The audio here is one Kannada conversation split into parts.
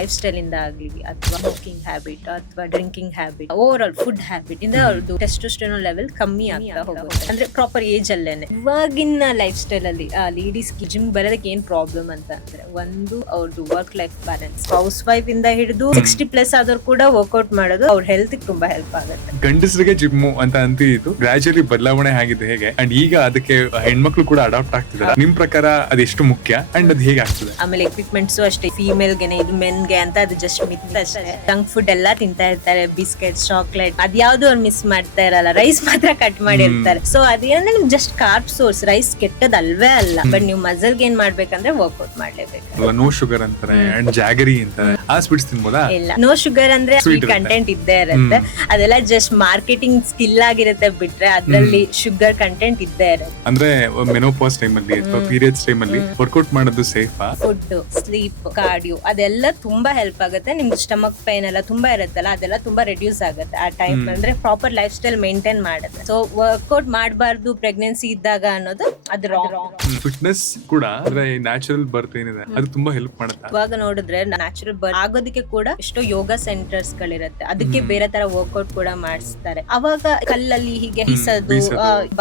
ಲೈಫ್ ಸ್ಟೈಲ್ ಇಂದ ಆಗ್ಲಿ ಅಥವಾ ಸ್ಮೋಕಿಂಗ್ ಹ್ಯಾಬಿಟ್ ಅಥವಾ drinking habit over all food habit ಇಂದ ಅವ್ರದ್ದು ಟೆಸ್ಟೋಸ್ಟೆರಾನ್ ಲೆವೆಲ್ ಕಮ್ಮಿ ಆಗ್ತಾ ಹೋಗುತ್ತೆ. ಅಂದ್ರೆ ಪ್ರಾಪರ್ ಏಜ್ ಅಲ್ಲೇನೆ. ಇವಾಗಿನ ಲೈಫ್ ಸ್ಟೈಲ್ ಅಲ್ಲಿ ಲೇಡೀಸ್ ಜಿಮ್ ಬರೋದಕ್ಕೆ ಏನ್ ಪ್ರಾಬ್ಲಮ್ ಅಂತ ಅಂದ್ರೆ, ಒಂದು ಅವ್ರದ್ದು work life balance. House wife ಇಂದ ಹಿಡಿದು 60+ ಆದವ್ರು ಕೂಡ ವರ್ಕೌಟ್ ಮಾಡೋದು ಅವ್ರ ಹೆಲ್ತ್ ತುಂಬಾ ಹೆಲ್ಪ್ ಆಗುತ್ತೆ. ಗಂಡಸರಿಗೆ ಜಿಮ್ಮು ಅಂತ ಅಂತಿದ್ದು ಗ್ರಾಜುಯಲಿ ಬದಲಾವಣೆ ಆಗಿದೆ ಹೇಗೆ, ಅಂಡ್ ಈಗ ಅದಕ್ಕೆ ಹೆಣ್ಮಕ್ಳು ಕೂಡ ಅಡಾಪ್ಟ್ ಆಗ್ತಿದ್ದಾರೆ. ನಿಮ್ ಪ್ರಕಾರ ಅದೆಷ್ಟು ಮುಖ್ಯ ಅಂಡ್ ಅದು ಹೇಗೆ ಆಗ್ತದೆ? ಆಮೇಲೆ ಎಕ್ವಿಪ್ಮೆಂಟ್ಸ್ ಅಷ್ಟೇ, ಫೀಮೇಲ್ ಗೆ ಇದು ಮೆನ್ ಗೆ ಅಂತ ಅದು ಜಸ್ಟ್ ಮಿತ್ ಅಷ್ಟೇ. ಜಂಕ್ ಫುಡ್ ಎಲ್ಲಾ ತಿಂತಾ ಇರ್ತಾರೆ, ಬಿಸ್ಕೆಟ್, ಚಾಕ್ಲೇಟ್, ಅದ್ಯಾವ್ದು ಅವ್ರು ಮಿಸ್ ಮಾಡ್ತಾ ಇರಲ್ಲ. ರೈಸ್ ಮಾತ್ರ ಕಟ್ ಮಾಡಿರ್ತಾರೆ. ಸೊ ಅದೇನಂದ್ರೆ ನಿಮ್ಗೆ ಜಸ್ಟ್ ಕಾರ್ಬ್ ಸೋರ್ಸ್. ರೈಸ್ ಕೆಟ್ಟದಲ್ವೇ ಅಲ್ಲ, ಬಟ್ ನೀವು ಮಸಲ್ ಗೇನ್ ಮಾಡ್ಬೇಕಂದ್ರೆ ವರ್ಕೌಟ್ ಮಾಡ್ಲೇಬೇಕು. ನೋ ಶುಗರ್ ಅಂತಾರೆ ಅಂಡ್ ಜಾಗರಿ ಅಂತಾರೆ, ಆ ಸ್ವೀಟ್ಸ್ ತಿನ್ಬೋದಾ? ಇಲ್ಲ, ನೋ ಶುಗರ್ ಅಂದ್ರೆ ಕಂಟೆಂಟ್ ಇದ್ದೇ ಇರುತ್ತೆ. ಅದೆಲ್ಲ ಜಸ್ಟ್ ಮಾರ್ಕೆಟಿಂಗ್ ಸ್ಕಿಲ್ ಆಗಿರುತ್ತೆ ಬಿಟ್ರೆ ಅದ್ರಲ್ಲಿ ಶುಗರ್ ಕಂಟೆಂಟ್ ಇದ್ದೇ ಇರುತ್ತೆ. ಅಂದ್ರೆ ಮೆನೋಪಾಸ್ ಟೈಮ್ ಅಲ್ಲಿ ಅಥವಾ ಪೀರಿಯಡ್ಸ್ ಟೈಮ್ ಅಲ್ಲಿ ವರ್ಕೌಟ್ ಮಾಡೋದು ಸೇಫಾ? ಫುಡ್, ಸ್ಲೀಪ್, ಕಾರ್ಡಿಯೋ ಅದೆಲ್ಲ ತುಂಬಾ ಹೆಲ್ಪ್ ಆಗುತ್ತೆ. ನಿಮ್ಗೆ ಸ್ಟಮಕ್ ಪೈನ್ ಎಲ್ಲ ತುಂಬಾ ಇರುತ್ತಲ್ಲ, ಅದೆಲ್ಲ ತುಂಬಾ ರೆಡ್ಯೂಸ್ ಆಗುತ್ತೆ ಆ ಟೈಮ್. ಅಂದ್ರೆ ಪ್ರಾಪರ್ ಲೈಫ್ ಸ್ಟೈಲ್ ಮೇಂಟೈನ್ ಮಾಡುತ್ತೆ. ಸೊ ವರ್ಕೌಟ್ ಮಾಡಬಾರ್ದು ಪ್ರೆಗ್ನೆನ್ಸಿ ಇದ್ದಾಗ ಅನ್ನೋದು ಅದು ರಾಂಗ್. ಫಿಟ್ನೆಸ್ ಕೂಡ ಅಂದ್ರೆ ನ್ಯಾಚುರಲ್ ಬರ್ತ್ ಏನಿದೆ ಅದು ತುಂಬಾ ಹೆಲ್ಪ್ ಮಾಡುತ್ತೆ. ಇವಾಗ ನೋಡಿದ್ರೆ ನ್ಯಾಚುರಲ್ ಬರ್ತ್ ಆಗೋದಕ್ಕೆ ಕೂಡ ಎಷ್ಟೋ ಯೋಗ ಸೆಂಟರ್ಸ್ ಗಳಿರುತ್ತೆ, ಅದಕ್ಕೆ ಬೇರೆ ತರ ವರ್ಕೌಟ್ ಕೂಡ ಮಾಡಿಸ್ತಾರೆ. ಅವಾಗ ಕಲ್ಲಲ್ಲಿ ಹೀಗೆ ಹಿಸೋದು,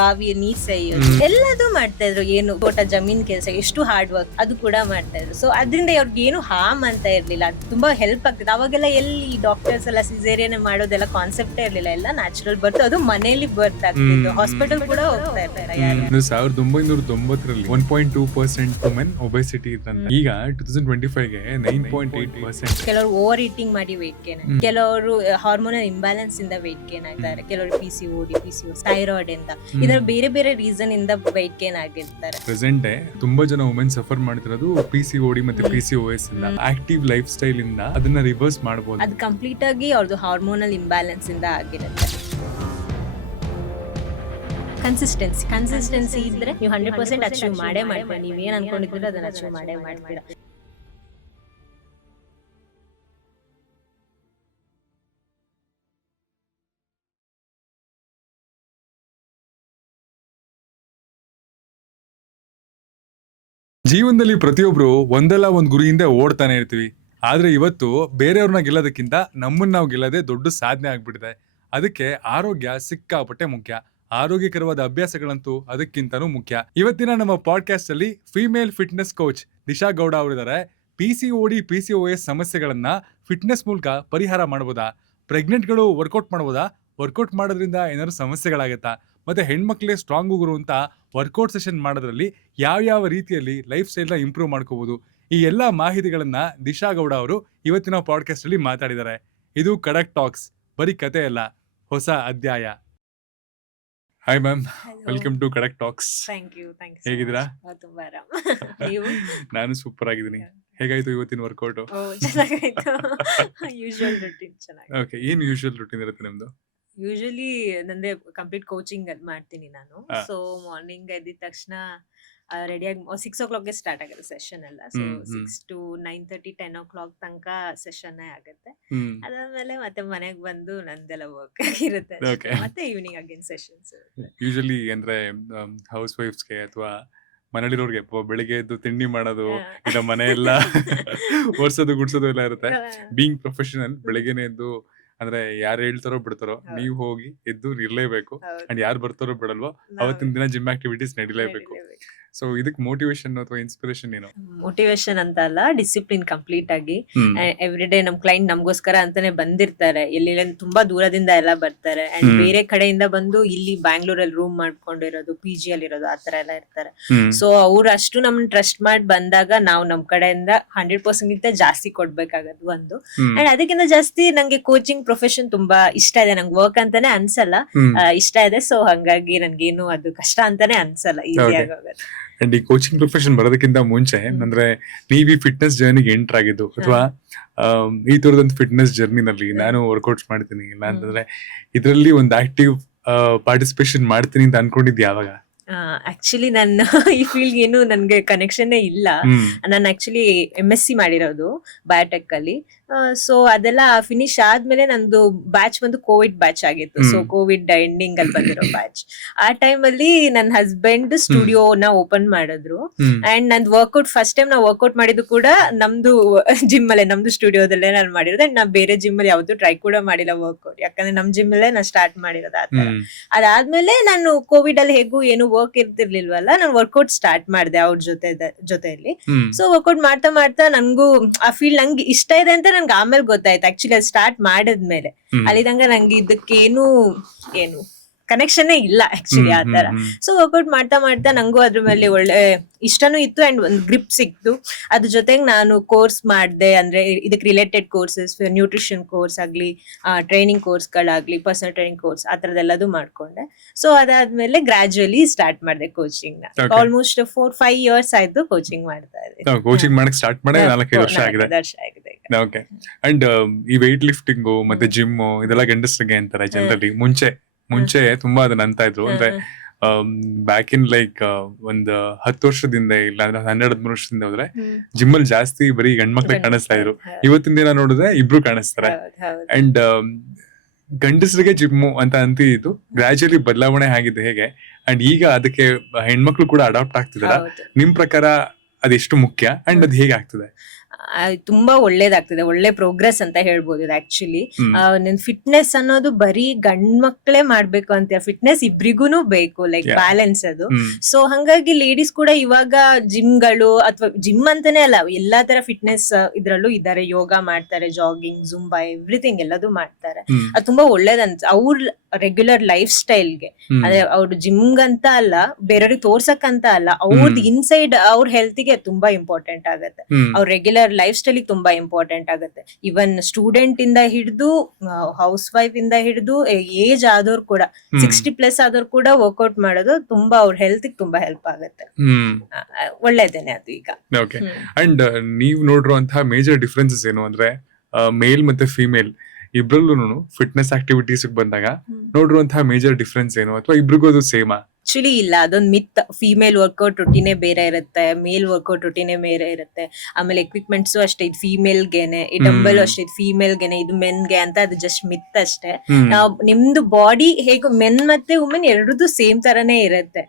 ಬಾವಿಯ ನೀರ್ ಸೇಯೋದು ಎಲ್ಲದೂ ಮಾಡ್ತಾ ಇದ್ರು. ಏನು ತೋಟ ಜಮೀನ್ ಕೆಲಸ, ಎಷ್ಟು ಹಾರ್ಡ್ ವರ್ಕ್ ಅದು ಕೂಡ ಮಾಡ್ತಾ ಇದ್ರು. ಸೊ ಅದ್ರಿಂದ ಅವ್ರಿಗೆ ಏನು ಹಾರ್ಮ್ ಅಂತ ಇರ್ಲಿಲ್ಲ, ಅದು ತುಂಬಾ ಹೆಲ್ಪ್ ಆಗ್ತದೆ. ಅವಾಗೆಲ್ಲ ಎಲ್ಲಿ ಡಾಕ್ಟರ್ಸ್ ಎಲ್ಲ ಸಿಸೇರಿಯನ್ ಮಾಡೋದೆಲ್ಲ ಕಾನ್ಸೆಪ್ಟೇ ಇರ್ಲಿಲ್ಲ, ಎಲ್ಲ ನ್ಯಾಚುರಲ್ ಬರ್ತ್. ಅದು ಮನೆಯಲ್ಲಿ ಬರ್ತ್ ಆಗ್ತಿತ್ತು, ಹಾಸ್ಪಿಟಲ್ ಕೂಡ ಹೋಗ್ತಾ ಇರ್ತಾರೆ. 1990ರಲ್ಲಿ 1.2% ವುಮೆನ್ ಒಬೆಸಿಟಿ ಇತ್ತಂತೆ. ಈಗ 2025ಗೆ 9.8%. ಕೆಲವರು ಓವರ್ ಈಟಿಂಗ್ ಮಾಡಿ ವೇಟ್ ಗೇನ್, ಕೆಲವರು ಹಾರ್ಮೋನಲ್ ಇಂಬ್ಯಾಲೆನ್ಸ್ ಇಂದ ವೇಟ್ ಗೇನ್ ಆಗ್ತಾರೆ, ಕೆಲವರು PCOD, ಥೈರಾಯ್ಡ್ ಇಂದ, ಇದರ ಬೇರೆ ಬೇರೆ ರೀಸನ್ ಇಂದ ವೇಟ್ ಗೇನ್ ಆಗಿರ್ತಾರೆ. ಪ್ರೆಸೆಂಟ್ ತುಂಬಾ ಜನ ವುಮೆನ್ ಸಫರ್ ಮಾಡ್ತಿರೋದು PCOD ಮತ್ತೆ PCOS ಇಂದ. ಆಕ್ಟಿವ್ ಲೈಫ್ ಸ್ಟೈಲ್ ಇಂದ ಅದನ್ನ ರಿವರ್ಸ್ ಮಾಡಬಹುದು. ಅದು ಕಂಪ್ಲೀಟ್ ಆಗಿ ಅವ್ರದ್ದು ಹಾರ್ಮೋನಲ್ ಇಂಬ್ಯಾಲೆನ್ಸ್ ಇಂದ ಆಗಿರುತ್ತೆ. ಕನ್ಸಿಸ್ಟೆನ್ಸಿ ಇದ್ರೆ ನೀವು 100% ಅಚೀವ್ ಮಾಡೇ ಮಾಡ್ತೀರಾ. ನೀವೇನ್ ಅನ್ಕೊಂಡಿದ್ರೆ ಅದನ್ನ ಅಚೀವ್ ಮಾಡೇ ಮಾಡ್ತೀರಾ. ಜೀವನದಲ್ಲಿ ಪ್ರತಿಯೊಬ್ರು ಒಂದಲ್ಲ ಒಂದ್ ಗುರಿಯಿಂದ ಓಡ್ತಾನೆ ಇರ್ತೀವಿ. ಆದ್ರೆ ಇವತ್ತು ಬೇರೆಯವ್ರನ್ನ ಗೆಲ್ಲೋದಕ್ಕಿಂತ ನಮ್ಮನ್ನ ನಾವು ಗೆಲ್ಲೋದೇ ದೊಡ್ಡ ಸಾಧನೆ ಆಗ್ಬಿಟ್ಟಿದೆ. ಅದಕ್ಕೆ ಆರೋಗ್ಯ ಸಿಕ್ಕಾಪಟ್ಟೆ ಮುಖ್ಯ. ಆರೋಗ್ಯಕರವಾದ ಅಭ್ಯಾಸಗಳಂತೂ ಅದಕ್ಕಿಂತನೂ ಮುಖ್ಯ. ಇವತ್ತಿನ ನಮ್ಮ ಪಾಡ್ಕಾಸ್ಟ್ ಅಲ್ಲಿ female fitness coach Disha Gowda ಅವರಿದ್ದಾರೆ. PCOD, PCOS ಸಮಸ್ಯೆಗಳನ್ನ ಫಿಟ್ನೆಸ್ ಮೂಲಕ ಪರಿಹಾರ ಮಾಡಬಹುದಾ? ಪ್ರೆಗ್ನೆಂಟ್ಗಳು ವರ್ಕೌಟ್ ಮಾಡಬಹುದಾ? ವರ್ಕೌಟ್ ಮಾಡೋದ್ರಿಂದ ಏನಾದ್ರು ಸಮಸ್ಯೆಗಳಾಗತ್ತಾ? ಮತ್ತೆ ಹೆಣ್ಮಕ್ಳೇ ಸ್ಟ್ರಾಂಗ್ ಗುರು ಅಂತ ವರ್ಕೌಟ್ ಸೆಷನ್ ಮಾಡೋದ್ರಲ್ಲಿ ಯಾವ ರೀತಿಯಲ್ಲಿ ಲೈಫ್ ಸ್ಟೈಲ್ನ ಇಂಪ್ರೂವ್ ಮಾಡ್ಕೋಬಹುದು? ಈ ಎಲ್ಲಾ ಮಾಹಿತಿಗಳನ್ನ ದಿಶಾ ಗೌಡ ಅವರು ಇವತ್ತಿನ ಪಾಡ್ಕಾಸ್ಟ್ ಅಲ್ಲಿ ಮಾತಾಡಿದ್ದಾರೆ. ಇದು ಖಡಕ್ ಟಾಕ್ಸ್, ಬರೀ ಕತೆ ಅಲ್ಲ, ಹೊಸ ಅಧ್ಯಾಯ. ಹಾಯ್ ಮ್ಯಾಮ್, ವೆಲ್ಕಮ್ ಟು ಖಡಕ್ ಟಾಕ್ಸ್. ಹೇಗಿದ್ದೀರಾ? ನಾನು ಸೂಪರ್ ಆಗಿದ್ದೀನಿ. ಹೇಗಾಯ್ತು ಇವತ್ತಿನ ವರ್ಕೌಟ್? ಓಕೆ, ಏನ್ ಯೂಶುವಲ್ ರೂಟೀನ್ ಇರುತ್ತೆ ನಿಮ್ದು? ಯೂಶಲಿ ನಂದೇ ಕಂಪ್ಲೀಟ್ ಕೋಚಿಂಗ್ ಮಾಡ್ತೀನಿ ನಾನು. ಸೊ ಮಾರ್ನಿಂಗ್ ಎದ್ದಿದ ತಕ್ಷಣ ರೆಡಿಯಾಗಿ 6 o'clock ಸ್ಟಾರ್ಟ್ ಆಗುತ್ತೆ ಸೆಷನ್ ಎಲ್ಲ. ಸೊ 6 to 9:30, 10 o'clock ತನಕ ಸೆಷನ್ ಆಗುತ್ತೆ. ಅದಾದ್ಮೇಲೆ ಮತ್ತೆ ಮನೆಗೆ ಬಂದು ನಂದೆಲ್ಲ ವರ್ಕ್ ಇರುತ್ತೆ. ಮತ್ತೆ ಈವ್ನಿಂಗ್ ಅಗೇನ್ ಸೆಷನ್ಸ್. ಯೂಶಲಿ ಅಂದ್ರೆ ಹೌಸ್ ವೈಫ್ಸ್ಗೆ ಅಥವಾ ಮನೇಲಿರೋರ್ಗೆ ಬೆಳಿಗ್ಗೆ ಎದ್ದು ತಿಂಡಿ ಮಾಡೋದು, ಇಲ್ಲ ಮನೆ ಎಲ್ಲ ಒರ್ಸೋದು ಗುಡ್ಸೋದು ಎಲ್ಲ ಇರುತ್ತೆ. ಬೀಯಿಂಗ್ ಪ್ರೊಫೆಷನಲ್, ಬೆಳಿಗ್ಗೆನೆ ಎದ್ದು ಅಂದ್ರೆ ಯಾರು ಹೇಳ್ತಾರೋ ಬಿಡ್ತಾರೋ ನೀವು ಹೋಗಿ ಎದ್ದು ಇರ್ಲೇಬೇಕು. ಅಂಡ್ ಯಾರು ಬರ್ತಾರೋ ಬಿಡಲ್ವೋ ಅವತ್ತಿನ ದಿನ ಜಿಮ್ ಆಕ್ಟಿವಿಟೀಸ್ ನಡಿಲೇಬೇಕು. ಸೊ ಇದಕ್ಕೆ ಮೋಟಿವೇಶನ್ ಅಥವಾ ಇನ್ಸ್ಪಿರೇಷನ್ ಏನು? ಮೋಟಿವೇಶನ್ ಅಂತ ಅಲ್ಲ, ಡಿಸಿಪ್ಲಿನ್ ಕಂಪ್ಲೀಟ್ ಆಗಿ. ಎವ್ರಿ ಡೇ ನಮ್ ಕ್ಲೈಂಟ್ ನಮ್ಗೋಸ್ಕರ ಅಂತಾನೆ ಬಂದಿರ್ತಾರೆ. ಎಲ್ಲಿ ತುಂಬಾ ದೂರದಿಂದ ಎಲ್ಲ ಬರ್ತಾರೆ. ಅಂಡ್ ಬೇರೆ ಕಡೆಯಿಂದ ಬಂದು ಇಲ್ಲಿ ಬ್ಯಾಂಗ್ಳೂರಲ್ಲಿ ರೂಮ್ ಮಾಡ್ಕೊಂಡಿರೋದು, PG ಅಲ್ಲಿ ಇರೋದು, ಆತರ ಎಲ್ಲ ಇರ್ತಾರೆ. ಸೊ ಅವ್ರು ಅಷ್ಟು ನಮ್ ಟ್ರಸ್ಟ್ ಮಾಡಿ ಬಂದಾಗ ನಾವು ನಮ್ ಕಡೆಯಿಂದ 100% ಗಿಂತ ಜಾಸ್ತಿ ಕೊಡ್ಬೇಕಾಗದು ಒಂದು. ಅಂಡ್ ಅದಕ್ಕಿಂತ ಜಾಸ್ತಿ ನಂಗೆ ಕೋಚಿಂಗ್ ಪ್ರೊಫೆಷನ್ ತುಂಬಾ ಇಷ್ಟ ಇದೆ. ನಂಗೆ ವರ್ಕ್ ಅಂತಾನೆ ಅನ್ಸಲ್ಲ, ಇಷ್ಟ ಇದೆ. ಸೊ ಹಂಗಾಗಿ ನನ್ಗೇನು ಅದು ಕಷ್ಟ ಅಂತಾನೆ ಅನ್ಸಲ್ಲ, ಈಸಿ ಆಗೋಗುತ್ತೆ. ಅಂಡ್ ಈ ಕೋಚಿಂಗ್ ಪ್ರೊಫೆಷನ್ ಬರೋದಕ್ಕಿಂತ ಮುಂಚೆ ಅಂದ್ರೆ ನೀವು ಈ ಫಿಟ್ನೆಸ್ ಜರ್ನಿಗೆ ಎಂಟರ್ ಆಗಿದ್ದು ಅಥವಾ ಈ ತರದೊಂದು ಫಿಟ್ನೆಸ್ ಜರ್ನಿನಲ್ಲಿ ನಾನು ವರ್ಕೌಟ್ಸ್ ಮಾಡ್ತೀನಿ ಇಲ್ಲ ಅಂತಂದ್ರೆ ಇದರಲ್ಲಿ ಒಂದು ಆಕ್ಟಿವ್ ಪಾರ್ಟಿಸಿಪೇಷನ್ ಮಾಡ್ತೀನಿ ಅಂತ ಅನ್ಕೊಂಡಿದ್ದೆ ಯಾವಾಗ? ಆಕ್ಚುಲಿ ನನ್ನ ಈ ಫೀಲ್ಡ್ ಏನು ನನ್ಗೆ ಕನೆಕ್ಷನ್ ಇಲ್ಲ. ನಾನು ಆಕ್ಚುಲಿ MSc ಮಾಡಿರೋದು ಬಯೋಟೆಕ್ ಅಲ್ಲಿ. ಸೊ ಅದೆಲ್ಲ ಫಿನಿಶ್ ಆದ್ಮೇಲೆ ನಂದು ಬ್ಯಾಚ್ ಬಂದು ಕೋವಿಡ್ ಬ್ಯಾಚ್ ಆಗಿತ್ತು. ಸೊ ಕೋವಿಡ್ ಎಂಡಿಂಗ್ ಅಲ್ಲಿ ಬಂದಿರೋ ಬ್ಯಾಚ್. ಆ ಟೈಮ್ ಅಲ್ಲಿ ನನ್ನ ಹಸ್ಬೆಂಡ್ ಸ್ಟುಡಿಯೋನ ಓಪನ್ ಮಾಡಿದ್ರು. ಅಂಡ್ ನಂದು ವರ್ಕೌಟ್ ಫಸ್ಟ್ ಟೈಮ್ ನಾವು ವರ್ಕೌಟ್ ಮಾಡಿದ್ದು ಕೂಡ ನಮ್ದು ಜಿಮ್ ಅಲ್ಲೇ, ನಮ್ದು ಸ್ಟುಡಿಯೋದಲ್ಲೇ ನಾನು ಮಾಡಿರೋದು. ಅಂಡ್ ನಾವು ಬೇರೆ ಜಿಮ್ ಅಲ್ಲಿ ಯಾವ್ದು ಟ್ರೈ ಕೂಡ ಮಾಡಿಲ್ಲ ವರ್ಕೌಟ್, ಯಾಕಂದ್ರೆ ನಮ್ ಜಿಮ್ ಅಲ್ಲೇ ನಾನು ಸ್ಟಾರ್ಟ್ ಮಾಡಿರೋದು. ಅದಾದ್ಮೇಲೆ ನಾನು ಕೋವಿಡ್ ಅಲ್ಲಿ ಹೇಗೂ ಏನು ವರ್ಕ್ ಇರ್ತಿರ್ಲಿಲ್ವಲ್ಲ, ನಾನು ವರ್ಕೌಟ್ ಸ್ಟಾರ್ಟ್ ಮಾಡಿದೆ ಅವ್ರ ಜೊತೆಯಲ್ಲಿ. ಸೊ ವರ್ಕೌಟ್ ಮಾಡ್ತಾ ಮಾಡ್ತಾ ನನ್ಗೂ ಆ ಫೀಲ್ಡ್ ನಂಗೆ ಇಷ್ಟ ಇದೆ ಅಂತ ನನ್ಗೆ ಆಮೇಲೆ ಗೊತ್ತಾಯ್ತು. ಆಕ್ಚುಲಿ ಅದು ಸ್ಟಾರ್ಟ್ ಮಾಡಿದ್ಮೇಲೆ ಅಲ್ಲಿದಂಗ ನಂಗೆ ಇದಕ್ಕೇನು ಏನು ಕನೆಕ್ಷನ್ ಇಲ್ಲ ಆಕ್ಚುಲಿ ಆ ತರ. ಸೊ ವರ್ಕೌಟ್ ಮಾಡ್ತಾ ಮಾಡ್ತಾ ನಂಗೂ ಅದ್ರ ಮೇಲೆ ಒಳ್ಳೆ ಇಷ್ಟನೂ ಇತ್ತು ಅಂಡ್ ಒಂದು ಗ್ರಿಪ್ ಸಿಕ್ತು. ಅದ್ರ ಜೊತೆಗೆ ನಾನು ಕೋರ್ಸ್ ಮಾಡಿದೆ, ಅಂದ್ರೆ ಇದಕ್ಕೆ ರಿಲೇಟೆಡ್ ಕೋರ್ಸಸ್, ನ್ಯೂಟ್ರಿಷನ್ ಕೋರ್ಸ್ ಆಗ್ಲಿ, ಟ್ರೈನಿಂಗ್ ಕೋರ್ಸ್ಗಳಾಗ್ಲಿ, ಪರ್ಸನಲ್ ಟ್ರೈನಿಂಗ್ ಕೋರ್ಸ್ ಆ ತರದೆಲ್ಲದು ಮಾಡ್ಕೊಂಡೆ. ಸೊ ಅದಾದ್ಮೇಲೆ ಗ್ರಾಜುಯಲಿ ಸ್ಟಾರ್ಟ್ ಮಾಡಿದೆ ಕೋಚಿಂಗ್ ನ. ಆಲ್ಮೋಸ್ಟ್ 4-5 years ಆಯ್ತು ಕೋಚಿಂಗ್ ಮಾಡ್ತಾ ಇದ್ದೀನಿ. ಕೋಚಿಂಗ್ ಮಾಡಕ್ ಸ್ಟಾರ್ಟ್ ಮಾಡಿ 4-5 ವರ್ಷ ಆಗಿದೆ. ಓಕೆ. ಅಂಡ್ ಈ weight lifting ಮತ್ತೆ ಜಿಮ್ ಇದೆಲ್ಲ ಗಂಡಸರಿಗೆ ಅಂತಾರೆ ಜನರಲಿ. ಮುಂಚೆ ತುಂಬಾ ಅದನ್ನ ಅಂತ ಇದ್ರು. ಅಂದ್ರೆ ಬ್ಯಾಕ್ ಇನ್ ಲೈಕ್ ಒಂದ್ 10 ವರ್ಷದಿಂದ ಇಲ್ಲ ಅಂದ್ರೆ 12-13 ವರ್ಷದಿಂದ ಹೋದ್ರೆ ಜಿಮ್ ಅಲ್ಲಿ ಜಾಸ್ತಿ ಬರೀ ಗಂಡ್ಮಕ್ಳೆ ಕಾಣಿಸ್ತಾ ಇದ್ರು. ಇವತ್ತಿನ ದಿನ ನೋಡಿದ್ರೆ ಇಬ್ರು ಕಾಣಿಸ್ತಾರೆ. ಅಂಡ್ ಗಂಡಸರಿಗೆ ಜಿಮ್ಮು ಅಂತ ಅಂತಿದ್ದು ಗ್ರಾಜುಯಲಿ ಬದಲಾವಣೆ ಆಗಿದೆ ಹೇಗೆ? ಅಂಡ್ ಈಗ ಅದಕ್ಕೆ ಹೆಣ್ಮಕ್ಳು ಕೂಡ ಅಡಾಪ್ಟ್ ಆಗ್ತಿದಾರ. ನಿಮ್ ಪ್ರಕಾರ ಅದೆಷ್ಟು ಮುಖ್ಯ ಅಂಡ್ ಅದ್ ಹೇಗೆ ಆಗ್ತದೆ? ತುಂಬಾ ಒಳ್ಳೇದಾಗ್ತದೆ, ಒಳ್ಳೆ ಪ್ರೋಗ್ರೆಸ್ ಅಂತ ಹೇಳ್ಬೋದು ಇದು ಆಕ್ಚುಲಿ. ಫಿಟ್ನೆಸ್ ಅನ್ನೋದು ಬರೀ ಗಂಡ್ ಮಕ್ಳೇ ಮಾಡ್ಬೇಕು ಅಂತ, ಫಿಟ್ನೆಸ್ ಇಬ್ರಿಗೂನು ಬೇಕು, ಲೈಕ್ ಬ್ಯಾಲೆನ್ಸ್ ಅದು. ಸೊ ಹಂಗಾಗಿ ಲೇಡೀಸ್ ಕೂಡ ಇವಾಗ ಜಿಮ್ಗಳು ಅಥವಾ ಜಿಮ್ ಅಂತಾನೆ ಅಲ್ಲ, ಎಲ್ಲಾ ತರ ಫಿಟ್ನೆಸ್ ಇದ್ರಲ್ಲೂ ಇದ್ದಾರೆ. ಯೋಗ ಮಾಡ್ತಾರೆ, ಜಾಗಿಂಗ್, ಜುಂಬಾ, ಎವ್ರಿಥಿಂಗ್ ಎಲ್ಲದೂ ಮಾಡ್ತಾರೆ. ಅದು ತುಂಬಾ ಒಳ್ಳೇದಂತ ಅವ್ರ ರೆಗ್ಯುಲರ್ ಲೈಫ್ ಸ್ಟೈಲ್ಗೆ. ಅದೇ ಅವ್ರ ಜಿಮ್ಗಂತ ಅಲ್ಲ, ಬೇರೆಯವ್ರಿಗೆ ತೋರ್ಸಕ್ಕಂತ ಅಲ್ಲ, ಅವ್ರದ್ದು ಇನ್ಸೈಡ್ ಅವ್ರ ಹೆಲ್ತ್ಗೆ ತುಂಬಾ ಇಂಪಾರ್ಟೆಂಟ್ ಆಗುತ್ತೆ. ಅವ್ರ ರೆಗ್ಯುಲರ್ ಲೈಫ್ ಸ್ಟೈಲ್ ತುಂಬಾ ಇಂಪಾರ್ಟೆಂಟ್ ಆಗುತ್ತೆ. ಇವನ್ ಸ್ಟೂಡೆಂಟ್ ಇಂದ ಹಿಡಿದು ಹೌಸ್ ವೈಫ್ ಇಂದ ಹಿಡಿದು ಏಜ್ ಆದವ್ರು ಕೂಡ 60+ ಆದವ್ರು ಕೂಡ ವರ್ಕೌಟ್ ಮಾಡೋದು ತುಂಬಾ ಅವ್ರ ಹೆಲ್ತ್ ತುಂಬಾ ಹೆಲ್ಪ್ ಆಗುತ್ತೆ. ಒಳ್ಳೇದೇನೆ ಅದು ಈಗ. ಅಂಡ್ ನೀವು ನೋಡಿರುವಂತಹ ಮೇಜರ್ ಡಿಫ್ರೆನ್ಸಸ್ ಏನು ಅಂದ್ರೆ ಮೇಲ್ ಮತ್ತೆ ಫಿಮೇಲ್ ಇಬ್ರಲ್ಲೂ ಫಿಟ್ನೆಸ್ ಆಕ್ಟಿವಿಟೀಸ್ ಬಂದಾಗ ನೋಡಿರುವಂತಹ ಮೇಜರ್ ಡಿಫ್ರೆನ್ಸ್ ಏನು, ಅಥವಾ ಇಬ್ರಿಗೂ ಅದು ಸೇಮಾ? ಆಕ್ಚುಲಿ ಇಲ್ಲ, ಅದೊಂದು ಮಿತ್. ಫಿಮೇಲ್ ವರ್ಕೌಟ್ ರೊಟೀನೇ ಬೇರೆ ಇರುತ್ತೆ, ಮೇಲ್ ವರ್ಕೌಟ್ ರೊಟೀನೇ ಬೇರೆ ಇರುತ್ತೆ. ಆಮೇಲೆ ಎಕ್ವಿಪ್ಮೆಂಟ್ಸ್ ಅಷ್ಟೇ, ಇದು ಫಿಮೇಲ್ಗೆನೆ, ಈ ಡಂಬಲ್ ಅಷ್ಟೇ ಇದು ಫಿಮೇಲ್ಗೆನೆ, ಇದು ಮೆನ್ಗೆ ಅಂತ. ಅದು ಜಸ್ಟ್ ಮಿತ್ ಅಷ್ಟೇ. ನಿಮ್ದು ಬಾಡಿ ಹೇಗೂ ಮೆನ್ ಮತ್ತೆ ವುಮೆನ್ ಎರಡೂ ಸೇಮ್ ತರನೇ ಇರುತ್ತೆ.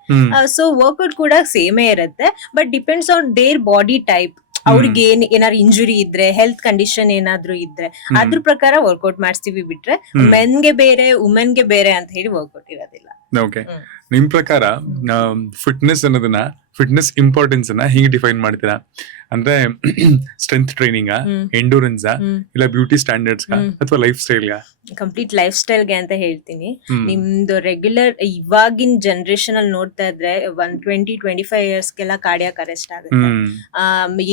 ಸೊ ವರ್ಕೌಟ್ ಕೂಡ ಸೇಮೇ ಇರುತ್ತೆ, but depends on their body type. ಅವ್ರಿಗೆ ಏನಾದ್ರು ಇಂಜುರಿ ಇದ್ರೆ, ಹೆಲ್ತ್ ಕಂಡೀಷನ್ ಏನಾದ್ರು ಇದ್ರೆ ಅದ್ರ ಪ್ರಕಾರ ವರ್ಕೌಟ್ ಮಾಡಿಸ್ತೀವಿ. ಬಿಟ್ರೆ ಮೆನ್ಗೆ ಬೇರೆ ವುಮೆನ್ಗೆ ಬೇರೆ ಅಂತ ಹೇಳಿ ವರ್ಕೌಟ್ ಇರೋದಿಲ್ಲ. ಓಕೆ. ನಿಮ್ ಪ್ರಕಾರ ಫಿಟ್ನೆಸ್ ಅನ್ನೋದನ್ನ, ಫಿಟ್ನೆಸ್ ಇಂಪಾರ್ಟೆನ್ಸ್ ಅನ್ನ ಹೀಗೆ ಡಿಫೈನ್ ಮಾಡ್ತೀರಾ? ಅಂದ್ರೆ ಸ್ಟ್ರೆಂತ್ ಟ್ರೈನಿಂಗ್, ಎಂಡೂರೆನ್ಸ್, ಇಲ್ಲ ಬ್ಯೂಟಿ ಸ್ಟ್ಯಾಂಡರ್ಡ್ಸ್ ಅಥವಾ ಲೈಫ್ ಸ್ಟೈಲ್? ಕಂಪ್ಲೀಟ್ ಲೈಫ್ ಸ್ಟೈಲ್ಗೆ ಅಂತ ಹೇಳ್ತೀನಿ. ನಿಮ್ದು ರೆಗ್ಯುಲರ್ ಇವಾಗಿನ ಜನರೇಷನ್ ಅಲ್ಲಿ ನೋಡ್ತಾ ಇದ್ರೆ 20-25 yearsಗೆಲ್ಲ ಕಾರ್ಡಿಯಾಕ್ ಅರೆಸ್ಟ್ ಆಗುತ್ತೆ.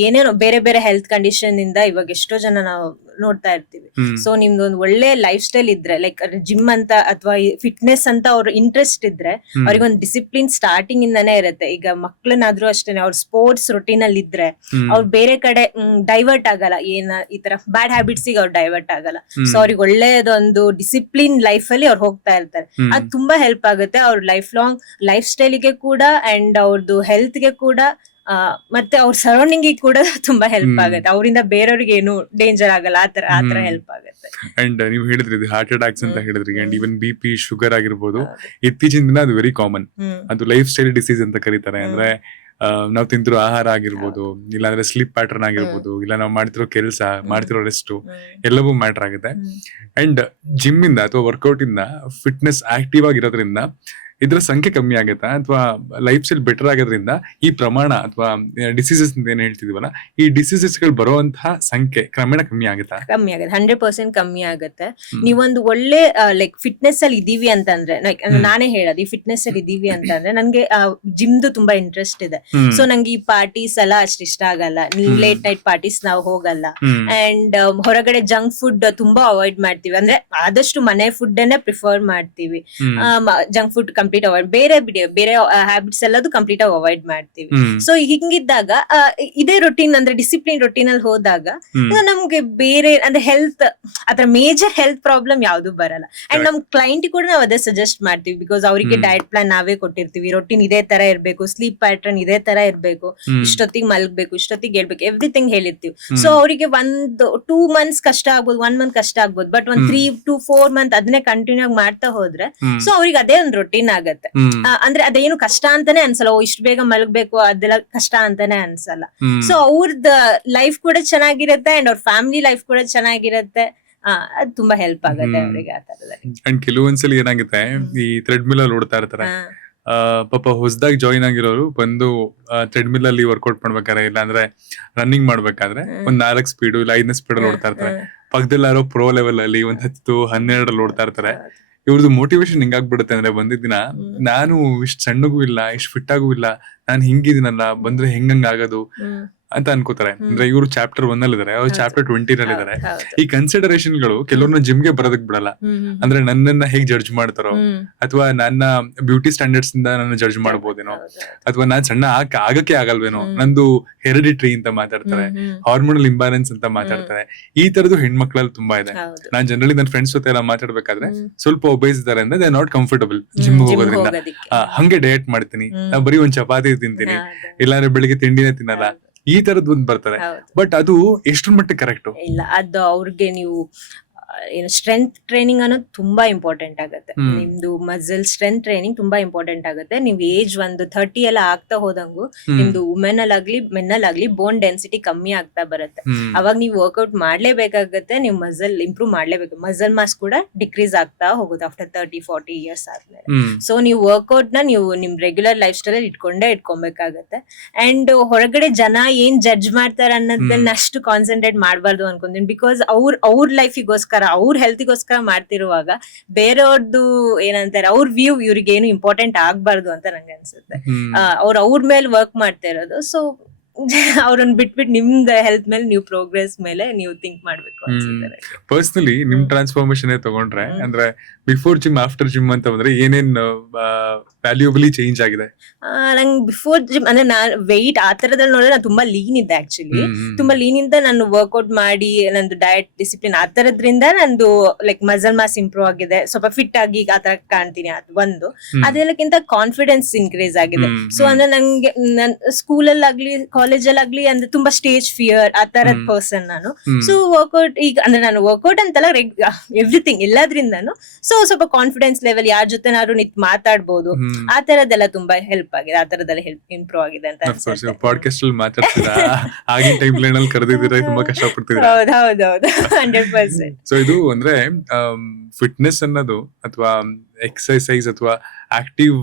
ಏನೇನೋ ಬೇರೆ ಬೇರೆ ಹೆಲ್ತ್ ಕಂಡೀಷನ್ ಇಂದ ಇವಾಗ ಎಷ್ಟೋ ಜನ ನಾವು ನೋಡ್ತಾ ಇರ್ತೀವಿ. ಸೊ ನಿಮ್ದು ಒಂದು ಒಳ್ಳೆ ಲೈಫ್ ಸ್ಟೈಲ್ ಇದ್ರೆ, ಲೈಕ್ ಜಿಮ್ ಅಂತ ಅಥವಾ ಫಿಟ್ನೆಸ್ ಅಂತ ಅವ್ರ ಇಂಟ್ರೆಸ್ಟ್ ಇದ್ರೆ, ಅವ್ರಿಗೊಂದು ಡಿಸಿಪ್ಲಿನ್ ಸ್ಟಾರ್ಟಿಂಗ್ ಇಂದಾನೇ ಇರುತ್ತೆ. ಈಗ ಮಕ್ಳನ್ನಾದ್ರೂ ಅಷ್ಟೇನೆ, ಅವ್ರ ಸ್ಪೋರ್ಟ್ಸ್ ರೊಟೀನ್ ಅಲ್ಲಿ ಇದ್ರೆ ಅವ್ರು ಬೇರೆ ಕಡೆ ಡೈವರ್ಟ್ ಆಗಲ್ಲ. ಈ ತರ ಬ್ಯಾಡ್ ಹ್ಯಾಬಿಟ್ಸ್ ಗೆ ಅವ್ರು ಡೈವರ್ಟ್ ಆಗಲ್ಲ. ಸೊ ಅವ್ರಿಗೆ ಒಳ್ಳೆಯದೊಂದು ಡಿಸಿಪ್ಲಿನ್ ಲೈಫ್ ಅಲ್ಲಿ ಅವ್ರು ಹೋಗ್ತಾ ಇರ್ತಾರೆ. ಅದು ತುಂಬಾ ಹೆಲ್ಪ್ ಆಗುತ್ತೆ ಅವ್ರ ಲೈಫ್ ಲಾಂಗ್ ಲೈಫ್ ಸ್ಟೈಲ್ಗೆ ಕೂಡ, ಅಂಡ್ ಅವ್ರದ್ದು ಹೆಲ್ತ್ ಗೆ ಕೂಡ, ಮತ್ತೆ ಅವ್ರ ಸರೌಂಡಿಂಗ್ ಕೂಡ ತುಂಬಾ ಹೆಲ್ಪ್ ಆಗುತ್ತೆ. ಅವರಿಂದ ಬೇರೆಯವ್ರಿಗೆ ಏನು ಡೇಂಜರ್ ಆಗಲ್ಲ, ಆತರ ಹೆಲ್ಪ್ ಆಗುತ್ತೆ. ಅಂಡ್ ನೀವು ಹೇಳಿದ್ರಿ ಹಾರ್ಟ್ ಅಟ್ಯಾಕ್ಸ್ ಅಂತ ಹೇಳಿದ್ರಿ, ಅಂಡ್ ಈವನ್ BP, ಶುಗರ್ ಆಗಿರ್ಬೋದು, ಇತ್ತೀಚಿನ ದಿನ ಅದು ವೆರಿ ಕಾಮನ್. ಅದು ಲೈಫ್ ಸ್ಟೈಲ್ ಡಿಸೀಸ್ ಅಂತ ಕರೀತಾರೆ. ಅಂದ್ರೆ ನಾವು ತಿಂತಿರೋ ಆಹಾರ ಆಗಿರ್ಬೋದು, ಇಲ್ಲಾಂದ್ರೆ ಸ್ಲೀಪ್ ಪ್ಯಾಟರ್ನ್ ಆಗಿರ್ಬೋದು, ಇಲ್ಲ ನಾವು ಮಾಡ್ತಿರೋ ಕೆಲಸ, ಮಾಡ್ತಿರೋ ರೆಸ್ಟ್, ಎಲ್ಲವೂ ಮ್ಯಾಟರ್ ಆಗುತ್ತೆ. ಅಂಡ್ ಜಿಮ್ ಇಂದ ಅಥವಾ ವರ್ಕೌಟ್ ಇಂದ ಫಿಟ್ನೆಸ್ ಆಕ್ಟಿವ್ ಆಗಿರೋದ್ರಿಂದ ಇದ್ರ ಸಂಖ್ಯೆ ಕಮ್ಮಿ ಆಗುತ್ತಾ, ಅಥವಾ ಲೈಫ್ ಸ್ಟೈಲ್ ಬೆಟರ್ ಆಗೋದ್ರಿಂದ ಈ ಪ್ರಮಾಣ ಅಥವಾ ಡಿಸೀಸಸ್ ಅಂತ ಏನ್ ಹೇಳ್ತಿದೀವಲ್ಲ, ಈ ಡಿಸೀಸಸ್ ಗಳು ಬರುವಂತಹ ಸಂಖ್ಯೆ ಕ್ರಮೇಣ ಕಮ್ಮಿ ಆಗುತ್ತಾ? ಕಮ್ಮಿ ಆಗುತ್ತೆ, 100% ಕಮ್ಮಿ ಆಗುತ್ತೆ. ನೀವೊಂದು ಒಳ್ಳೆ ಲೈಕ್ ಫಿಟ್ನೆಸ್ ಅಲ್ಲಿ ಇದೀವಿ ಅಂತಂದ್ರೆ, ಲೈಕ್ ನಾನೇ ಹೇಳೋದು, ಈ ಫಿಟ್ನೆಸ್ ಅಲ್ಲಿ ಇದೀವಿ ಅಂತಂದ್ರೆ ನನ್ಗೆ ಜಿಮ್ದು ತುಂಬಾ ಇಂಟ್ರೆಸ್ಟ್ ಇದೆ. ಸೊ ನಂಗೆ ಈ ಪಾರ್ಟೀಸ್ ಎಲ್ಲ ಅಷ್ಟು ಇಷ್ಟ ಆಗಲ್ಲ, ಲೇಟ್ ನೈಟ್ ಪಾರ್ಟೀಸ್ ನಾವು ಹೋಗಲ್ಲ. ಅಂಡ್ ಹೊರಗಡೆ ಜಂಕ್ ಫುಡ್ ತುಂಬಾ ಅವಾಯ್ಡ್ ಮಾಡ್ತೀವಿ. ಅಂದ್ರೆ ಆದಷ್ಟು ಮನೆ ಫುಡ್ ಪ್ರಿಫರ್ ಮಾಡ್ತೀವಿ. ಜಂಕ್ ಫುಡ್ ಕಂಪ್ಲೀಟ್ ಅವಾಯ್ಡ್, ಬೇರೆ ಹ್ಯಾಬಿಟ್ಸ್ ಎಲ್ಲದು ಕಂಪ್ಲೀಟ್ ಆಗಿ ಅವಾಯ್ಡ್ ಮಾಡ್ತೀವಿ. ಸೊ ಹಿಂಗಿದ್ದಾಗ ಇದೇ ರೊಟೀನ್ ಅಂದ್ರೆ ಡಿಸಿಪ್ಲಿನ್ ರೊಟೀನ್ ಅಲ್ಲಿ ಹೋದಾಗ ನಮ್ಗೆ ಬೇರೆ ಅಂದ್ರೆ ಹೆಲ್ತ್ ಅದ್ರ ಮೇಜರ್ ಹೆಲ್ತ್ ಪ್ರಾಬ್ಲಮ್ ಯಾವ್ದು ಬರಲ್ಲ. ಅಂಡ್ ನಮ್ ಕ್ಲೈಂಟ್ ಕೂಡ ನಾವು ಅದೇ ಸಜೆಸ್ಟ್ ಮಾಡ್ತೀವಿ, ಬಿಕಾಸ್ ಅವರಿಗೆ ಡಯಟ್ ಪ್ಲಾನ್ ನಾವೇ ಕೊಟ್ಟಿರ್ತೀವಿ. ರೊಟೀನ್ ಇದೇ ತರ ಇರ್ಬೇಕು, ಸ್ಲೀಪ್ ಪ್ಯಾಟರ್ನ್ ಇದೇ ತರ ಇರ್ಬೇಕು, ಇಷ್ಟೊತ್ತಿಗೆ ಮಲ್ಗ್ಬೇಕು, ಇಷ್ಟೊತ್ತಿಗೆ ಹೇಳ್ಬೇಕು, ಎವ್ರಿಥಿಂಗ್ ಹೇಳಿರ್ತೀವಿ. ಸೊ ಅವರಿಗೆ 2 months ಕಷ್ಟ ಆಗ್ಬೋದು, 1 month ಕಷ್ಟ ಆಗ್ಬೋದು, ಬಟ್ 3 to 4 months ಅದನ್ನೇ ಕಂಟಿನ್ಯೂ ಆಗಿ ಮಾಡ್ತಾ ಹೋದ್ರೆ ಸೊ ಅವ್ರಿಗೆ ಅದೇ ಒಂದು ರೊಟೀನ್ ಆಗತ್ತೆ. ಅಂದ್ರೆ ಅದೇನು ಕಷ್ಟ ಅಂತಾನೆ ಅನ್ಸಲ್ಲ, ಇಷ್ಟು ಬೇಗ ಮಲಗ್ಬೇಕು ಅದೆಲ್ಲ ಕಷ್ಟ ಅಂತಾನೆ ಅನ್ಸಲ್ಲ. ಸೊ ಅವ್ರದ್ ಲೈಫ್ ಕೂಡ ಚೆನ್ನಾಗಿರುತ್ತೆ ಅಂಡ್ ಅವ್ರ ಫ್ಯಾಮಿಲಿ ಲೈಫ್ ಕೂಡ ಚೆನ್ನಾಗಿರುತ್ತೆ. ಅದು ತುಂಬಾ ಹೆಲ್ಪ್ ಆಗುತ್ತೆ ಅವರಿಗೆ ಆ ತರದಲ್ಲಿ. ಅಂಡ್ ಕೆಲವೊಂದ್ಸಲಿ ಏನಾಗುತ್ತೆ, ಈ ಥ್ರೆಡ್ ಮಿಲ್ ಅಲ್ಲಿ ಓಡ್ತಾ ಇರ್ತಾರೆ, ಪಾಪ ಹೊಸದಾಗಿ ಜಾಯಿನ್ ಆಗಿರೋರು ಬಂದು ಥ್ರೆಡ್ ಮಿಲ್ ಅಲ್ಲಿ ವರ್ಕೌಟ್ ಮಾಡ್ಬೇಕಾದ್ರೆ, ಇಲ್ಲ ಅಂದ್ರೆ ರನ್ನಿಂಗ್ ಮಾಡ್ಬೇಕಾದ್ರೆ ಒಂದ್ 4 ಸ್ಪೀಡ್ ಇಲ್ಲ 5 ಸ್ಪೀಡ್ ಅಲ್ಲಿ ಓಡ್ತಾ ಇರ್ತಾರೆ. ಪಕ್ಕದಲ್ಲಿ ಯಾರೋ ಪ್ರೋ ಲೆವೆಲ್ ಅಲ್ಲಿ ಒಂದ್ 10-12 ಓಡ್ತಾ ಇರ್ತಾರೆ. ಇವ್ರದ್ದು ಮೋಟಿವೇಶನ್ ಹಿಂಗಾಗ್ಬಿಡುತ್ತೆ ಅಂದ್ರೆ, ಬಂದಿದ್ದಿನ ನಾನು ಇಷ್ಟ್ ಸಣ್ಣಗೂ ಇಲ್ಲ, ಇಷ್ಟ್ ಫಿಟ್ ಆಗೂ ಇಲ್ಲ, ನಾನ್ ಹಿಂಗಿದ್ದೀನಲ್ಲ, ಬಂದ್ರೆ ಹೆಂಗಂಗ ಆಗೋದು ಅಂತ ಅನ್ಕೋತಾರೆ. ಅಂದ್ರೆ ಇವರು ಚಾಪ್ಟರ್ 1 ಅಲ್ಲಿ ಇದಾರೆ, ಅವ್ರು ಚಾಪ್ಟರ್ 20 ನಲ್ಲಿ ಇದಾರೆ. ಈ ಕನ್ಸಿಡರೇಷನ್ ಗಳು ಕೆಲವ್ರನ್ನ ಜಿಮ್ಗೆ ಬರೋದಕ್ ಬಿಡಲ್ಲ. ಅಂದ್ರೆ ನನ್ನನ್ನ ಹೇಗ್ ಜಡ್ಜ್ ಮಾಡ್ತಾರೋ, ಅಥವಾ ನನ್ನ ಬ್ಯೂಟಿ ಸ್ಟ್ಯಾಂಡರ್ಡ್ಸ್ ಇಂದ ನನ್ನ ಜಡ್ಜ್ ಮಾಡ್ಬೋದೇನೋ, ಅಥವಾ ನಾನ್ ಸಣ್ಣ ಆಗಕ್ಕೆ ಆಗಲ್ವೇನೋ, ನಂದು ಹೆರಿಡಿಟ್ರಿ ಅಂತ ಮಾತಾಡ್ತಾರೆ, ಹಾರ್ಮೋನಲ್ ಇಂಬ್ಯಾಲೆನ್ಸ್ ಅಂತ ಮಾತಾಡ್ತಾರೆ. ಈ ತರದ್ದು ಹೆಣ್ಮಕ್ಳಲ್ಲಿ ತುಂಬಾ ಇದೆ. ನಾನ್ ಜನರಲಿ ನನ್ನ ಫ್ರೆಂಡ್ಸ್ ಜೊತೆ ಎಲ್ಲ ಮಾತಾಡ್ಬೇಕಾದ್ರೆ ಸ್ವಲ್ಪ ಒಬೇಸ್ ಇದಾರೆ ಅಂದ್ರೆ ದೇ ನಾಟ್ ಕಂಫರ್ಟಬಲ್ ಜಿಮ್ ಹೋಗೋದ್ರಿಂದ. ಹಂಗೆ ಡಯಟ್ ಮಾಡ್ತೀನಿ, ನಾ ಬರೀ ಒಂದ್ ಚಪಾತಿ ತಿಂತೀನಿ, ಇಲ್ಲಾಂದ್ರೆ ಬೆಳಿಗ್ಗೆ ತಿಂಡಿನೇ ತಿನ್ನಲ್ಲ, ಈ ತರದ್ ಒಂದ್ ಬರ್ತಾರೆ. ಬಟ್ ಅದು ಎಷ್ಟ್ರ ಮಟ್ಟಿಗೆ ಕರೆಕ್ಟ್ ಇಲ್ಲ, ಅದು ಅವ್ರಿಗೆ ನೀವು ಏನು ಸ್ಟ್ರೆಂತ್ ಟ್ರೈನಿಂಗ್ ಅನ್ನೋದು ತುಂಬಾ ಇಂಪಾರ್ಟೆಂಟ್ ಆಗುತ್ತೆ. ನಿಮ್ದು ಮಸಲ್ ಸ್ಟ್ರೆಂತ್ ಟ್ರೈನಿಂಗ್ ತುಂಬಾ ಇಂಪಾರ್ಟೆಂಟ್ ಆಗುತ್ತೆ. ನೀವು ಏಜ್ ಒಂದು 30 ಎಲ್ಲ ಆಗ್ತಾ ಹೋದಂಗು ನಿಮ್ದು ವುಮೆನ್ ಅಲ್ಲಾಗ್ಲಿ ಮೆನ್ ಅಲ್ಲಾಗ್ಲಿ ಬೋನ್ ಡೆನ್ಸಿಟಿ ಕಮ್ಮಿ ಆಗ್ತಾ ಬರುತ್ತೆ. ಅವಾಗ ನೀವು ವರ್ಕೌಟ್ ಮಾಡ್ಲೇಬೇಕಾಗತ್ತೆ, ನೀವು ಮಸಲ್ ಇಂಪ್ರೂವ್ ಮಾಡ್ಲೇಬೇಕು. ಮಸಲ್ ಮಾಸ್ ಕೂಡ ಡಿಕ್ರೀಸ್ ಆಗ್ತಾ ಹೋಗುತ್ತೆ ಆಫ್ಟರ್ 30-40 years ಆದ್ಮೇಲೆ. ಸೊ ನೀವು ವರ್ಕೌಟ್ ನ ನೀವು ನಿಮ್ ರೆಗ್ಯುಲರ್ ಲೈಫ್ ಸ್ಟೈಲ್ ಇಟ್ಕೊಬೇಕಾಗತ್ತೆ. ಅಂಡ್ ಹೊರಗಡೆ ಜನ ಏನ್ ಜಡ್ಜ್ ಮಾಡ್ತಾರೆ ಅನ್ನೋದನ್ನ ಅಷ್ಟು ಕಾನ್ಸಂಟ್ರೇಟ್ ಮಾಡಬಾರ್ದು ಅನ್ಕೊಂತೀನಿ. ಬಿಕಾಸ್ ಅವ್ರ ಲೈಫಿಗೋಸ್ಕರ, ಅವ್ರ ಹೆಲ್ತಿಗೋಸ್ಕರ ಮಾಡ್ತಿರುವಾಗ ಬೇರೆಯವ್ರದ್ದು ಏನಂತಾರೆ ಅವ್ರ ವ್ಯೂ ಇವ್ರಿಗೆ ಏನು ಇಂಪಾರ್ಟೆಂಟ್ ಆಗ್ಬಾರ್ದು ಅಂತ ನಂಗೆ ಅನ್ಸುತ್ತೆ. ಅವ್ರ ಮೇಲೆ ವರ್ಕ್ ಮಾಡ್ತಾ ಇರೋದು. ಸೊ ಅವ್ರನ್ನ ಬಿಟ್ಬಿಟ್ಟು ನಿಮ್ದ ಹೆಲ್ತ್ ಮೇಲೆ, ನೀವು ಪ್ರೋಗ್ರೆಸ್ ಮೇಲೆ ನೀವು ಥಿಂಕ್ ಮಾಡ್ಬೇಕು ಅನ್ಸುತ್ತೆ. ಪರ್ಸನಲಿ ನಿಮ್ ಟ್ರಾನ್ಸ್ಫಾರ್ಮೇಶನ್ ತಗೊಂಡ್ರೆ, ಅಂದ್ರೆ ಬಿಫೋರ್ ಜಿಮ್ ಆಫ್ಟರ್ ಜಿಮ್ ಅಂತ ಬಂದ್ರೆ ಏನೇನ್ ವ್ಯಾಲ್ಯೂಬಲಿ ಚೇಂಜ್ ಆಗಿದೆ? ನಂಗೆ ಬಿಫೋರ್ ಜಿಮ್ ಅಂದ್ರೆ ನಾನು ವೆಯ್ಟ್ ಆ ತರದಲ್ಲಿ ನೋಡಿದ್ರೆ ನಾನು ತುಂಬಾ ಲೀನ್ ಇದ್ದೆ. ಆಕ್ಚುಲಿ ತುಂಬಾ ಲೀನ್ ಇಂದ ನಾನು ವರ್ಕೌಟ್ ಮಾಡಿ ನಂದು ಡಯಟ್ ಡಿಸಿಪ್ಲಿನ್ ಆ ತರದ್ರಿಂದ ನಂದು ಲೈಕ್ ಮಸಲ್ ಮಾಸ್ ಇಂಪ್ರೂವ್ ಆಗಿದೆ, ಸ್ವಲ್ಪ ಫಿಟ್ ಆಗಿ ಆ ತರ ಕಾಣ್ತೀನಿ. ಅದು ಒಂದು. ಅದೆಲ್ಲಕ್ಕಿಂತ ಕಾನ್ಫಿಡೆನ್ಸ್ ಇನ್ಕ್ರೀಸ್ ಆಗಿದೆ. ಸೊ ಅಂದ್ರೆ ನಂಗೆ ನನ್ ಸ್ಕೂಲಲ್ಲಾಗ್ಲಿ ಕಾಲೇಜಲ್ಲಾಗ್ಲಿ ಅಂದ್ರೆ ತುಂಬಾ ಸ್ಟೇಜ್ ಫಿಯರ್ ಆ ತರದ ಪರ್ಸನ್ ನಾನು. ಸೊ ವರ್ಕೌಟ್ ಈಗ ಅಂದ್ರೆ ನಾನು ವರ್ಕೌಟ್ ಅಂತಲ್ಲ, ಎವ್ರಿಥಿಂಗ್ ಎಲ್ಲದ್ರಿಂದಾನು ಸೊ ಸ್ವಲ್ಪ ಕಾನ್ಫಿಡೆನ್ಸ್ ಲೆವೆಲ್, ಯಾರ ಜೊತೆ ನಾನು ಮಾತಾಡ್ಬೋದು, ಆ ತರದೆಲ್ಲ ತುಂಬಾ ಹೆಲ್ಪ್ ಆಗಿದೆ. ಆ ತರದೆಲ್ಲ ಇಂಪ್ರೂವ್ ಆಗಿದೆ ಅಂತ ಅನ್ಸುತ್ತೆ. ಪಾಡ್ಕಾಸ್ಟ್ ಅಲ್ಲಿ ಮಾತಾಡ್ತೀರಾ, ಆಗಿನ ಟೈಮ್ ಲೈನ್ ಅಲ್ಲಿ ಕರೆದಿದ್ದೀರಾ, ತುಂಬಾ ಕಷ್ಟ ಪಡ್ತಿದ್ದೀರಾ. ಹೌದೌದು 100%. ಸೊ ಇದು ಅಂದ್ರೆ ಫಿಟ್ನೆಸ್ ಅನ್ನೋದು ಅಥವಾ ಎಕ್ಸರ್ಸೈಸ್ ಅಥವಾ ಆಕ್ಟಿವ್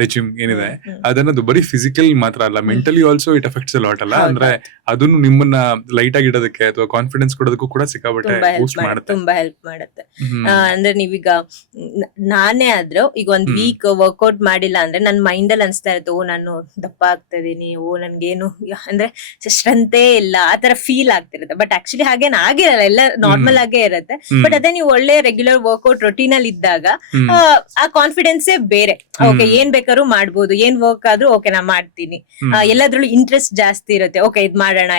ರೆಜಿಮ್ ಏನಿದೆ ಅದನ್ನದು ಬರೀ ಫಿಸಿಕಲ್ ಮಾತ್ರ ಅಲ್ಲ, mentally also it effects lot ಅಲ್ಲ. ಅಂದ್ರೆ ಅದನ್ನು ನಿಮ್ಮನ್ನ ಲೈಟ್ ಆಗಿ ಇಡೋದಕ್ಕೆ ಅಥವಾ ಕಾನ್ಫಿಡೆನ್ಸ್ ಕೊಡೋದಕ್ಕೂ ಕೂಡ ಸಿಕ್ಕಾಪಟ್ಟೆ ಬೂಸ್ಟ್ ಮಾಡುತ್ತೆ, ತುಂಬಾ ಹೆಲ್ಪ್ ಮಾಡುತ್ತೆ. ಅಂದ್ರೆ ನೀವೀಗ ನಾನೇ ಆದ್ರೂ ಈಗ ಒಂದ್ ವೀಕ್ ವರ್ಕೌಟ್ ಮಾಡಿಲ್ಲ ಅಂದ್ರೆ ನನ್ ಮೈಂಡ್ ಅಲ್ಲಿ ಅನ್ಸ್ತಾ ಇರುತ್ತೆ, ನಾನು ದಪ್ಪ ಆಗ್ತಾ ಇದೀನಿ, ನನ್ಗೇನು ಅಂದ್ರೆ ಸ್ಟ್ರೆಂತೇ ಇಲ್ಲ, ಆ ತರ ಫೀಲ್ ಆಗ್ತಿರುತ್ತೆ. ಬಟ್ ಆಕ್ಚುಲಿ ಹಾಗೇನ್ ಆಗಿರಲ್ಲ, ಎಲ್ಲ ನಾರ್ಮಲ್ ಆಗೇ ಇರುತ್ತೆ. ಬಟ್ ಅದೇ ನೀವು ಒಳ್ಳೆ ರೆಗ್ಯುಲರ್ ವರ್ಕೌಟ್ ರೊಟೀನ್ ಅಲ್ಲಿ ಇದ್ದಾಗ ಆ ಕಾನ್ಫಿಡೆನ್ಸೇ ಬೇರೆ. ಓಕೆ, ಏನ್ ಬೇಕಾದ್ರೂ ಮಾಡ್ಬೋದು, ಏನ್ ವರ್ಕ್ ಆದ್ರೂ ಓಕೆ ನಾ ಮಾಡ್ತೀನಿ, ಎಲ್ಲದ್ರಲ್ಲೂ ಇಂಟ್ರೆಸ್ಟ್ ಜಾಸ್ತಿ ಇರುತ್ತೆ. ಓಕೆ ಇದ್ ಮಾಡೋಣ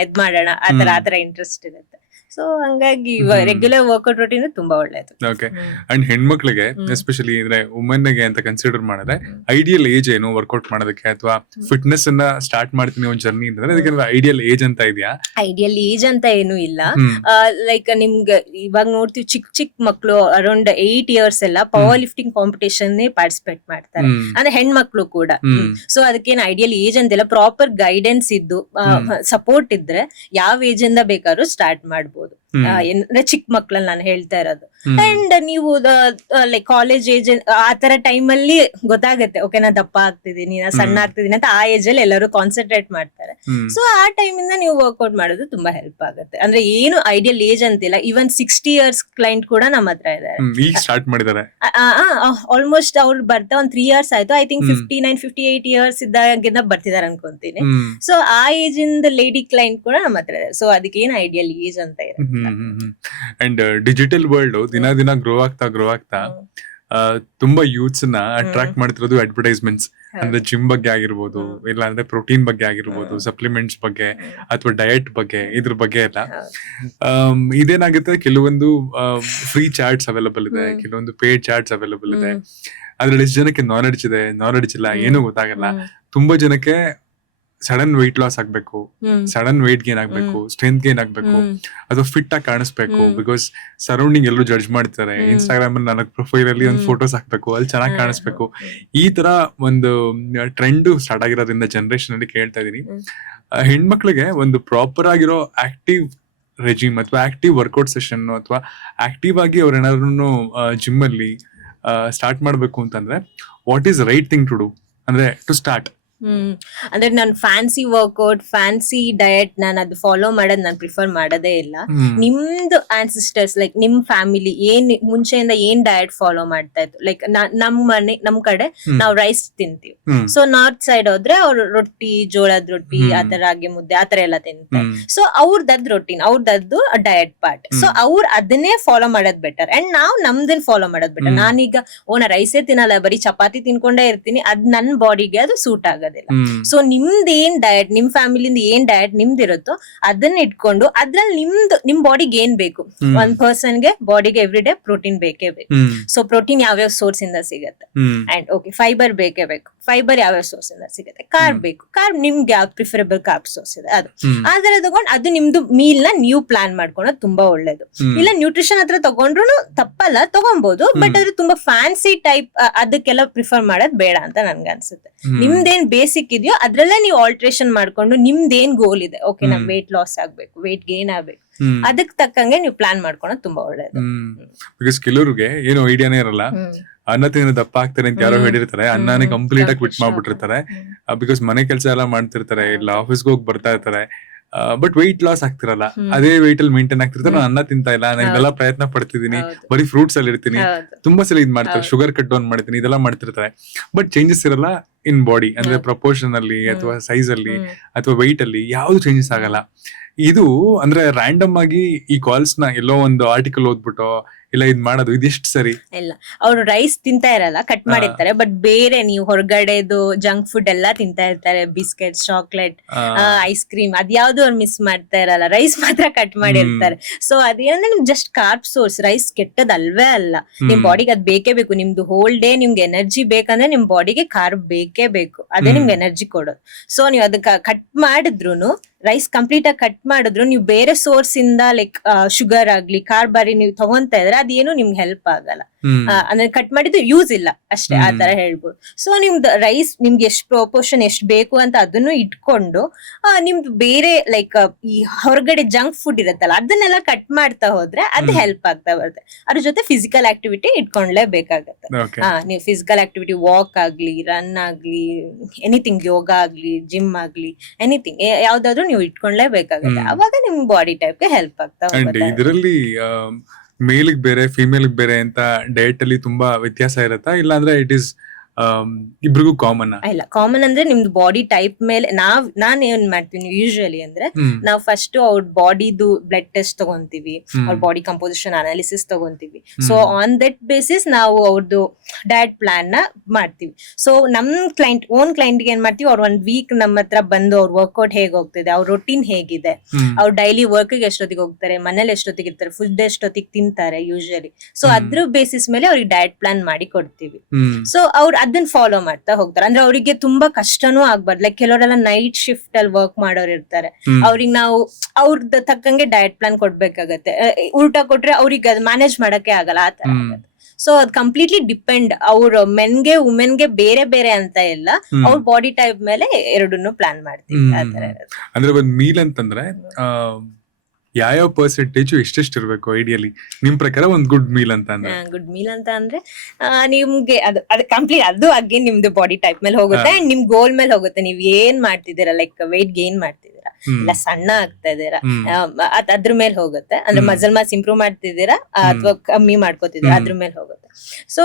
ಆ ತರ ಇಂಟ್ರೆಸ್ಟ್ ಇರುತ್ತೆ. ಸೊ ಹಂಗಾಗಿ ರೆಗ್ಯುಲರ್ ವರ್ಕೌಟ್ ರೊಟೀನ್ ತುಂಬಾ ಒಳ್ಳೇದು. ಓಕೆ. ಅಂಡ್ ಹೆಣ್ಮಕ್ಳಿಗೆ ಎಸ್ಪೆಷಲಿ ಅಂದ್ರೆ ವುಮೆನ್ ಗೆ ಅಂತ ಕನ್ಸಿಡರ್ ಮಾಡಿದ್ರೆ ಐಡಿಯಲ್ ಏಜ್ ಏನು ವರ್ಕೌಟ್ ಮಾಡೋದಕ್ಕೆ, ಅಥವಾ ಫಿಟ್ನೆಸ್ ಅನ್ನ ಸ್ಟಾರ್ಟ್ ಮಾಡ್ತೀನಿ ಒಂದ್ ಜರ್ನಿ ಅಂದ್ರೆ ಅದಕ್ಕೆ ಐಡಿಯಲ್ ಏಜ್ ಅಂತ ಇದೆಯಾ? ಐಡಿಯಲ್ ಏಜ್ ಅಂತ ಏನು ಇಲ್ಲ. ಲೈಕ್ ನಿಮ್ಗೆ ಇವಾಗ ನೋಡ್ತೀವಿ ಚಿಕ್ಕ ಮಕ್ಳು ಅರೌಂಡ್ 8 years ಎಲ್ಲ ಪವರ್ ಲಿಫ್ಟಿಂಗ್ ಕಾಂಪಿಟೇಷನ್ ಪಾರ್ಟಿಸಿಪೇಟ್ ಮಾಡ್ತಾರೆ, ಅಂದ್ರೆ ಹೆಣ್ಮಕ್ಳು ಕೂಡ. ಸೊ ಅದಕ್ಕೇನು ಐಡಿಯಲ್ ಏಜ್ ಅಂತಿಲ್ಲ, ಪ್ರಾಪರ್ ಗೈಡೆನ್ಸ್ ಇದ್ದು ಸಪೋರ್ಟ್ ಇದ್ರೆ ಯಾವ ಏಜ್ ಇಂದ ಬೇಕಾದ್ರೂ ಸ್ಟಾರ್ಟ್ ಮಾಡ್ಬೋದು. ಅಂದ್ರೆ ಚಿಕ್ಕ ಮಕ್ಳಲ್ಲಿ ನಾನು ಹೇಳ್ತಾ ಇರೋದು. ಅಂಡ್ ನೀವು ಲೈಕ್ ಕಾಲೇಜ್ ಏಜ್ ಆ ತರ ಟೈಮ್ ಅಲ್ಲಿ ಗೊತ್ತಾಗತ್ತೆ, ಓಕೆ ನಾ ದಪ್ಪ ಆಗ್ತಿದೀನಿ, ನಾ ಸಣ್ಣ ಆಗ್ತಿದೀನಿ ಅಂತ. ಆ ಏಜ್ ಅಲ್ಲಿ ಎಲ್ಲರೂ ಕಾನ್ಸಂಟ್ರೇಟ್ ಮಾಡ್ತಾರೆ. ಸೊ ಆ ಟೈಮ್ ಇಂದ ನೀವು ವರ್ಕೌಟ್ ಮಾಡೋದು ತುಂಬಾ ಹೆಲ್ಪ್ ಆಗುತ್ತೆ. ಅಂದ್ರೆ ಏನು ಐಡಿಯಲ್ ಏಜ್ ಅಂತಿಲ್ಲ. ಈವನ್ 60 years ಕ್ಲೈಂಟ್ ಕೂಡ ನಮ್ಮ ಹತ್ರ ಇದ್ದಾರೆ. ಆಲ್ಮೋಸ್ಟ್ ಅವ್ರು ಬರ್ತಾ ಒಂದ್ 3 years ಆಯ್ತು. ಐ ಥಿಂಕ್ 59-58 years ಇದ್ದಾಗಿಂದ ಬರ್ತಿದಾರೆ ಅನ್ಕೊಂತೀನಿ. ಸೊ ಆ ಏಜ್ ಇಂದ ಲೇಡಿ ಕ್ಲೈಂಟ್ ಕೂಡ ನಮ್ಮ ಹತ್ರ ಇದೆ. ಸೊ ಅದಕ್ಕೆ ಏನ್ ಐಡಿಯಲ್ ಏಜ್ ಅಂತ ಇದೆ. ಅಂಡ್ ಡಿಜಿಟಲ್ ವರ್ಲ್ಡ್ ದಿನ ಗ್ರೋ ಆಗ್ತಾ ತುಂಬಾ ಯೂತ್ಸ್ ನ ಅಟ್ರಾಕ್ಟ್ ಮಾಡ್ತಿರೋದು ಅಡ್ವರ್ಟೈಸ್ಮೆಂಟ್ಸ್. ಅಂದ್ರೆ ಜಿಮ್ ಬಗ್ಗೆ ಆಗಿರ್ಬೋದು, ಇಲ್ಲ ಅಂದ್ರೆ ಪ್ರೋಟೀನ್ ಬಗ್ಗೆ ಆಗಿರ್ಬೋದು, ಸಪ್ಲಿಮೆಂಟ್ಸ್ ಬಗ್ಗೆ ಅಥವಾ ಡಯಟ್ ಬಗ್ಗೆ, ಇದ್ರ ಬಗ್ಗೆ ಎಲ್ಲ. ಇದೇನಾಗುತ್ತೆ, ಕೆಲವೊಂದು ಫ್ರೀ ಚಾರ್ಟ್ಸ್ ಅವೈಲಬಲ್ ಇದೆ, ಕೆಲವೊಂದು ಪೇಡ್ ಚಾರ್ಟ್ಸ್ ಅವೈಲಬಲ್ ಇದೆ. ಅದ್ರಲ್ಲಿ ಎಷ್ಟು ಜನಕ್ಕೆ ನಾಲೆಡ್ಜ್ ಇದೆ, ನಾಲೆಡ್ಜ್ ಇಲ್ಲ, ಏನು ಗೊತ್ತಾಗಲ್ಲ. ತುಂಬಾ ಜನಕ್ಕೆ ಸಡನ್ ವೆಯ್ಟ್ ಲಾಸ್ ಆಗ್ಬೇಕು, ಸಡನ್ ವೆಯ್ಟ್ ಗೇನ್ ಆಗ್ಬೇಕು, ಸ್ಟ್ರೆಂತ್ ಗೇನ್ ಆಗ್ಬೇಕು, ಅಥವಾ ಫಿಟ್ ಆಗಿ ಕಾಣಿಸ್ಬೇಕು. ಬಿಕಾಸ್ ಸರೌಂಡಿಂಗ್ ಎಲ್ಲರೂ ಜಡ್ಜ್ ಮಾಡ್ತಾರೆ. ಇನ್ಸ್ಟಾಗ್ರಾಮ್ ಅಲ್ಲಿ ನನ್ನ ಪ್ರೊಫೈಲ್ ಅಲ್ಲಿ ಒಂದು ಫೋಟೋಸ್ ಹಾಕ್ಬೇಕು, ಅಲ್ಲಿ ಚೆನ್ನಾಗಿ ಕಾಣಿಸ್ಬೇಕು. ಈ ತರ ಒಂದು ಟ್ರೆಂಡ್ ಸ್ಟಾರ್ಟ್ ಆಗಿರೋದ್ರಿಂದ ಜನರೇಷನ್ ಅಲ್ಲಿ ಕೇಳ್ತಾ ಇದೀನಿ, ಹೆಣ್ಮಕ್ಳಿಗೆ ಒಂದು ಪ್ರಾಪರ್ ಆಗಿರೋ ಆಕ್ಟಿವ್ ರೆಜಿಮ್ ಅಥವಾ ಆಕ್ಟಿವ್ ವರ್ಕೌಟ್ ಸೆಷನ್ ಅಥವಾ ಆಕ್ಟಿವ್ ಆಗಿ ಅವ್ರ ಏನಾದ್ರು ಜಿಮ್ ಅಲ್ಲಿ ಸ್ಟಾರ್ಟ್ ಮಾಡ್ಬೇಕು ಅಂತಂದ್ರೆ what is right thing to do, ಅಂದ್ರೆ ಟು ಸ್ಟಾರ್ಟ್? ಅಂದ್ರೆ ನಾನು ಫ್ಯಾನ್ಸಿ ವರ್ಕೌಟ್, ಫ್ಯಾನ್ಸಿ ಡಯಟ್ ನಾನು ಅದು ಫಾಲೋ ಮಾಡೋದ್ ನಾನು ಪ್ರಿಫರ್ ಮಾಡೋದೇ ಇಲ್ಲ. ನಿಮ್ದು ಆನ್ಸಿಸ್ಟರ್ಸ್ ಲೈಕ್ ನಿಮ್ ಫ್ಯಾಮಿಲಿ ಏನ್ ಮುಂಚೆಯಿಂದ ಏನ್ ಡಯಟ್ ಫಾಲೋ ಮಾಡ್ತಾ ಇತ್ತು, ಲೈಕ್ ನಮ್ ಕಡೆ ನಾವು ರೈಸ್ ತಿಂತೀವಿ. ಸೊ ನಾರ್ತ್ ಸೈಡ್ ಹೋದ್ರೆ ಅವ್ರು ರೊಟ್ಟಿ, ಜೋಳದ ರೊಟ್ಟಿ, ಆತರ ರಾಗಿ ಮುದ್ದೆ ಆತರ ಎಲ್ಲ ತಿಂತಾರೆ. ಸೊ ಅವ್ರದ್ದು ರೊಟೀನ್, ಅವ್ರದ್ದು ಡಯಟ್ ಪಾರ್ಟ್. ಸೊ ಅವ್ರು ಅದನ್ನೇ ಫಾಲೋ ಮಾಡೋದ್ ಬೆಟರ್ ಅಂಡ್ ನಾವು ನಮ್ದನ್ ಫಾಲೋ ಮಾಡೋದ್ ಬೆಟರ್. ನಾನೀಗ ರೈಸೇ ತಿನ್ನಲ್ಲ, ಬರೀ ಚಪಾತಿ ತಿನ್ಕೊಂಡೇ ಇರ್ತೀನಿ, ಅದ್ ನನ್ ಬಾಡಿಗೆ ಅದು ಸೂಟ್ ಆಗೋದಿಲ್ಲ. ಸೊ ನಿಮ್ದು ಏನ್ ಡಯಟ್, ನಿಮ್ ಫ್ಯಾಮಿಲಿಂದ ಏನ್ ಡಯಟ್ ನಿಮ್ದಿರುತ್ತೋ ಅದನ್ನ ಇಟ್ಕೊಂಡು ಅದ್ರಲ್ಲಿ ನಿಮ್ ಬಾಡಿಗೆ ಏನ್ ಬೇಕು, ಒಂದ್ ಪರ್ಸನ್ಗೆ ಬಾಡಿಗೆ ಎವ್ರಿ ಡೇ ಪ್ರೋಟೀನ್ ಬೇಕೇ ಬೇಕು. ಸೊ ಪ್ರೋಟೀನ್ ಯಾವ್ಯಾವ ಸೋರ್ಸ್ ಇಂದ ಸಿಗುತ್ತೆ, ಅಂಡ್ ಓಕೆ ಫೈಬರ್ ಬೇಕೇ ಬೇಕು, ಫೈಬರ್ ಯಾವ್ಯಾವ ಸೋರ್ಸ್ ಇಂದ ಸಿಗುತ್ತೆ, ಕಾರ್ಬ್ ಬೇಕು, ಕಾರ್ಬ್ ನಿಮ್ಗೆ ಯಾವ್ದು ಪ್ರಿಫರಬಲ್ ಕಾರ್ಬ್ ಸೋರ್ಸ್ ಇದೆ ಅದು ಆತರ ತಗೊಂಡು ಅದು ನಿಮ್ದು ಮೀಲ್ ನ ನೀವು ಪ್ಲಾನ್ ಮಾಡ್ಕೊಳೋದು ತುಂಬಾ ಒಳ್ಳೇದು. ಇಲ್ಲ ನ್ಯೂಟ್ರಿಷನ್ ಹತ್ರ ತಗೊಂಡ್ರು ತಪ್ಪಲ್ಲ, ತಗೊಂಬೋದು, ಬಟ್ ಅದ್ರ ತುಂಬಾ ಫ್ಯಾನ್ಸಿ ಟೈಪ್ ಅದಕ್ಕೆಲ್ಲ ಪ್ರಿಫರ್ ಮಾಡೋದ್ ಬೇಡ ಅಂತ ನನ್ಗೆ ಅನ್ಸುತ್ತೆ. ನಿಮ್ದೇನ್ ಬೇಸಿಕ್ ಇದೆಯೋ ಅದ್ರಲ್ಲೇ ನೀವು ಆಲ್ಟ್ರೇಷನ್ ಮಾಡ್ಕೊಂಡು ನಿಮ್ದೇನ್ ಗೋಲ್ ಇದೆ, ಓಕೆ ನಮ್ ವೇಟ್ ಲಾಸ್ ಆಗ್ಬೇಕು, ವೇಟ್ ಗೇನ್ ಆಗ್ಬೇಕು, ಅದಕ್ ತಕ್ಕಂಗೆ ನೀವು ಪ್ಲಾನ್ ಮಾಡ್ಕೊಳೋದು ತುಂಬಾ ಒಳ್ಳೇದು. ಬಿಕಾಸ್ ಕೆಲವ್ರಿಗೆ ಏನು ಐಡಿಯಾನೇ ಇರಲ್ಲ, ಅನ್ನ ತಿಂದ್ರೆ ದಪ್ಪ ಆಗ್ತಾರೆ ಅಂತ ಯಾರೋ ಹೇಳಿರ್ತಾರೆ, ಅನ್ನನೇ ಕಂಪ್ಲೀಟ್ ಆಗಿ ಕ್ವಿಟ್ ಮಾಡ್ಬಿಟ್ಟಿರ್ತಾರೆ. ಬಿಕಾಸ್ ಮನೆ ಕೆಲಸ ಎಲ್ಲ ಮಾಡ್ತಿರ್ತಾರೆ, ಇಲ್ಲ ಆಫೀಸ್ಗೆ ಹೋಗಿ ಬರ್ತಾ ಇರ್ತಾರೆ, ಬಟ್ ವೆಯ್ಟ್ ಲಾಸ್ ಆಗ್ತಿರಲ್ಲ. ಅದೇ ವೆಯ್ಟ್ ಅಲ್ಲಿ ಮೇಂಟೈನ್ ಆಗ್ತಿರ್ತಾರೆ. ನಾನು ಅನ್ನ ತಿಂತಾ ಇಲ್ಲ, ನಾನು ಇದೆಲ್ಲ ಪ್ರಯತ್ನ ಪಡ್ತಿದ್ದೀನಿ, ಬರೀ ಫ್ರೂಟ್ಸ್ ಅಲ್ಲಿ ಇರ್ತೀನಿ, ತುಂಬಾ ಸಲ ಇದ್ ಮಾಡ್ತಾರೆ, ಶುಗರ್ ಕಟ್ ಡೌನ್ ಮಾಡ್ತೀನಿ, ಇದೆಲ್ಲ ಮಾಡ್ತಿರ್ತಾರೆ. ಬಟ್ ಚೇಂಜಸ್ ಇರಲ್ಲ ಇನ್ ಬಾಡಿ, ಅಂದ್ರೆ ಪ್ರಪೋರ್ಷನ್ ಅಲ್ಲಿ ಅಥವಾ ಸೈಜ್ ಅಲ್ಲಿ ಅಥವಾ ವೆಯ್ಟ್ ಅಲ್ಲಿ ಯಾವ್ದು ಚೇಂಜಸ್ ಆಗಲ್ಲ. ಇದು ಅಂದ್ರೆ ರ್ಯಾಂಡಮ್ ಆಗಿ ಈ ಕಾಲ್ಸ್ ನ ಎಲ್ಲೋ ಒಂದು ಆರ್ಟಿಕಲ್ ಓದ್ಬಿಟ್ಟು ಇಲ್ಲ ಇದ್ ಮಾಡೋದು ಇದೆಷ್ಟು ಸರಿ ಇಲ್ಲ. ಅವ್ರು ರೈಸ್ ತಿಂತಾ ಇರಲ್ಲ, ಕಟ್ ಮಾಡಿರ್ತಾರೆ, ಬಟ್ ಬೇರೆ ನೀವು ಹೊರಗಡೆದು ಜಂಕ್ ಫುಡ್ ಎಲ್ಲಾ ತಿಂತಾ ಇರ್ತಾರೆ, ಬಿಸ್ಕೆಟ್, ಚಾಕ್ಲೇಟ್, ಐಸ್ ಕ್ರೀಮ್, ಅದ್ಯಾವ್ದು ಅವ್ರು ಮಿಸ್ ಮಾಡ್ತಾ ಇರಲ್ಲ, ರೈಸ್ ಮಾತ್ರ ಕಟ್ ಮಾಡಿರ್ತಾರೆ. ಸೊ ಅದೇನಂದ್ರೆ ನಿಮ್ ಜಸ್ಟ್ ಕಾರ್ಬ್ ಸೋರ್ಸ್, ರೈಸ್ ಕೆಟ್ಟದಲ್ವೇ ಅಲ್ಲ, ನಿಮ್ ಬಾಡಿಗೆ ಅದ್ ಬೇಕೇ ಬೇಕು. ನಿಮ್ದು ಹೋಲ್ ಡೇ ನಿಮ್ಗೆ ಎನರ್ಜಿ ಬೇಕಂದ್ರೆ ನಿಮ್ ಬಾಡಿಗೆ ಕಾರ್ಬ್ ಬೇಕೇ ಬೇಕು, ಅದೇ ನಿಮ್ಗೆ ಎನರ್ಜಿ ಕೊಡೋದು. ಸೊ ನೀವು ಅದಕ್ಕೆ ಕಟ್ ಮಾಡಿದ್ರು, ರೈಸ್ ಕಂಪ್ಲೀಟ್ ಆಗಿ ಕಟ್ ಮಾಡಿದ್ರು, ನೀವು ಬೇರೆ ಸೋರ್ಸ್ ಇಂದ ಲೈಕ್ ಶುಗರ್ ಆಗ್ಲಿ ಕಾರ್ಬ್ ಆಗ್ಲಿ ನೀವು ತಗೊಂತಾ ಇದ್ರೆ ಅದೇನು ನಿಮ್ಗೆ ಹೆಲ್ಪ್ ಆಗಲ್ಲ. ಅಂದ್ರೆ ಕಟ್ ಮಾಡಿದ್ದು ಯೂಸ್ ಇಲ್ಲ ಅಷ್ಟೇ, ಆ ತರ ಹೇಳ್ಬೋದು. ಸೊ ನಿಮ್ದು ರೈಸ್ ನಿಮ್ಗೆ ಎಷ್ಟು ಪ್ರಪೋರ್ಷನ್ ಎಷ್ಟು ಬೇಕು ಅಂತ ಅದನ್ನು ಇಟ್ಕೊಂಡು ನಿಮ್ದು ಬೇರೆ ಲೈಕ್ ಈ ಹೊರಗಡೆ ಜಂಕ್ ಫುಡ್ ಇರುತ್ತಲ್ಲ ಅದನ್ನೆಲ್ಲ ಕಟ್ ಮಾಡ್ತಾ ಹೋದ್ರೆ ಅದು ಹೆಲ್ಪ್ ಆಗ್ತಾ ಬರುತ್ತೆ. ಅದ್ರ ಜೊತೆ ಫಿಸಿಕಲ್ ಆಕ್ಟಿವಿಟಿ ಇಟ್ಕೊಂಡ್ಲೇ ಬೇಕಾಗತ್ತೆ. ನೀವು ಫಿಸಿಕಲ್ ಆಕ್ಟಿವಿಟಿ ವಾಕ್ ಆಗ್ಲಿ, ರನ್ ಆಗ್ಲಿ, ಎನಿಥಿಂಗ್, ಯೋಗ ಆಗ್ಲಿ, ಜಿಮ್ ಆಗ್ಲಿ, ಎನಿಥಿಂಗ್ ಯಾವ್ದಾದ್ರು ನೀವು ಇಟ್ಕೊಂಡ್ಲೇ ಬೇಕಾಗತ್ತೆ. ಅವಾಗ ನಿಮ್ ಬಾಡಿ ಟೈಪ್ಗೆ ಹೆಲ್ಪ್ ಆಗ್ತಾ ಹೋಗುತ್ತೆ. ಇದರಲ್ಲಿ ಮೇಲ್ಗೆ ಬೇರೆ ಫಿಮೇಲ್ ಬೇರೆ ಅಂತ ಡಯಟ್ ಅಲ್ಲಿ ತುಂಬಾ ವ್ಯತ್ಯಾಸ ಇರುತ್ತಾ, ಇಲ್ಲ ಅಂದ್ರೆ ಇಟ್ ಇಸ್ ಇಬ್ರಿಗೂ ಕಾಮನ್? ಇಲ್ಲ, ಕಾಮನ್ ಅಂದ್ರೆ ನಿಮ್ದು ಬಾಡಿ ಟೈಪ್ ಮೇಲೆ ನಾನ್ ಏನ್ ಮಾಡ್ತೀನಿ ಯೂಶುವಲಿ ಅಂದ್ರೆ ನಾವು ಫಸ್ಟ್ ಅವ್ರ ಬಾಡಿದು ಬ್ಲಡ್ ಟೆಸ್ಟ್ ತಗೊಂತೀವಿ, ಅವ್ರ ಬಾಡಿ ಕಂಪೋಸಿಷನ್ ಅನಾಲಿಸಿಸ್ ತಗೊಂತೀವಿ. ಸೊ ಆನ್ ದಟ್ ಬೇಸಿಸ್ ನಾವು ಅವ್ರದ್ದು ಡಯಟ್ ಪ್ಲಾನ್ ನ ಮಾಡ್ತೀವಿ. ಸೊ ನಮ್ ಓನ್ ಕ್ಲೈಂಟ್ ಏನ್ ಮಾಡ್ತೀವಿ, ಅವ್ರ 1 ವೀಕ್ ನಮ್ಮ ಹತ್ರ ಬಂದು ಅವ್ರ ವರ್ಕೌಟ್ ಹೇಗ್ ಹೋಗ್ತಿದೆ, ಅವ್ರ ರೊಟೀನ್ ಹೇಗಿದೆ, ಅವ್ರ ಡೈಲಿ ವರ್ಕ್ ಎಷ್ಟೊತ್ತಿಗೆ ಹೋಗ್ತಾರೆ, ಮನೇಲಿ ಎಷ್ಟೊತ್ತಿಗೆ ಇರ್ತಾರೆ, ಫುಡ್ ಎಷ್ಟೊತ್ತಿಗೆ ತಿಂತಾರೆ ಯೂಶುವಲಿ. ಸೊ ಅದ್ರ ಬೇಸಿಸ್ ಮೇಲೆ ಅವ್ರಿಗೆ ಡಯಟ್ ಪ್ಲಾನ್ ಮಾಡಿ ಕೊಡ್ತೀವಿ. ಸೊ ಅವ್ರ ಅದನ್ನ ಫಾಲೋ ಮಾಡ್ತಾ ಹೋಗ್ತಾರೆ. ಅಂದ್ರೆ ಅವರಿಗೆ ತುಂಬಾ ಕಷ್ಟನೂ ಆಗ್ಬಾರ್ದು. ಲೈಕ್ ಕೆಲವರೆಲ್ಲ ನೈಟ್ ಶಿಫ್ಟ್ ಅಲ್ಲಿ ವರ್ಕ್ ಮಾಡೋರು ಇರ್ತಾರೆ, ಅವ್ರಿಗೆ ನಾವು ಅವ್ರದ್ದು ತಕ್ಕಂಗೆ ಡಯಟ್ ಪ್ಲಾನ್ ಕೊಡ್ಬೇಕಾಗತ್ತೆ. ಉಲ್ಟಾ ಕೊಟ್ರೆ ಅವ್ರಿಗೆ ಅದು ಮ್ಯಾನೇಜ್ ಮಾಡಕ್ಕೆ ಆಗಲ್ಲ, ಆ ತರ ಆಗುತ್ತೆ. ಸೊ ಅದ್ ಕಂಪ್ಲೀಟ್ಲಿ ಡಿಪೆಂಡ್, ಅವ್ರ ಮೆನ್ಗೆ ವುಮೆನ್ಗೆ ಬೇರೆ ಬೇರೆ ಅಂತ ಇಲ್ಲ, ಅವ್ರ ಬಾಡಿ ಟೈಪ್ ಮೇಲೆ ಎರಡನ್ನೂ ಪ್ಲಾನ್ ಮಾಡ್ತೀವಿ. ಆ ತರ ಅಂದ್ರೆ ಒಂದ್ ಮೀಲ್ ಅಂತಂದ್ರೆ ಯಾವ ಪರ್ಸೆಂಟೇಜ್ ಎಷ್ಟೆಷ್ಟು ಇರಬೇಕು ಐಡಿಯಲಿ ನಿಮ್ ಪ್ರಕಾರ ಒಂದ್ ಗುಡ್ ಮೀಲ್ ಅಂತ ಅಂದ್ರೆ? ಗುಡ್ ಮೀಲ್ ಅಂತ ಅಂದ್ರೆ ನಿಮ್ಗೆ ಅದು ಕಂಪ್ಲೀಟ್ ಅದು ಅಗೇನ್ ನಿಮ್ದು ಬಾಡಿ ಟೈಪ್ ಮೇಲೆ ಹೋಗುತ್ತೆ ಅಂಡ್ ನಿಮ್ ಗೋಲ್ ಮೇಲೆ ಹೋಗುತ್ತೆ. ನೀವ್ ಏನ್ ಮಾಡ್ತಿದ್ದೀರಾ, ಲೈಕ್ ವೆಯ್ಟ್ ಗೇನ್ ಮಾಡ್ತಿದ್ದೀರಾ ಇಲ್ಲ ಸಣ್ಣ ಆಗ್ತಾ ಇದ್ದೀರಾ, ಅದ್ರ ಮೇಲೆ ಹೋಗುತ್ತೆ. ಅಂದ್ರೆ ಮಸಲ್ ಮಾಸ್ ಇಂಪ್ರೂವ್ ಮಾಡ್ತಿದ್ದೀರಾ ಅಥವಾ ಕಮ್ಮಿ ಮಾಡ್ಕೋತಿದ್ದೀರಾ, ಅದ್ರ ಮೇಲೆ ಹೋಗುತ್ತೆ. ಸೊ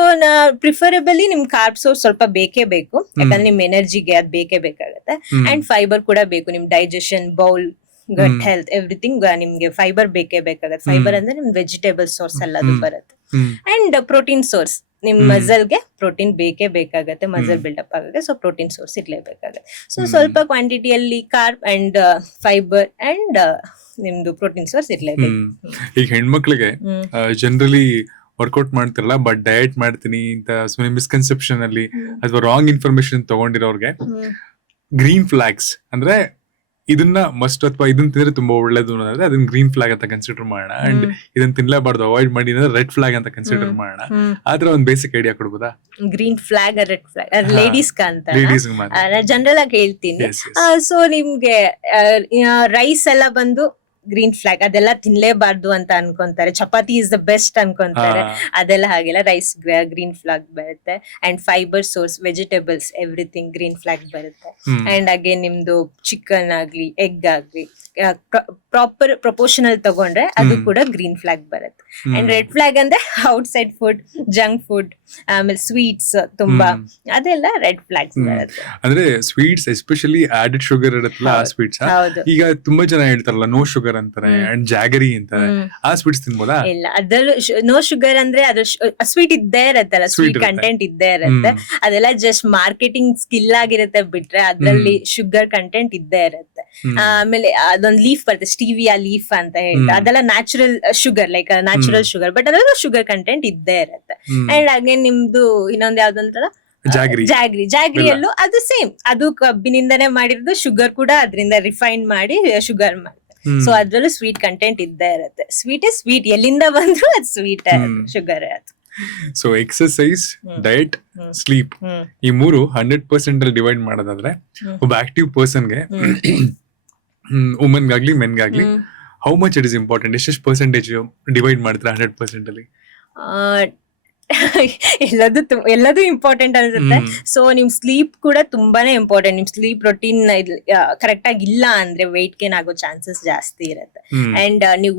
ಪ್ರಿಫರಬಲಿ ನಿಮ್ ಕಾರ್ಬ್ ಸೋರ್ಸ್ ಸ್ವಲ್ಪ ಬೇಕೇ ಬೇಕು, ಯಾಕಂದ್ರೆ ನಿಮ್ ಎನರ್ಜಿಗೆ ಅದ್ ಬೇಕೇ ಬೇಕಾಗತ್ತೆ. ಅಂಡ್ ಫೈಬರ್ ಕೂಡ ಬೇಕು, ನಿಮ್ digestion, bowel, gut health, everything ನಿಮ್ಗೆ ಫೈಬರ್ ಬೇಕೇ ಬೇಕಾಗತ್ತೆ. ಫೈಬರ್ ಅಂದ್ರೆ ನಿಮ್ ವೆಜಿಟೇಬಲ್ ಸೋರ್ಸ್ ಎಲ್ಲದು ಬರುತ್ತೆ. ಅಂಡ್ ಪ್ರೋಟೀನ್ ಸೋರ್ಸ್ ನಿಮ್ ಮಸಲ್ಗೆ ಪ್ರೋಟೀನ್ ಬೇಕೇ ಬೇಕಾಗತ್ತೆ, ಮಸಲ್ ಬಿಲ್ಡಪ್ ಆಗುತ್ತೆ. ಸೊ ಪ್ರೋಟೀನ್ ಸೋರ್ಸ್ ಇರ್ಲೇಬೇಕಾಗತ್ತೆ. ಸೊ ಸ್ವಲ್ಪ ಕ್ವಾಂಟಿಟಿಯಲ್ಲಿ ಕಾರ್ಬ್ ಅಂಡ್ ಫೈಬರ್ ಅಂಡ್ ನಿಮ್ದು ಪ್ರೋಟೀನ್ ಸೋರ್ಸ್ ಇರ್ಲೇಬೇಕು. ಈಗ ಹೆಣ್ಮಕ್ಳಿಗೆ ಜನರಲಿ ವರ್ಕೌಟ್ ಮಾಡ್ತಿರಲ್ಲ, ಬಟ್ ಡಯಟ್ ಮಾಡ್ತೀನಿ ಅಂತ ಸುಮ್ಮನೆ ಮಿಸ್ಕನ್ಸೆಪ್ಷನ್ ಅಲ್ಲಿ ಅಥವಾ ರಾಂಗ್ ಇನ್ಫಾರ್ಮೇಶನ್ ತಗೊಂಡಿರೋರ್ಗೆ ಗ್ರೀನ್ ಫ್ಲಾಗ್ಸ್ ಅಂದ್ರೆ ಇದನ್ನ ಮಸ್ಟ್ ಅಥವಾ ಇದನ್ನ ತಿಂದ್ರೆ ತುಂಬಾ ಒಳ್ಳೇದು ಅನ್ನೋದ್ರೆ ಅದನ್ನ ಗ್ರೀನ್ ಫ್ಲಾಗ್ ಅಂತ ಕನ್ಸಿಡರ್ ಮಾಡೋಣ. ಅಂಡ್ ಇದನ್ನ ತಿನ್ಲೇಬಾರ್ದು, ಅವಾಯ್ಡ್ ಮಾಡಿ ಅಂದ್ರೆ ರೆಡ್ ಫ್ಲಾಗ್ ಅಂತ ಕನ್ಸಿಡರ್ ಮಾಡೋಣ. ಆದ್ರೆ ಒಂದ್ ಬೇಸಿಕ್ ಐಡಿಯಾ ಕೊಡ್ಬೋದಾ? Green flag, red flag ladies ಅಂತ ಲೇಡೀಸ್ ಜನರಲ್ ಆಗಿ ಹೇಳ್ತೀನಿ. ಸೊ ನಿಮ್ಗೆ ರೈಸ್ ಎಲ್ಲ ಬಂದು ಗ್ರೀನ್ ಫ್ಲಾಗ್, ಅದೆಲ್ಲ ತಿನ್ಲೇಬಾರ್ದು ಅಂತ ಅನ್ಕೊಂತಾರೆ. ಚಪಾತಿ ಇಸ್ ದ ಬೆಸ್ಟ್ ಅನ್ಕೊಂತಾರೆ, ಅದೆಲ್ಲ ಹಾಗೆಲ್ಲ. ರೈಸ್ ಗ್ರೀನ್ ಫ್ಲಾಗ್ ಬರುತ್ತೆ. And fibre source, vegetables, everything green flag ಬರುತ್ತೆ. ಅಂಡ್ ಅಗೇನ್ ನಿಮ್ದು ಚಿಕನ್ ಆಗ್ಲಿ, ಎಗ್ ಆಗ್ಲಿ, ಪ್ರಾಪರ್ ಪ್ರಪೋರ್ಷನಲ್ ತಗೊಂಡ್ರೆ ಅದು ಕೂಡ ಗ್ರೀನ್ ಫ್ಲಾಗ್ ಬರುತ್ತೆ. ಅಂಡ್ ರೆಡ್ ಫ್ಲಾಗ್ ಅಂದ್ರೆ ಔಟ್ಸೈಡ್ ಫುಡ್, ಜಂಕ್ ಫುಡ್, ಆಮೇಲೆ ಸ್ವೀಟ್ಸ್ ತುಂಬಾ, ಅದೆಲ್ಲ ರೆಡ್ ಫ್ಲಾಗ್ಸ್ ಬರುತ್ತೆ. ಅಂದ್ರೆ ಸ್ವೀಟ್ಸ್ ಎಸ್ಪೆಷಲಿ ಆಡೆಡ್ ಶುಗರ್ ಇರುತ್ತಲ್ಲ, ಆ ಸ್ವೀಟ್ಸ್ ಈಗ ತುಂಬಾ ಜನ ಹೇಳ್ತಾರಲ್ಲ ನೋ ಶುಗರ್ ಅಂತಾರೆ ಅಂಡ್ ಜಾಗರಿ ಅಂತಾರೆ, ಆ ಸ್ವೀಟ್ಸ್ ತಿನ್ಬೋದಾ? ಇಲ್ಲ, ಅದ್ರಲ್ಲೂ ನೋ ಶುಗರ್ ಅಂದ್ರೆ ಅದು ಸ್ವೀಟ್ ಇದ್ದೇ ಇರತ್ತಲ್ಲ, ಸ್ವೀಟ್ ಕಂಟೆಂಟ್ ಇದ್ದೇ ಇರುತ್ತೆ. ಅದೆಲ್ಲ ಜಸ್ಟ್ ಮಾರ್ಕೆಟಿಂಗ್ ಸ್ಕಿಲ್ ಆಗಿರುತ್ತೆ ಬಿಟ್ರೆ ಅದ್ರಲ್ಲಿ ಶುಗರ್ ಕಂಟೆಂಟ್ ಇದ್ದೇ ಇರುತ್ತೆ. ಆಮೇಲೆ ಅದೊಂದ್ ಲೀಫ್ ಬರುತ್ತೆ, ಸ್ಟೀವಿಯಾ ಲೀಫ್ ಅಂತ ಹೇಳ್ತಾರೆ, ಅದೆಲ್ಲ natural sugar, like natural sugar, but ಅದ್ರಲ್ಲೂ ಶುಗರ್ ಕಂಟೆಂಟ್ ಇದ್ದೇ ಇರುತ್ತೆ. ಅಂಡ್ ಅಗೇನ್ ನಿಮ್ದು ಇನ್ನೊಂದ್ ಯಾವ್ದಂತಾರ ಜಾಗ್ರಿಯಲ್ಲೂ ಅದು ಸೇಮ್, ಅದು ಕಬ್ಬಿನಿಂದನೇ ಮಾಡಿರೋದು, ಶುಗರ್ ಕೂಡ ಅದರಿಂದ ರಿಫೈನ್ ಮಾಡಿ ಶುಗರ್ ಮಾಡಿ. ಸೊ ಅದ್ರಲ್ಲೂ ಸ್ವೀಟ್ ಕಂಟೆಂಟ್ ಇದ್ದೇ ಇರುತ್ತೆ. ಸ್ವೀಟ್ ಸ್ವೀಟ್ ಎಲ್ಲಿಂದ ಬಂದ್ರು ಅದು ಸ್ವೀಟ್, ಶುಗರ್ ಅದು. ಸೊ ಎಕ್ಸರ್ಸೈಸ್, ಡಯಟ್, ಸ್ಲೀಪ್, ಈ ಮೂರು 100% ಅಲ್ಲಿ ಡಿವೈಡ್ ಮಾಡೋದಾದ್ರೆ ಒಬ್ಬ ಆಕ್ಟಿವ್ ಪರ್ಸನ್ಗೆ, ವುಮನ್ಗಾಗ್ಲಿ ಮೆನ್ಗಾಗ್ಲಿ, how much it is important? ಎಷ್ಟು ಪರ್ಸೆಂಟೇಜ್ ಡಿವೈಡ್ ಮಾಡ್ತಾರೆ 100% ಅಲ್ಲಿ? ಎಲ್ಲದೂ ಇಂಪಾರ್ಟೆಂಟ್ ಅನ್ಸುತ್ತೆ. ಸೊ ನಿಮ್ ಸ್ಲೀಪ್ ಕೂಡ ತುಂಬಾನೇ ಇಂಪಾರ್ಟೆಂಟ್. ನಿಮ್ ಸ್ಲೀಪ್ ರೊಟೀನ್ ಕರೆಕ್ಟ್ ಆಗಿ ಇಲ್ಲ ಅಂದ್ರೆ ವೆಯ್ಟ್ ಗೇನ್ ಆಗೋ ಚಾನ್ಸಸ್ ಜಾಸ್ತಿ ಇರುತ್ತೆ. ಅಂಡ್ ನೀವು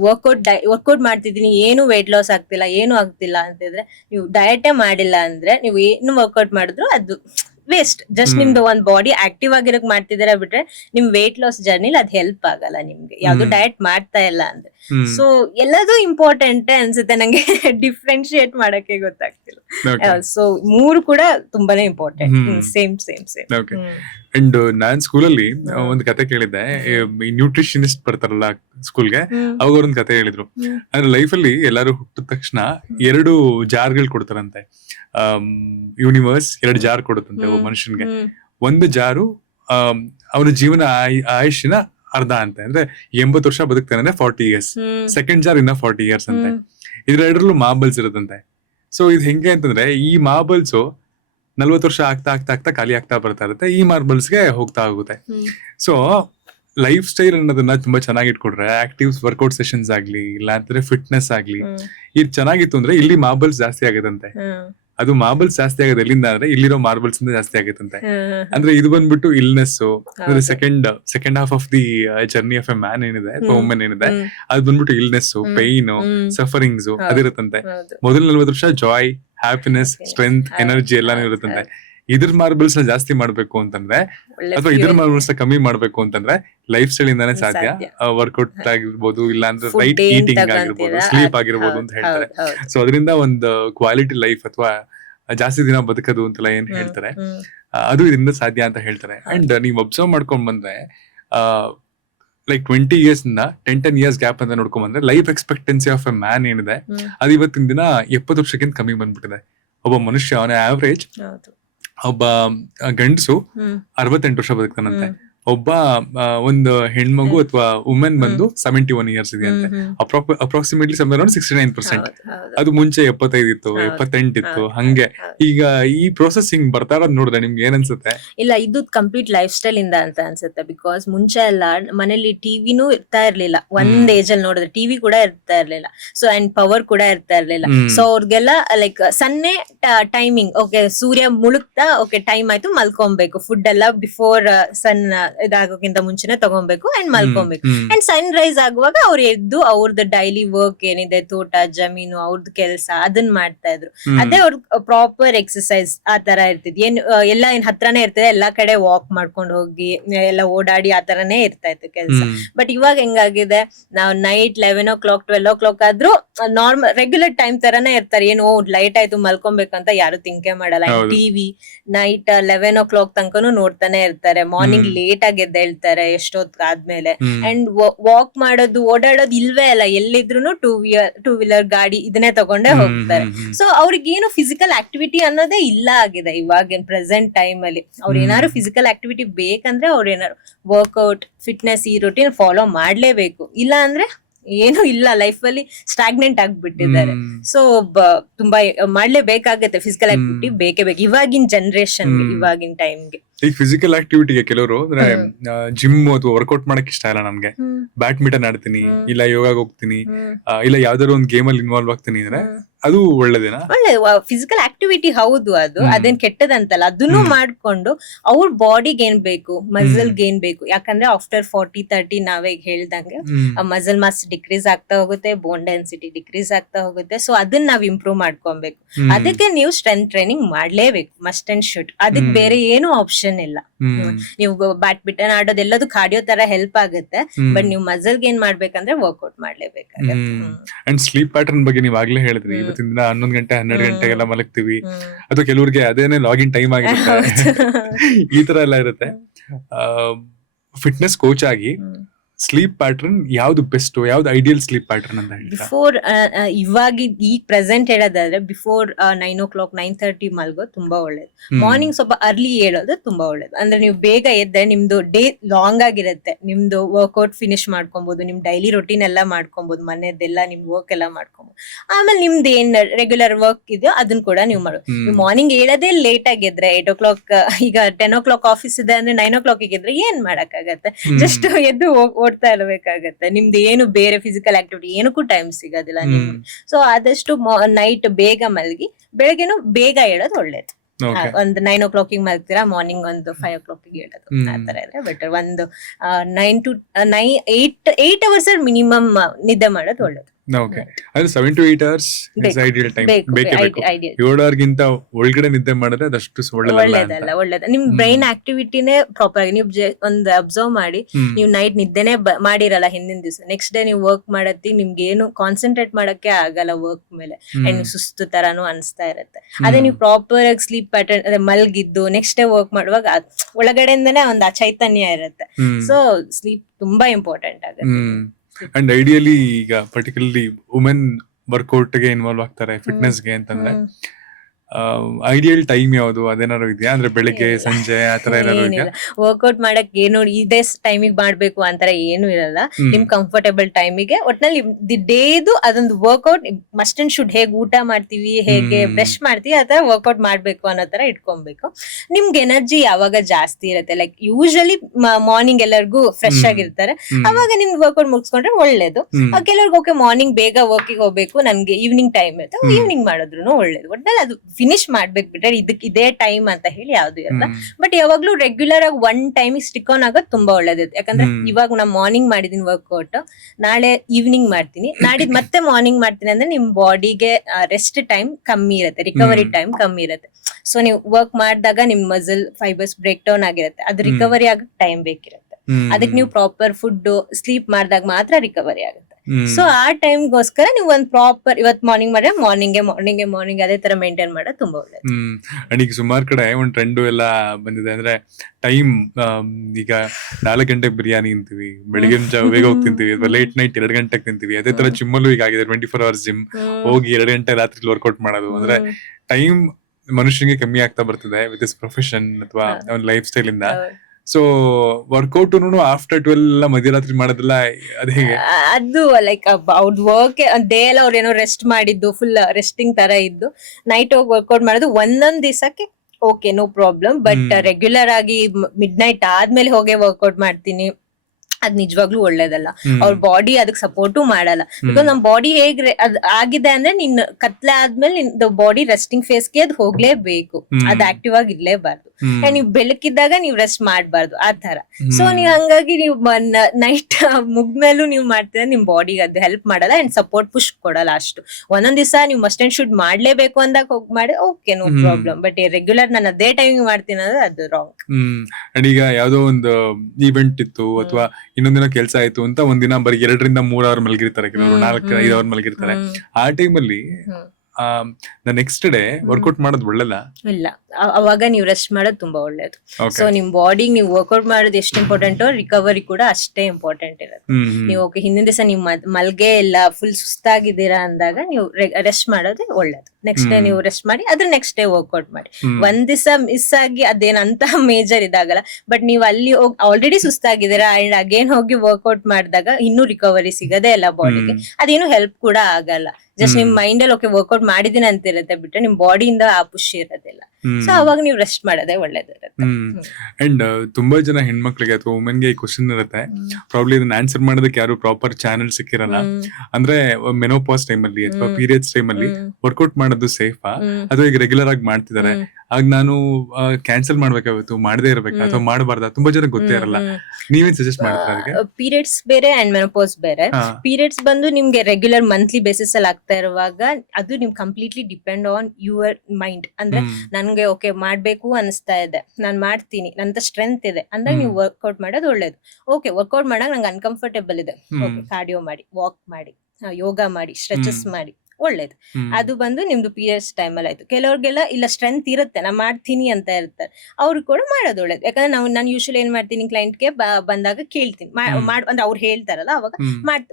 ವರ್ಕೌಟ್ ಮಾಡ್ತಿದೀನಿ, ಏನು ವೆಯ್ಟ್ ಲಾಸ್ ಆಗ್ತಿಲ್ಲ, ಏನು ಆಗ್ತಿಲ್ಲ ಅಂತಿದ್ರೆ, ನೀವು ಡಯಟೇ ಮಾಡಿಲ್ಲ ಅಂದ್ರೆ ನೀವು ಏನು ವರ್ಕೌಟ್ ಮಾಡಿದ್ರು ಅದು ವೇಸ್ಟ್. ಜಸ್ಟ್ ನಿಮ್ದು ಒಂದ್ ಬಾಡಿ ಆಕ್ಟಿವ್ ಆಗಿರಕ್ ಮಾಡ್ತಿದಾರ ಬಿಟ್ರೆ ನಿಮ್ ವೇಟ್ ಲಾಸ್ ಜರ್ನಿಲಿ ಅದ್ ಹೆಲ್ಪ್ ಆಗಲ್ಲ ನಿಮ್ಗೆ, ಯಾವ್ದು ಡಯಟ್ ಮಾಡ್ತಾ ಇಲ್ಲ ಅಂದ್ರೆ. ಸೊ ಎಲ್ಲದೂ ಇಂಪಾರ್ಟೆಂಟ್ ಅನ್ಸುತ್ತೆ ನಂಗೆ, ಡಿಫ್ರೆನ್ಶಿಯೇಟ್ ಮಾಡಕ್ಕೆ ಗೊತ್ತಾಗ್ತಿಲ್ಲ. ಸೊ ಮೂರು ಕೂಡ ತುಂಬಾನೇ important, same same same. And non ಸ್ಕೂಲಲ್ಲಿ ಒಂದ್ ಕತೆ ಕೇಳಿದ್ದೆ, ನ್ಯೂಟ್ರಿಷನಿಸ್ಟ್ ಬರ್ತಾರಲ್ಲ ಸ್ಕೂಲ್ಗೆ, ಅವಾಗ ಒಂದ್ ಕತೆ ಹೇಳಿದ್ರು. ಅಂದ್ರೆ ಲೈಫ್ ಅಲ್ಲಿ ಎಲ್ಲಾರು ಹುಟ್ಟಿದ ತಕ್ಷಣ 2 ಜಾರ್ಗಳು ಕೊಡ್ತಾರಂತೆ. ಯೂನಿವರ್ಸ್ 2 ಜಾರ್ ಕೊಡುತ್ತಂತೆ ಒಬ್ಬ ಮನುಷ್ಯನ್ಗೆ. ಒಂದು ಜಾರು ಅವನ ಜೀವನ ಆಯುಷ್ಯನ ಅರ್ಧ ಅಂತ, ಅಂದ್ರೆ 80 ವರ್ಷ ಬದುಕ್ತಾನೆ ಅಂದ್ರೆ 40 years. ಸೆಕೆಂಡ್ ಜಾರ್ ಇನ್ನ 40 years ಅಂತೆ. ಇದ್ರೆರಡರಲ್ಲೂ ಮಾರ್ಬಲ್ಸ್ ಇರುತ್ತಂತೆ. ಸೊ ಇದು ಹೆಂಗೆ ಅಂತಂದ್ರೆ, ಈ ಮಾರ್ಬಲ್ಸ್ 40 ವರ್ಷ ಆಗ್ತಾ ಖಾಲಿ ಆಗ್ತಾ ಬರ್ತಾ ಇರುತ್ತೆ, ಈ ಮಾರ್ಬಲ್ಸ್ಗೆ ಹೋಗ್ತಾ ಹೋಗುತ್ತೆ. ಸೊ ಲೈಫ್ ಸ್ಟೈಲ್ ಅನ್ನೋದನ್ನ ತುಂಬಾ ಚೆನ್ನಾಗಿ ಇಟ್ಕೊಡ್ರೆ, ಆಕ್ಟಿವ್ ವರ್ಕೌಟ್ ಸೆಷನ್ಸ್ ಆಗ್ಲಿ, ಇಲ್ಲ ಅಂತಂದ್ರೆ ಫಿಟ್ನೆಸ್ ಆಗ್ಲಿ, ಇದು ಚೆನ್ನಾಗಿತ್ತು ಅಂದ್ರೆ ಇಲ್ಲಿ ಮಾರ್ಬಲ್ಸ್ ಜಾಸ್ತಿ ಆಗತ್ತಂತೆ. ಅದು ಮಾರ್ಬಲ್ಸ್ ಜಾಸ್ತಿ ಆಗೋದು ಎಲ್ಲಿಂದ ಅಂದ್ರೆ ಇಲ್ಲಿರೋ ಮಾರ್ಬಲ್ಸ್ ಇಂದ ಜಾಸ್ತಿ ಆಗತ್ತಂತೆ. ಅಂದ್ರೆ ಇದು ಬಂದ್ಬಿಟ್ಟು ಇಲ್ನೆಸ್, ಅಂದ್ರೆ second half of the journey of A man ಏನಿದೆ ಅಥವಾ ವುಮನ್ ಏನಿದೆ, ಅದು ಬಂದ್ಬಿಟ್ಟು ಇಲ್ನೆಸ್, ಪೈನ್, ಸಫರಿಂಗ್ಸ್ ಅದಿರುತ್ತಂತೆ. ಮೊದಲ 40 ವರ್ಷ ಜಾಯ್, ಹ್ಯಾಪಿನೆಸ್, ಸ್ಟ್ರೆಂತ್, ಎನರ್ಜಿ ಎಲ್ಲಾನು ಇರುತ್ತಂತೆ. ಇದ್ರ ಮಾರ್ಬಲ್ಸ್ ಜಾಸ್ತಿ ಮಾಡ್ಬೇಕು ಅಂತಂದ್ರೆ ಅಥವಾ ಇದ್ರ ಮಾರ್ಬಲ್ಸ್ ಕಮ್ಮಿ ಮಾಡ್ಬೇಕು ಅಂತಂದ್ರೆ ಲೈಫ್ ಸ್ಟೈಲ್ ಇಂದಾನೆ ಸಾಧ್ಯ. ವರ್ಕೌಟ್ ಆಗಿರ್ಬೋದು, ಇಲ್ಲ ಅಂದ್ರೆ ರೈಟ್ ಈಟಿಂಗ್ ಆಗಿರ್ಬೋದು, ಸ್ಲೀಪ್ ಆಗಿರ್ಬೋದು ಅಂತ ಹೇಳ್ತಾರೆ. ಸೊ ಅದರಿಂದ ಒಂದು ಕ್ವಾಲಿಟಿ ಲೈಫ್ ಅಥವಾ ಜಾಸ್ತಿ ದಿನ ಬದುಕೋದು ಅಂತೆಲ್ಲ ಏನ್ ಹೇಳ್ತಾರೆ, ಅದು ಇದರಿಂದ ಸಾಧ್ಯ ಅಂತ ಹೇಳ್ತಾರೆ. ಅಂಡ್ ನೀವ್ ಅಬ್ಸರ್ವ್ ಮಾಡ್ಕೊಂಡ್ ಬಂದ್ರೆ ಲೈಕ್ 20 years ಇಂದ 10 years ಗ್ಯಾಪ್ ಅಂತ ನೋಡ್ಕೊಂಡ್ ಬಂದ್ರೆ life expectancy of A man ಏನಿದೆ ಅದು ಇವತ್ತಿನ ದಿನ 70 ವರ್ಷಕ್ಕಿಂತ ಕಮ್ಮಿ ಬಂದ್ಬಿಟ್ಟಿದೆ. ಒಬ್ಬ ಮನುಷ್ಯ ಅವನ ಆವರೇಜ್, ಒಬ್ಬ ಗಂಡಸು 68 ವರ್ಷ ಬದುಕ್ತಾನಂತೆ. ಒಬ್ಬ ಒಂದು ಹೆಣ್ಮಗು ಅಥವಾ ವುಮೆನ್ ಬಂದು 71 years ಇದೆ ಅಂತೆ. Approximately around 69%. ಅದು ಮುಂಚೆ 75 ಇತ್ತು, 78 ಇತ್ತು, ಹಂಗೆ. ಈಗ ಈ ಪ್ರೊಸೆಸಿಂಗ್ ಬರ್ತಾ ಇರೋದ್ ನೋಡಿದ್ರೆ ನಿಮ್ಗೆ ಏನ್ ಅನ್ಸುತ್ತೆ? ಇಲ್ಲ, ಇದು ಕಂಪ್ಲೀಟ್ ಲೈಫ್ ಸ್ಟೈಲ್ ಇಂದ ಅಂತ ಅನ್ಸುತ್ತೆ. ಬಿಕಾಸ್ ಮುಂಚೆ ಎಲ್ಲ ಮನೇಲಿ ಟಿವಿನೂ ಇರ್ತಾ ಇರ್ಲಿಲ್ಲ. ಒಂದ್ ಏಜ್ ಅಲ್ಲಿ ನೋಡಿದ್ರೆ ಟಿವಿ ಕೂಡ ಇರ್ತಾ ಇರ್ಲಿಲ್ಲ. ಸೊ ಅಂಡ್ ಪವರ್ ಕೂಡ ಇರ್ತಾ ಇರ್ಲಿಲ್ಲ. ಸೊ ಅವ್ರಿಗೆಲ್ಲ ಲೈಕ್ ಸನ್ನೆ ಟೈಮಿಂಗ್, ಓಕೆ ಸೂರ್ಯ ಮುಳುಗ್ತಾ ಓಕೆ ಟೈಮ್ ಆಯ್ತು ಮಲ್ಕೊಬೇಕು, ಫುಡ್ ಎಲ್ಲ ಬಿಫೋರ್ ಇದಾಗೋಕ್ಕಿಂತ ಮುಂಚೆನೆ ತಗೊಬೇಕು ಅಂಡ್ ಮಲ್ಕೊಬೇಕು. ಅಂಡ್ ಸನ್ ರೈಸ್ ಆಗುವಾಗ ಅವ್ರು ಎದ್ದು ಅವ್ರದ್ದು ಡೈಲಿ ವರ್ಕ್ ಏನಿದೆ, ತೋಟ, ಜಮೀನು, ಅವ್ರದ್ದು ಕೆಲಸ ಅದನ್ನ ಮಾಡ್ತಾ ಇದ್ರು. ಅದೇ ಅವ್ರ ಪ್ರಾಪರ್ ಎಕ್ಸರ್ಸೈಸ್ ಆ ತರ ಇರ್ತಿದ್. ಎಲ್ಲ ಹತ್ರನೇ ಇರ್ತದೆ, ಎಲ್ಲಾ ಕಡೆ ವಾಕ್ ಮಾಡ್ಕೊಂಡು ಹೋಗಿ ಎಲ್ಲ ಓಡಾಡಿ ಆ ತರನೇ ಇರ್ತಾ ಇತ್ತು ಕೆಲಸ. ಬಟ್ ಇವಾಗ ಹೆಂಗಾಗಿದೆ, ನಾವು ನೈಟ್ 11 o'clock 12 o'clock ಆದ್ರೂ ನಾರ್ಮಲ್ ರೆಗ್ಯುಲರ್ ಟೈಮ್ ತರಾನೇ ಇರ್ತಾರೆ. ಏನು ಲೈಟ್ ಆಯ್ತು ಮಲ್ಕೊಬೇಕಂತ ಯಾರು ತಿಂಕೆ ಮಾಡಲ್ಲ. ಟಿವಿ ನೈಟ್ 11 o'clock ತನಕನು ನೋಡ್ತಾನೆ ಇರ್ತಾರೆ. ಮಾರ್ನಿಂಗ್ ಲೇಟ್ ಆಗಿ ಎದ್ದೇಳ್ತಾರೆ ಎಷ್ಟೊತ್ ಆದ್ಮೇಲೆ. ಅಂಡ್ ವಾಕ್ ಮಾಡೋದು, ಓಡಾಡೋದು ಇಲ್ವೇ ಅಲ್ಲ. ಎಲ್ಲಿದ್ರು ಟೂ ವೀಲರ್ ಗಾಡಿ ಇದನ್ನೇ ತಗೊಂಡೇ ಹೋಗ್ತಾರೆ. ಸೊ ಅವ್ರಿಗೆ ಏನು ಫಿಸಿಕಲ್ ಆಕ್ಟಿವಿಟಿ ಅನ್ನೋದೇ ಇಲ್ಲ ಆಗಿದೆ ಇವಾಗಿನ ಪ್ರೆಸೆಂಟ್ ಟೈಮ್ ಅಲ್ಲಿ. ಅವ್ರ ಏನಾದ್ರು ಫಿಸಿಕಲ್ ಆಕ್ಟಿವಿಟಿ ಬೇಕಂದ್ರೆ ಅವ್ರ ಏನಾದ್ರು ವರ್ಕ್ಔಟ್, ಫಿಟ್ನೆಸ್ ಈ ರೂಟೀನ್ ಫಾಲೋ ಮಾಡ್ಲೇಬೇಕು. ಇಲ್ಲ ಅಂದ್ರೆ ಏನು ಇಲ್ಲ, ಲೈಫ್ ಅಲ್ಲಿ ಸ್ಟಾಗ್ನೆಂಟ್ ಆಗ್ಬಿಟ್ಟಿದ್ದಾರೆ. ಸೊ ತುಂಬಾ ಮಾಡ್ಲೇಬೇಕಾಗತ್ತೆ, ಫಿಸಿಕಲ್ ಆಕ್ಟಿವಿಟಿ ಬೇಕೇ ಬೇಕು ಇವಾಗಿನ ಜನರೇಷನ್, ಇವಾಗಿನ ಟೈಮ್ಗೆ. ಈಗ ಫಿಸಿಕಲ್ ಆಕ್ಟಿವಿಟಿಗೆ ಕೆಲವರು ಅಂದ್ರೆ ಜಿಮ್ ಅಥವಾ ವರ್ಕೌಟ್ ಮಾಡಕ್ ಇಷ್ಟ ಇಲ್ಲ, ನಮ್ಗೆ ಬ್ಯಾಡ್ಮಿಂಟನ್ ಆಡ್ತೀನಿ, ಇಲ್ಲ ಯೋಗ ಹೋಗ್ತೀನಿ, ಇಲ್ಲ ಯಾವ್ದಾದ್ರು ಒಂದು ಗೇಮ್ ಅಲ್ಲಿ ಇನ್ವಾಲ್ವ್ ಆಗ್ತೀನಿ ಅಂದ್ರೆ ಅದು ಒಳ್ಳೇದೇನಾ? ಒಳ್ಳೇದು. ಫಿಸಿಕಲ್ ಆಕ್ಟಿವಿಟಿ ಹೌದು, ಅದೇನ್ ಕೆಟ್ಟದಂತಲ್ಲ. ಅದನ್ನು ಮಾಡ್ಕೊಂಡು ಅವ್ರ ಬಾಡಿಗೆ ಏನ್ ಬೇಕು, ಮಸಲ್ ಏನ್ ಬೇಕು. ಯಾಕಂದ್ರೆ ಆಫ್ಟರ್ 40-30 ನಾವೇ ಹೇಳ್ದಂಗೆ ಮಸಲ್ ಮಾಸ್ ಡಿಕ್ರೀಸ್ ಆಗ್ತಾ ಹೋಗುತ್ತೆ, ಬೋನ್ ಡೆನ್ಸಿಟಿ ಡಿಕ್ರೀಸ್ ಆಗ್ತಾ ಹೋಗುತ್ತೆ. ಸೊ ಅದನ್ನ ನಾವ್ ಇಂಪ್ರೂವ್ ಮಾಡ್ಕೊಬೇಕು. ಅದಕ್ಕೆ ನೀವು ಸ್ಟ್ರೆಂತ್ ಟ್ರೈನಿಂಗ್ ಮಾಡ್ಲೇಬೇಕು, ಮಸ್ಟ್ ಅಂಡ್ ಶುಡ್. ಅದಕ್ಕೆ ಬೇರೆ ಏನು ಆಪ್ಷನ್ ಇಲ್ಲ. ನೀವು ಬ್ಯಾಡ್ಮಿಂಟನ್ ಆಡೋದೆಲ್ಲದು ಕಾರ್ಡಿಯೋ ತರ ಹೆಲ್ಪ್ ಆಗುತ್ತೆ. ಬಟ್ ನೀವು ಮಸಲ್ಗೆ ಏನ್ ಮಾಡ್ಬೇಕಂದ್ರೆ ವರ್ಕೌಟ್ ಮಾಡ್ಲೇಬೇಕಾಗುತ್ತೆ. ಅಂಡ್ ಸ್ಲೀಪ್ ಪ್ಯಾಟರ್ನ್ ಬಗ್ಗೆ ನೀವ್ ಆಗ್ಲೇ ಹೇಳಿದ್ರಿ, ಇವತ್ತಿನ ದಿನ 11 ಗಂಟೆ 12 ಗಂಟೆಗೆಲ್ಲ ಮಲಗ್ತೀವಿ, ಅಥವಾ ಕೆಲವ್ರಿಗೆ ಅದೇನೆ ಲಾಗಿನ್ ಟೈಮ್ ಆಗಿರುತ್ತೆ, ಈ ತರ ಎಲ್ಲ ಇರುತ್ತೆ. ಫಿಟ್ನೆಸ್ ಕೋಚ್ ಆಗಿ ಸ್ಲೀಪ್ ಪ್ಯಾಟರ್ನ್ ಯಾವ್ದು ಬೆಸ್ಟ್, ಯಾವ್ದು ಐಡಿಯಲ್ ಸ್ಲೀಪ್ ಪ್ಯಾಟರ್ನ್ ಅಂತ ಹೇಳ್ತೀರಾ? ಬಿಫೋರ್ ಇವಾಗ ಈಗ ಪ್ರೆಸೆಂಟ್ ಹೇಳೋದಾದ್ರೆ ಬಿಫೋರ್ 9 o'clock 9:30 ಮಲ್ಗೋದು ತುಂಬಾ ಒಳ್ಳೇದು. ಮಾರ್ನಿಂಗ್ ಸ್ವಲ್ಪ ಅರ್ಲಿ ಹೇಳೋದು ತುಂಬಾ ಒಳ್ಳೇದು. ಅಂದ್ರೆ ನೀವು ಬೇಗ ಎದ್ದೆ ನಿಮ್ದು ಡೇ ಲಾಂಗ್ ಆಗಿರುತ್ತೆ. ನಿಮ್ದು ವರ್ಕ್ಔಟ್ ಫಿನಿಶ್ ಮಾಡ್ಕೊಬಹುದು, ನಿಮ್ ಡೈಲಿ ರೊಟೀನ್ ಎಲ್ಲ ಮಾಡ್ಕೊಬಹುದು, ಮನೆಯದೆಲ್ಲ ನಿಮ್ ವರ್ಕ್ ಎಲ್ಲ ಮಾಡ್ಕೊಬಹುದು. ಆಮೇಲೆ ನಿಮ್ದು ಏನ್ ರೆಗ್ಯುಲರ್ ವರ್ಕ್ ಇದೆಯೋ ಅದನ್ನ ಕೂಡ ನೀವು ಮಾಡೋದು. ನೀವು ಮಾರ್ನಿಂಗ್ ಹೇಳೋದೇ ಲೇಟ್ ಆಗಿದ್ರೆ 8 o'clock, ಈಗ 10 o'clock ಆಫೀಸ್ ಇದೆ ಅಂದ್ರೆ 9 o'clock ಇದ್ರೆ ಏನ್ ಮಾಡಕ್ಕಾಗತ್ತೆ? ಜಸ್ಟ್ ಎದ್ದು ಓಡ್ತಾ ಇರಬೇಕಾಗತ್ತೆ. ನಿಮ್ದು ಏನು ಬೇರೆ ಫಿಸಿಕಲ್ ಆಕ್ಟಿವಿಟಿ ಏನಕ್ಕೂ ಟೈಮ್ ಸಿಗೋದಿಲ್ಲ ನಿಮ್ಗೆ. ಸೊ ಆದಷ್ಟು ನೈಟ್ ಬೇಗ ಮಲಗಿ ಬೆಳಗ್ಗೆನು ಬೇಗ ಹೇಳೋದು ಒಳ್ಳೇದು. ಒಂದು 9 o'clock ಮಲ್ಗ್ತೀರಾ, ಮಾರ್ನಿಂಗ್ ಒಂದು 5 o'clock ಹೇಳೋದು, ಆತರ ಇದ್ರೆ ಬೆಟರ್. ಒಂದು 9 to 8 hours ಮಿನಿಮಮ್ ನಿದ್ದೆ ಮಾಡೋದು ಒಳ್ಳೇದು. ಓಕೆ, ಅಂದ್ರೆ 7 to 8 hours ಐಡಿಯಲ್ ಟೈಮ್ ಬೇಕೇ ಬೇಕು. 7 hours ಗಿಂತ ಒಳಗಡೆ ನಿದ್ದೆ ಮಾಡಿದ್ರೆ ಅದಷ್ಟು ಒಳ್ಳೇದಲ್ಲ. ನಿಮ್ ಬ್ರೈನ್ ಆಕ್ಟಿವಿಟಿನೇ ಪ್ರಾಪರ್ ಆಗಿ ನೀವು ಒಂದು ಅಬ್ಸರ್ವ್ ಮಾಡಿ. ನೀವು ನೈಟ್ ನಿದ್ದೆನೆ ಮಾಡಿರಲ್ಲ ಹಿಂದಿನ ದಿವಸ, ನೆಕ್ಸ್ಟ್ ಡೇ ನೀವು ವರ್ಕ್ ಮಾಡತ್ತಿ, ನಿಮ್ಗೆ ಏನು ಕಾನ್ಸಂಟ್ರೇಟ್ ಮಾಡಕ್ಕೆ ಆಗಲ್ಲ ವರ್ಕ್ ಮೇಲೆ, ಅಂಡ್ ಸುಸ್ತು ತರಾನು ಅನ್ಸ್ತಾ ಇರುತ್ತೆ. ಅದೇ ನೀವು ಪ್ರಾಪರ್ ಆಗಿ ಸ್ಲೀಪ್ ಪ್ಯಾಟರ್ನ್ ಅದೇ ಮಲ್ಗಿದ್ದು ನೆಕ್ಸ್ಟ್ ಡೇ ವರ್ಕ್ ಮಾಡುವಾಗ ಒಳಗಡೆಯಿಂದನೇ ಒಂದು ಚೈತನ್ಯ ಇರುತ್ತೆ. ಸೊ ಸ್ಲೀಪ್ ತುಂಬಾ ಇಂಪಾರ್ಟೆಂಟ್ ಆಗುತ್ತೆ. ಅಂಡ್ ಐಡಿಯಲಿ ಈಗ ಪರ್ಟಿಕ್ಯುಲರ್ಲಿ ವುಮೆನ್ ವರ್ಕೌಟ್ ಗೆ ಇನ್ವಾಲ್ವ್ ಆಗ್ತಾರೆ, ಫಿಟ್ನೆಸ್ ಗೆ ಅಂತಂದ್ರೆ ಐಡಿಯಲ್ ಟೈಮ್ ಯಾವುದು, ಅದೇನಾದ್ರು ಇದೆಯಾ? ಅಂದ್ರೆ ಬೆಳಿಗ್ಗೆ, ಸಂಜೆ ಆತರ ಏನಾದ್ರು ಇದೆಯಾ? ವರ್ಕೌಟ್ ಮಾಡಕ್ ಏನು ಇದೇ ಟೈಮಿಗೆ ಮಾಡ್ಬೇಕು ಅಂತರ ಏನು ಇರಲ್ಲ. ನಿಮ್ ಕಂಫರ್ಟೇಬಲ್ ಟೈಮಿಗೆ ಒಟ್ನಲ್ಲಿ ಡೇದು ಅದೊಂದು ವರ್ಕೌಟ್ ಮಸ್ಟ್ ಅಂಡ್ ಶುಡ್. ಹೇಗೆ ಊಟ ಮಾಡ್ತೀವಿ, ಹೇಗೆ ಬ್ರಷ್ ಮಾಡ್ತೀವಿ, ಆ ತರ ವರ್ಕೌಟ್ ಮಾಡ್ಬೇಕು ಅನ್ನೋ ತರ ಇಟ್ಕೊಬೇಕು. ನಿಮ್ಗೆ ಎನರ್ಜಿ ಯಾವಾಗ ಜಾಸ್ತಿ ಇರುತ್ತೆ, ಲೈಕ್ ಯೂಶಲಿ ಮಾರ್ನಿಂಗ್ ಎಲ್ಲರಿಗೂ ಫ್ರೆಶ್ ಆಗಿರ್ತಾರೆ, ಅವಾಗ ನಿಮ್ಗೆ ವರ್ಕೌಟ್ ಮುಗಿಸ್ಕೊಂಡ್ರೆ ಒಳ್ಳೇದು. ಕೆಲವ್ರಿಗೆ ಓಕೆ ಮಾರ್ನಿಂಗ್ ಬೇಗ ವರ್ಕಿಗೆ ಹೋಗ್ಬೇಕು, ನನ್ಗೆ ಈವ್ನಿಂಗ್ ಟೈಮ್ ಇರುತ್ತೆ, ಈವ್ನಿಂಗ್ ಮಾಡಿದ್ರು ಒಳ್ಳೇದು. ಒಟ್ನಲ್ಲಿ ಅದು ಫಿನಿಶ್ ಮಾಡ್ಬೇಕು, ಬಿಟ್ರೆ ಇದಕ್ಕೆ ಇದೇ ಟೈಮ್ ಅಂತ ಹೇಳಿ ಯಾವ್ದು ಇರಲ್ಲ. ಬಟ್ ಯಾವಾಗ್ಲೂ ರೆಗ್ಯುಲರ್ ಆಗಿ ಒನ್ ಟೈಮ್ ಸ್ಟಿಕ್ ಆನ್ ಆಗೋದು ತುಂಬಾ ಒಳ್ಳೇದಿತ್ತು. ಯಾಕಂದ್ರೆ ಇವಾಗ ನಾ ಮಾರ್ನಿಂಗ್ ಮಾಡಿದೀನಿ ವರ್ಕೌಟ್, ನಾಳೆ ಈವ್ನಿಂಗ್ ಮಾಡ್ತೀನಿ, ನಾಡಿದ್ ಮತ್ತೆ ಮಾರ್ನಿಂಗ್ ಮಾಡ್ತೀನಿ ಅಂದ್ರೆ ನಿಮ್ ಬಾಡಿಗೆ ರೆಸ್ಟ್ ಟೈಮ್ ಕಮ್ಮಿ ಇರುತ್ತೆ, ರಿಕವರಿ ಟೈಮ್ ಕಮ್ಮಿ ಇರುತ್ತೆ. ಸೊ ನೀವು ವರ್ಕ್ ಮಾಡಿದಾಗ ನಿಮ್ ಮಸಲ್ ಫೈಬರ್ಸ್ ಬ್ರೇಕ್ ಡೌನ್ ಆಗಿರುತ್ತೆ, ಅದು ರಿಕವರಿ ಆಗಕ್ ಟೈಮ್ ಬೇಕಿರುತ್ತೆ. ಅದಕ್ಕೆ ನೀವು ಪ್ರಾಪರ್ ಫುಡ್ ಸ್ಲೀಪ್ ಮಾಡಿದಾಗ ಮಾತ್ರ ರಿಕವರಿ ಆಗುತ್ತೆ. ಸೊ ಆ ಟೈಮ್ಗೋಸ್ಕರ ನೀವು ಒಂದ್ ಪ್ರಾಪರ್ ಇವತ್ ಮಾರ್ನಿಂಗ್ ಮಾಡ್ರೆ ಮಾರ್ನಿಂಗ್ ಅದೇ ತರ ಮೇಂಟೈನ್ ಮಾಡೋದು ತುಂಬಾ ಒಳ್ಳೇದು. ಈಗ ಸುಮಾರು ಕಡೆ ಒಂದ್ ಟ್ರೆಂಡ್ ಎಲ್ಲ ಬಂದಿದೆ, ಅಂದ್ರೆ ಟೈಮ್ ಈಗ 4 ಗಂಟೆಗೆ ಬಿರಿಯಾನಿ ತಿಂತೀವಿ, ಬೆಳಿಗ್ಗೆ ಬೇಗ ಹೋಗಿ ತಿಂತೀವಿ, ಅಥವಾ ಲೇಟ್ ನೈಟ್ 2 ಗಂಟೆಗೆ ತಿಂತೀವಿ. ಅದೇ ತರ ಜಿಮ್ ಅಲ್ಲೂ ಈಗ ಆಗಿದೆ, 24 hours ಜಿಮ್ ಹೋಗಿ 2 ಗಂಟೆ ರಾತ್ರಿ ವರ್ಕೌಟ್ ಮಾಡೋದು. ಅಂದ್ರೆ ಟೈಮ್ ಮನುಷ್ಯನಿಗೆ ಕಮ್ಮಿ ಆಗ್ತಾ ಬರ್ತದೆ ವಿತ್ ದಿಸ್ ಪ್ರೊಫೆಷನ್ ಅಥವಾ ಒಂದು ಲೈಫ್ ಸ್ಟೈಲ್ ಇಂದ. ಸೊ ವರ್ಕೌಟ್ ಆಫ್ಟರ್ 12 ಮಧ್ಯರಾತ್ರಿ ಮಾಡೋದಿಲ್ಲ, ಅದು ಹೇಗೆ? ಅದು ಲೈಕ್ ಅವ್ರ ವರ್ಕ್ ಡೇ ಎಲ್ಲ ಅವ್ರ ಏನೋ ರೆಸ್ಟ್ ಮಾಡಿದ್ದು ಫುಲ್ ರೆಸ್ಟಿಂಗ್ ತರ ಇದ್ದು ನೈಟ್ ಹೋಗಿ ವರ್ಕೌಟ್ ಮಾಡೋದು ಒಂದೊಂದ್ ದಿವಸಕ್ಕೆ okay no problem. But regular ಆಗಿ ಮಿಡ್ ನೈಟ್ ಆದ್ಮೇಲೆ ಹೋಗಿ ವರ್ಕೌಟ್ ಮಾಡ್ತೀನಿ ಅದ್ ನಿಜವಾಗ್ಲೂ ಒಳ್ಳೇದಲ್ಲ. ಅವ್ರ ಬಾಡಿ ಅದಕ್ಕೆ ಸಪೋರ್ಟು ಮಾಡಲ್ಲ. ಬಿಕಾಸ್ ನಮ್ ಬಾಡಿ ಅದ್ ಆಗಿದೆ ಅಂದ್ರೆ ನಿನ್ ಕತ್ಲೆ ಆದ್ಮೇಲೆ ನಿನ್ ಬಾಡಿ ರೆಸ್ಟಿಂಗ್ ಫೇಸ್ಗೆ ಅದ್ ಹೋಗ್ಲೇಬೇಕು, ಅದ್ ಆಕ್ಟಿವ್ ಆಗಿ ಇರ್ಲೇಬಾರ್ದು. ನೀವ್ ಬೆಳಕಿದ್ದಾಗ ನೀವ್ ರೆಸ್ಟ್ ಮಾಡ್ಬಾರ್ದು ಆ ತರ. ಸೊ ನೀವ್ ಹಂಗಾಗಿ ನೀವು ನೈಟ್ ಮುಗ್ಮೇಲೂ ನೀವ್ ಮಾಡ್ತೀರ, ನಿಮ್ ಬಾಡಿಗೆ ಅದು ಹೆಲ್ಪ್ ಮಾಡಲ್ಲ ಅಂಡ್ ಸಪೋರ್ಟ್ ಪುಷ್ ಕೊಡಲ್ಲ ಅಷ್ಟು. ಒಂದೊಂದ್ ದಿವಸ ನೀವು ಮಸ್ಟ್ ಅಂಡ್ ಶುಡ್ ಮಾಡ್ಲೇಬೇಕು ಅಂದಾಗ ಹೋಗಿ ಮಾಡಿ okay no problem. But regular ನಾನು ಅದೇ ಟೈಮಿಂಗ್ ಮಾಡ್ತೀನಿ ಅಂದ್ರೆ ಅದು ರಾಂಗ್. ಅಂಡ್ ಈಗ ಯಾವ್ದೋ ಒಂದು ಇವೆಂಟ್ ಇತ್ತು ಅಥವಾ ಇನ್ನೊಂದಿನ ಕೆಲಸ ಆಯ್ತು ಅಂತ ಒಂದಿನ ಬರೀ 2 ರಿಂದ 3 ಅವರ್ ಮಲಗಿರ್ತಾರೆ, ಕೆಲವರು 4-5 ಅವರ್ ಮಲಗಿರ್ತಾರೆ. ಆ ಟೈಮಲ್ಲಿ ನೆಕ್ಸ್ಟ್ ಡೇ ವರ್ಕೌಟ್ ಮಾಡೋದು ಒಳ್ಳೇದ? ಇಲ್ಲ, ಅವಾಗ ನೀವು ರೆಸ್ಟ್ ಮಾಡೋದು ತುಂಬಾ ಒಳ್ಳೇದು. ಸೊ ನಿಮ್ ಬಾಡಿ ನೀವು ವರ್ಕೌಟ್ ಮಾಡೋದು ಎಷ್ಟು ಇಂಪಾರ್ಟೆಂಟ್, ರಿಕವರಿ ಕೂಡ ಅಷ್ಟೇ ಇಂಪಾರ್ಟೆಂಟ್ ಇರುತ್ತೆ. ನೀವು ಹಿಂದಿನ ದಿವಸ ನೀವು ಮಲ್ಗೆ ಇಲ್ಲ, ಫುಲ್ ಸುಸ್ತಾಗಿದ್ದೀರಾ ಅಂದಾಗ ನೀವು ರೆಸ್ಟ್ ಮಾಡೋದೇ ಒಳ್ಳೇದು. ನೆಕ್ಸ್ಟ್ ಡೇ ನೀವು ರೆಸ್ಟ್ ಮಾಡಿ, ಅದ್ರ ನೆಕ್ಸ್ಟ್ ಡೇ ವರ್ಕೌಟ್ ಮಾಡಿ. ಒಂದ್ ದಿವಸ ಮಿಸ್ ಆಗಿ ಅದೇನಂತ ಮೇಜರ್ ಇದಾಗಲ್ಲ. ಬಟ್ ನೀವು ಅಲ್ಲಿ ಹೋಗಿ ಆಲ್ರೆಡಿ ಸುಸ್ತಾಗಿದ್ದೀರಾ ಅಂಡ್ ಅಗೇನ್ ಹೋಗಿ ವರ್ಕೌಟ್ ಮಾಡಿದಾಗ ಇನ್ನೂ ರಿಕವರಿ ಸಿಗದೇ ಇಲ್ಲ ಬಾಡಿಗೆ, ಅದೇನು ಹೆಲ್ಪ್ ಕೂಡ ಆಗಲ್ಲ. ಜಸ್ಟ್ ನಿಮ್ ಮೈಂಡ್ ಅಲ್ಲಿ ಓಕೆ ವರ್ಕೌಟ್ ಮಾಡಿದೀನಿ ಅಂತ ಇರುತ್ತೆ, ಬಿಟ್ರೆ ನಿಮ್ ಬಾಡಿಯಿಂದ ಆ ಪುಷ್ ಇರೋದಿಲ್ಲ. ಸೊ ಅವಾಗ ನೀವು ರೆಸ್ಟ್ ಮಾಡೋದೇ ಒಳ್ಳೇದಿರುತ್ತೆ. ಅಂಡ್ ತುಂಬಾ ಜನ ಹೆಣ್ಮಕ್ಳಿಗೆ ಅಥವಾ ವುಮೆನ್ಗೆ ಈ ಕ್ವಶನ್ ಇರುತ್ತೆ, ಪ್ರಾಬ್ಲಿ ಇದನ್ನ ಆನ್ಸರ್ ಮಾಡೋದಕ್ಕೆ ಯಾರು ಪ್ರಾಪರ್ ಚಾನೆಲ್ ಸಿಕ್ಕಿರಲ್ಲ. ಅಂದ್ರೆ ಮೆನೋಪಾಸ್ ಟೈಮ್ ಅಲ್ಲಿ ಅಥವಾ ಪೀರಿಯಡ್ಸ್ ಟೈಮ್ ಅಲ್ಲಿ ವರ್ಕೌಟ್ ಮಾಡೋದು ಸೇಫಾ ಅಥವಾ ಈಗ ರೆಗ್ಯುಲರ್ ಆಗಿ ಮಾಡ್ತಿದ್ದಾರೆ, ಆಗ ನಾನು ಕ್ಯಾನ್ಸಲ್ ಮಾಡ್ಬೇಕಾಗಿತ್ತು, ಮಾಡದೇ ಇರ್ಬೇಕಾ ಅಥವಾ ಮಾಡಬಾರ್ದ? ತುಂಬಾ ಜನ ಗೊತ್ತೇ ಇರಲ್ಲ. ನೀವೇನ್ ಸಜೆಸ್ಟ್ ಮಾಡ್ತೀರಾ ಅದಕ್ಕೆ? ಪೀರಿಯಡ್ಸ್ ಬೇರೆ ಅಂಡ್ ಮೆನೋಪಾಸ್ ಬೇರೆ. ಪೀರಿಯಡ್ಸ್ ಬಂದು ನಿಮ್ಗೆ ರೆಗ್ಯುಲರ್ ಮಂತ್ಲಿ ಬೇಸಿಸ್ ಅಲ್ಲಿ ಆಗ್ತಾ ಇರುವಾಗ ಅದು ನಿಮ್ completely depend on your mind. ಅಂದ್ರೆ ನನ್ಗೆ ಓಕೆ ಮಾಡ್ಬೇಕು ಅನಿಸ್ತಾ ಇದೆ, ನಾನ್ ಮಾಡ್ತೀನಿ, ನನ್ನ ಸ್ಟ್ರೆಂತ್ ಇದೆ ಅಂದಾಗ ನೀವು ವರ್ಕೌಟ್ ಮಾಡೋದು ಒಳ್ಳೇದು. ಓಕೆ ವರ್ಕೌಟ್ ಮಾಡಕ್ ನಂಗೆ ಅನ್ಕಂಫರ್ಟೇಬಲ್ ಇದೆ, ಓಕೆ ಕಾರ್ಡಿಯೋ ಮಾಡಿ, ವಾಕ್ ಮಾಡಿ, ಯೋಗ ಮಾಡಿ, ಸ್ಟ್ರೆಚಸ್ ಮಾಡಿ, ಒಳ್ಳೇದು. ಅದು ಬಂದು ನಿಮ್ದು ಪೀರಿಯಡ್ಸ್ ಟೈಮ್ ಅಲ್ಲಿ ಆಯ್ತು. ಕೆಲವ್ರಿಗೆಲ್ಲ ಇಲ್ಲ ಸ್ಟ್ರೆಂತ್ ಇರುತ್ತೆ, ನಾ ಮಾಡ್ತೀನಿ ಅಂತ ಇರ್ತಾರೆ, ಅವ್ರು ಕೂಡ ಮಾಡೋದು ಒಳ್ಳೇದು. ಯಾಕಂದ್ರೆ ನಾನು ಯೂಶಲಿ ಏನ್ ಮಾಡ್ತೀನಿ, ಕ್ಲೈಂಟ್ಗೆ ಬಂದಾಗ ಕೇಳ್ತೀನಿ, ಅಂದ್ರೆ ಅವ್ರು ಹೇಳ್ತಾರಲ್ಲ ಅವಾಗ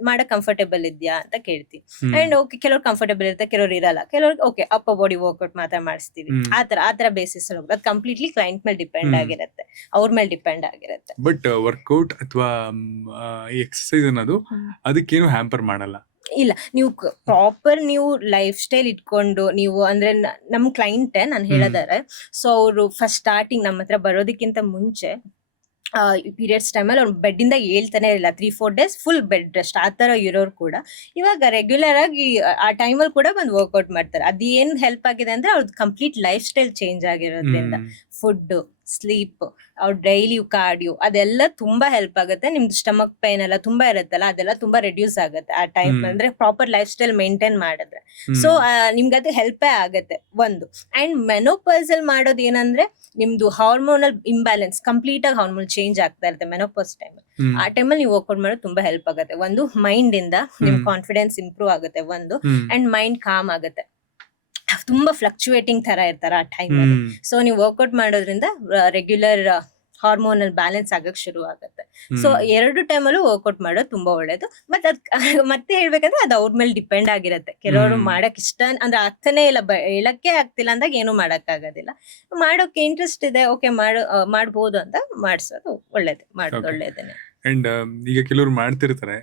ಮಾಡಕ್ ಕಂಫರ್ಟೇಬಲ್ ಇದ್ಯಾ ಅಂತ ಕೇಳ್ತೀನಿ. ಅಂಡ್ ಓಕೆ ಕೆಲವ್ರು ಕಂಫರ್ಟೇಬಲ್ ಇರುತ್ತೆ, ಕೆಲವ್ರು ಇರಲ್ಲ. ಕೆಲವ್ರಿಗೆ ಓಕೆ ಅಪ್ಪ ಬಾಡಿ ವರ್ಕೌಟ್ ಮಾತ್ರ ಮಾಡಿಸ್ತೀವಿ, ಆತರ ಬೇಸಿಸ್ ಅಲ್ಲಿ ಹೋಗೋದು. ಅದು ಕಂಪ್ಲೀಟ್ಲಿ ಕ್ಲೈಂಟ್ ಮೇಲೆ ಡಿಪೆಂಡ್ ಆಗಿರುತ್ತೆ, ಅವ್ರ ಮೇಲೆ ಡಿಪೆಂಡ್ ಆಗಿರುತ್ತೆ. ಬಟ್ ವರ್ಕೌಟ್ ಅಥವಾ ಎಕ್ಸರ್ಸೈಸ್ ಅನ್ನೋದು ಅದಕ್ಕೇನು ಹ್ಯಾಂಪರ್ ಮಾಡಲ್ಲ. ಇಲ್ಲ, ನೀವು ಪ್ರಾಪರ್ ನೀವು ಲೈಫ್ ಸ್ಟೈಲ್ ಇಟ್ಕೊಂಡು ನೀವು ಅಂದ್ರೆ ನಮ್ ಕ್ಲೈಂಟೇ ನಾನು ಹೇಳೋದಾರೆ. ಸೊ ಅವರು ಫಸ್ಟ್ ಸ್ಟಾರ್ಟಿಂಗ್ ನಮ್ಮ ಹತ್ರ ಬರೋದಕ್ಕಿಂತ ಮುಂಚೆ ಪೀರಿಯಡ್ಸ್ ಟೈಮಲ್ಲಿ ಅವ್ರು ಬೆಡ್ ಇಂದ ಹೇಳ್ತಾನೆ ಇಲ್ಲ, 3-4 ಡೇಸ್ ಫುಲ್ ಬೆಡ್ ರೆಸ್ಟ್ ಆ ತರ ಇರೋರು ಕೂಡ ಇವಾಗ ರೆಗ್ಯುಲರ್ ಆಗಿ ಆ ಟೈಮಲ್ಲಿ ಕೂಡ ಬಂದು ವರ್ಕೌಟ್ ಮಾಡ್ತಾರೆ. ಅದೇನ್ ಹೆಲ್ಪ್ ಆಗಿದೆ ಅಂದ್ರೆ ಅವ್ರದ್ದು ಕಂಪ್ಲೀಟ್ ಲೈಫ್ ಸ್ಟೈಲ್ ಚೇಂಜ್ ಆಗಿರೋದ್ರಿಂದ, ಫುಡ್, ಸ್ಲೀಪ್, ಅವ್ರ ಡೈಲಿ ಕಾರ್ಡಿಯೋ ಅದೆಲ್ಲ ತುಂಬಾ ಹೆಲ್ಪ್ ಆಗುತ್ತೆ. ನಿಮ್ದು ಸ್ಟಮಕ್ ಪೈನ್ ಎಲ್ಲ ತುಂಬಾ ಇರುತ್ತಲ್ಲ, ಅದೆಲ್ಲ ತುಂಬಾ ರೆಡ್ಯೂಸ್ ಆಗುತ್ತೆ ಆ ಟೈಮ್ ಅಂದ್ರೆ ಪ್ರಾಪರ್ ಲೈಫ್ ಸ್ಟೈಲ್ ಮೇಂಟೈನ್ ಮಾಡಿದ್ರೆ. ಸೊ ನಿಮ್ಗೆ ಅದು ಹೆಲ್ಪೇ ಆಗುತ್ತೆ ಒಂದು. ಅಂಡ್ ಮೆನೋಪಾಸ್ ಅಲ್ಲಿ ಮಾಡೋದು ಏನಂದ್ರೆ ನಿಮ್ದು ಹಾರ್ಮೋನಲ್ ಇಂಬ್ಯಾಲೆನ್ಸ್ ಕಂಪ್ಲೀಟ್ ಆಗಿ ಹಾರ್ಮೋನ್ ಚೇಂಜ್ ಆಗ್ತಾ ಇರುತ್ತೆ ಮೆನೋಪಾಸ್ ಟೈಮ್. ಆ ಟೈಮಲ್ಲಿ ನೀವು ವರ್ಕೌಟ್ ಮಾಡೋದು ತುಂಬಾ ಹೆಲ್ಪ್ ಆಗುತ್ತೆ. ಒಂದು ಮೈಂಡ್ ಇಂದ ನಿಮ್ ಕಾನ್ಫಿಡೆನ್ಸ್ ಇಂಪ್ರೂವ್ ಆಗುತ್ತೆ ಒಂದು, ಅಂಡ್ ಮೈಂಡ್ ಕಾಮ್ ಆಗುತ್ತೆ. ತುಂಬಾ ಫ್ಲಕ್ಚುಯೇಟಿಂಗ್ ತರ ಇರ್ತಾರ ಆ ಟೈಮ್ ಅಲ್ಲಿ. ಸೊ ನೀವು ವರ್ಕೌಟ್ ಮಾಡೋದ್ರಿಂದ ರೆಗ್ಯುಲರ್ ಹಾರ್ಮೋನಲ್ ಬ್ಯಾಲೆನ್ಸ್ ಆಗಕ್ ಶುರು ಆಗುತ್ತೆ. ಸೊ 2 ಟೈಮಲ್ಲೂ ವರ್ಕೌಟ್ ಮಾಡೋದು ತುಂಬಾ ಒಳ್ಳೇದು. ಮತ್ತೆ ಹೇಳ್ಬೇಕಂದ್ರೆ ಅದು ಅವ್ರ ಮೇಲೆ ಡಿಪೆಂಡ್ ಆಗಿರುತ್ತೆ. ಕೆಲವರು ಮಾಡಕ್ ಇಷ್ಟ ಅಂದ್ರೆ ಆಗ್ತಾನೆ ಇಲ್ಲ, ಹೇಳಕ್ಕೆ ಆಗ್ತಿಲ್ಲ ಅಂದಾಗ ಏನು ಮಾಡಕ್ ಆಗೋದಿಲ್ಲ. ಮಾಡೋಕೆ ಇಂಟ್ರೆಸ್ಟ್ ಇದೆ, ಓಕೆ ಮಾಡ್ಬೋದು ಅಂತ ಮಾಡ್ಸೋದು ಒಳ್ಳೇದು, ಮಾಡೋದು ಒಳ್ಳೇದೇನೆ. ಅಂಡ್ ಈಗ ಕೆಲವರು ಮಾಡ್ತಿರ್ತಾರೆ,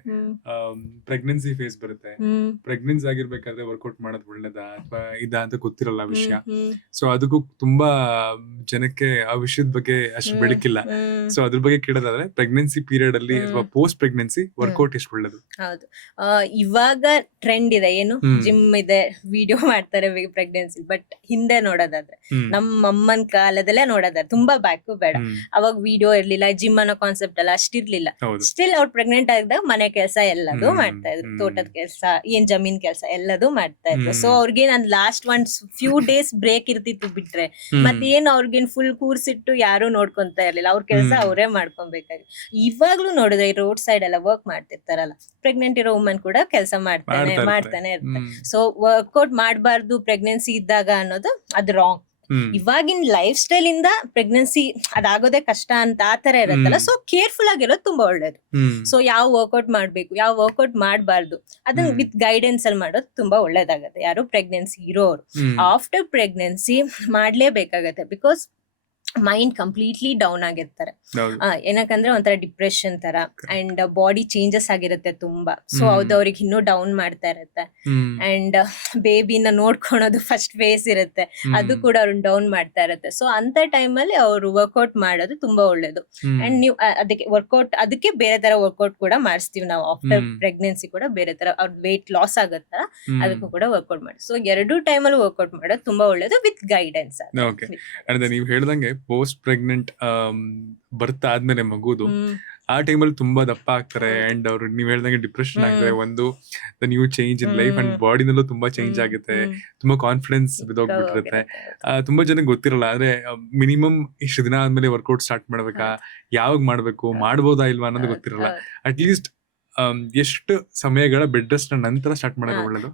ಪ್ರೆಗ್ನೆನ್ಸಿ ಫೇಸ್ ಬರುತ್ತೆ, ಪ್ರೆಗ್ನೆನ್ಸಿ ಆಗಿರ್ಬೇಕಾದ್ರೆ ವರ್ಕೌಟ್ ಮಾಡೋದು ಒಳ್ಳೇದಾ ಅಥವಾ ಇದಾ ಅಂತ ಗೊತ್ತಿರಲ್ಲ ವಿಷಯ. ಸೊ ಅದಕ್ಕೂ ತುಂಬಾ ಜನಕ್ಕೆ ಆ ವಿಷಯದ ಬಗ್ಗೆ ಅಷ್ಟು ಬೆಳಕಿಲ್ಲ. ಸೊ ಅದ್ರ ಬಗ್ಗೆ ಕೇಳೋದಾದ್ರೆ ಪ್ರೆಗ್ನೆನ್ಸಿ ಪೀರಿಯಡ್ ಅಲ್ಲಿ ಅಥವಾ ಪೋಸ್ಟ್ ಪ್ರೆಗ್ನೆನ್ಸಿ ವರ್ಕೌಟ್ ಎಷ್ಟು ಒಳ್ಳೇದು? ಹೌದು, ಇವಾಗ ಟ್ರೆಂಡ್ ಇದೆ, ಏನು ಜಿಮ್ ಇದೆ, ವಿಡಿಯೋ ಮಾಡ್ತಾರೆ ಪ್ರೆಗ್ನೆನ್ಸಿ. ಬಟ್ ಹಿಂದೆ ನೋಡೋದಾದ್ರೆ ನಮ್ಮ ಅಮ್ಮನ ಕಾಲದಲ್ಲೇ ನೋಡೋದಾದ್ರೆ ತುಂಬಾ ಬ್ಯಾಕು ಬೇಡ, ಅವಾಗ ವಿಡಿಯೋ ಇರ್ಲಿಲ್ಲ, ಜಿಮ್ ಅನ್ನೋ ಕಾನ್ಸೆಪ್ಟ್ ಎಲ್ಲ ಅಷ್ಟಿರ್ಲಿಲ್ಲ. ಸ್ಟಿಲ್ ಅವ್ರು ಪ್ರೆಗ್ನೆಂಟ್ ಆಗಿದಾಗ ಮನೆ ಕೆಲಸ ಎಲ್ಲದೂ ಮಾಡ್ತಾ ಇದ್ರು, ತೋಟದ ಕೆಲಸ, ಏನ್ ಜಮೀನ್ ಕೆಲಸ ಎಲ್ಲದೂ ಮಾಡ್ತಾ ಇದ್ರು. ಸೊ ಅವ್ರಿಗೆ ನಾನ್ ಲಾಸ್ಟ್ ಫ್ಯೂ ಡೇಸ್ ಬ್ರೇಕ್ ಇರ್ತಿತ್ತು ಬಿಟ್ರೆ ಮತ್ತೇನು ಅವ್ರಿಗೇನ್ ಫುಲ್ ಕೂರ್ಸಿಟ್ಟು ಯಾರು ನೋಡ್ಕೊಂತ ಇರ್ಲಿಲ್ಲ, ಅವ್ರ ಕೆಲಸ ಅವರೇ ಮಾಡ್ಕೊಬೇಕಾಗಿ. ಇವಾಗ್ಲೂ ನೋಡಿದ್ರೆ ರೋಡ್ ಸೈಡ್ ಎಲ್ಲ ವರ್ಕ್ ಮಾಡ್ತಿರ್ತಾರಲ್ಲ, ಪ್ರೆಗ್ನೆಂಟ್ ಇರೋ ವುಮನ್ ಕೂಡ ಕೆಲಸ ಮಾಡ್ತಾನೆ ಇರ್ತಾರೆ. ಸೊ ವರ್ಕೌಟ್ ಮಾಡಬಾರ್ದು ಪ್ರೆಗ್ನೆನ್ಸಿ ಇದ್ದಾಗ ಅನ್ನೋದು ಅದು ರಾಂಗ್. ಇವಾಗಿನ ಲೈಫ್ ಸ್ಟೈಲ್ ಇಂದ ಪ್ರೆಗ್ನೆನ್ಸಿ ಅದಾಗೋದೇ ಕಷ್ಟ ಅಂತ ಆತರ ಇರತ್ತಲ್ಲ. ಸೊ ಕೇರ್ಫುಲ್ ಆಗಿರೋದು ತುಂಬಾ ಒಳ್ಳೇದು. ಸೊ ಯಾವ ವರ್ಕೌಟ್ ಮಾಡ್ಬೇಕು, ಯಾವ ವರ್ಕೌಟ್ ಮಾಡಬಾರ್ದು ಅದನ್ನ ವಿತ್ ಗೈಡೆನ್ಸ್ ಅಲ್ಲಿ ಮಾಡೋದು ತುಂಬಾ ಒಳ್ಳೇದಾಗತ್ತೆ. ಯಾರು ಪ್ರೆಗ್ನೆನ್ಸಿ ಇರೋರು ಆಫ್ಟರ್ ಪ್ರೆಗ್ನೆನ್ಸಿ ಮಾಡ್ಲೇಬೇಕಾಗತ್ತೆ. ಬಿಕಾಸ್ ಮೈಂಡ್ ಕಂಪ್ಲೀಟ್ಲಿ ಡೌನ್ ಆಗಿರ್ತಾರೆ. ಹೌದು. ಏನಕ್ಕಂದ್ರೆ ಒಂಥರ ಡಿಪ್ರೆಷನ್ ತರ ಅಂಡ್ ಬಾಡಿ ಚೇಂಜಸ್ ಆಗಿರುತ್ತೆ ತುಂಬಾ. ಸೊ ಅದು ಅವ್ರಿಗೆ ಇನ್ನೂ ಡೌನ್ ಮಾಡ್ತಾ ಇರುತ್ತೆ. ಅಂಡ್ ಬೇಬಿನ ನೋಡ್ಕೊಳೋದು ಫಸ್ಟ್ ಫೇಸ್ ಇರುತ್ತೆ, ಅದು ಕೂಡ ಅವ್ರನ್ನ ಡೌನ್ ಮಾಡ್ತಾ ಇರುತ್ತೆ. ಸೊ ಅಂತ ಟೈಮಲ್ಲಿ ಅವರು ವರ್ಕೌಟ್ ಮಾಡೋದು ತುಂಬಾ ಒಳ್ಳೇದು. ಅಂಡ್ ನೀವು ಅದಕ್ಕೆ ವರ್ಕೌಟ್, ಅದಕ್ಕೆ ಬೇರೆ ತರ ವರ್ಕೌಟ್ ಕೂಡ ಮಾಡಿಸ್ತೀವಿ ನಾವು. ಆಫ್ಟರ್ ಪ್ರೆಗ್ನೆನ್ಸಿ ಕೂಡ ಬೇರೆ ತರ ಅವ್ರ ವೇಟ್ ಲಾಸ್ ಆಗುತ್ತಾ ಅದಕ್ಕೂ ಕೂಡ ವರ್ಕೌಟ್ ಮಾಡಿ. ಸೊ 2 ಟೈಮಲ್ಲಿ ವರ್ಕೌಟ್ ಮಾಡೋದು ತುಂಬಾ ಒಳ್ಳೇದು ವಿತ್ ಗೈಡೆನ್ಸ್. ಓಕೆ. ಅಂದ್ರೆ ನೀವು ಹೇಳ್ದಂಗೆ ಪೋಸ್ಟ್ ಪ್ರೆಗ್ನೆಂಟ್ ಬರ್ತ್ ಆದ್ಮೇಲೆ ಮಗುದು ಆ ಟೈಮಲ್ಲಿ ತುಂಬಾ ದಪ್ಪ ಆಗ್ತಾರೆ ಅಂಡ್ ಅವ್ರು ನೀವ್ ಹೇಳ್ದಂಗೆ ಡಿಪ್ರೆಷನ್ ಆಗ್ತಾರೆ. ಒಂದು the new change in life and ಬಾಡಿನಲ್ಲೂ ತುಂಬಾ ಚೇಂಜ್ ಆಗುತ್ತೆ, ತುಂಬಾ ಕಾನ್ಫಿಡೆನ್ಸ್ ಬಿದ್ದೋಗ್ಬಿಟ್ಟಿರುತ್ತೆ. ತುಂಬಾ ಜನಕ್ಕೆ ಗೊತ್ತಿರಲ್ಲ. ಆದ್ರೆ ಮಿನಿಮಮ್ ಇಷ್ಟು ದಿನ ಆದ್ಮೇಲೆ ವರ್ಕೌಟ್ ಸ್ಟಾರ್ಟ್ ಮಾಡ್ಬೇಕಾ, ಯಾವಾಗ ಮಾಡ್ಬೇಕು, ಮಾಡ್ಬೋದಾ ಇಲ್ವಾ ಅನ್ನೋದು ಗೊತ್ತಿರಲ್ಲ. ಅಟ್ ಲೀಸ್ಟ್ ಎಷ್ಟು ಸಮಯಗಳ ಬೆಡ್ ರೆಸ್ಟ್ ನಂತರ ಸ್ಟಾರ್ಟ್ ಮಾಡೋದು ಒಳ್ಳೇದು?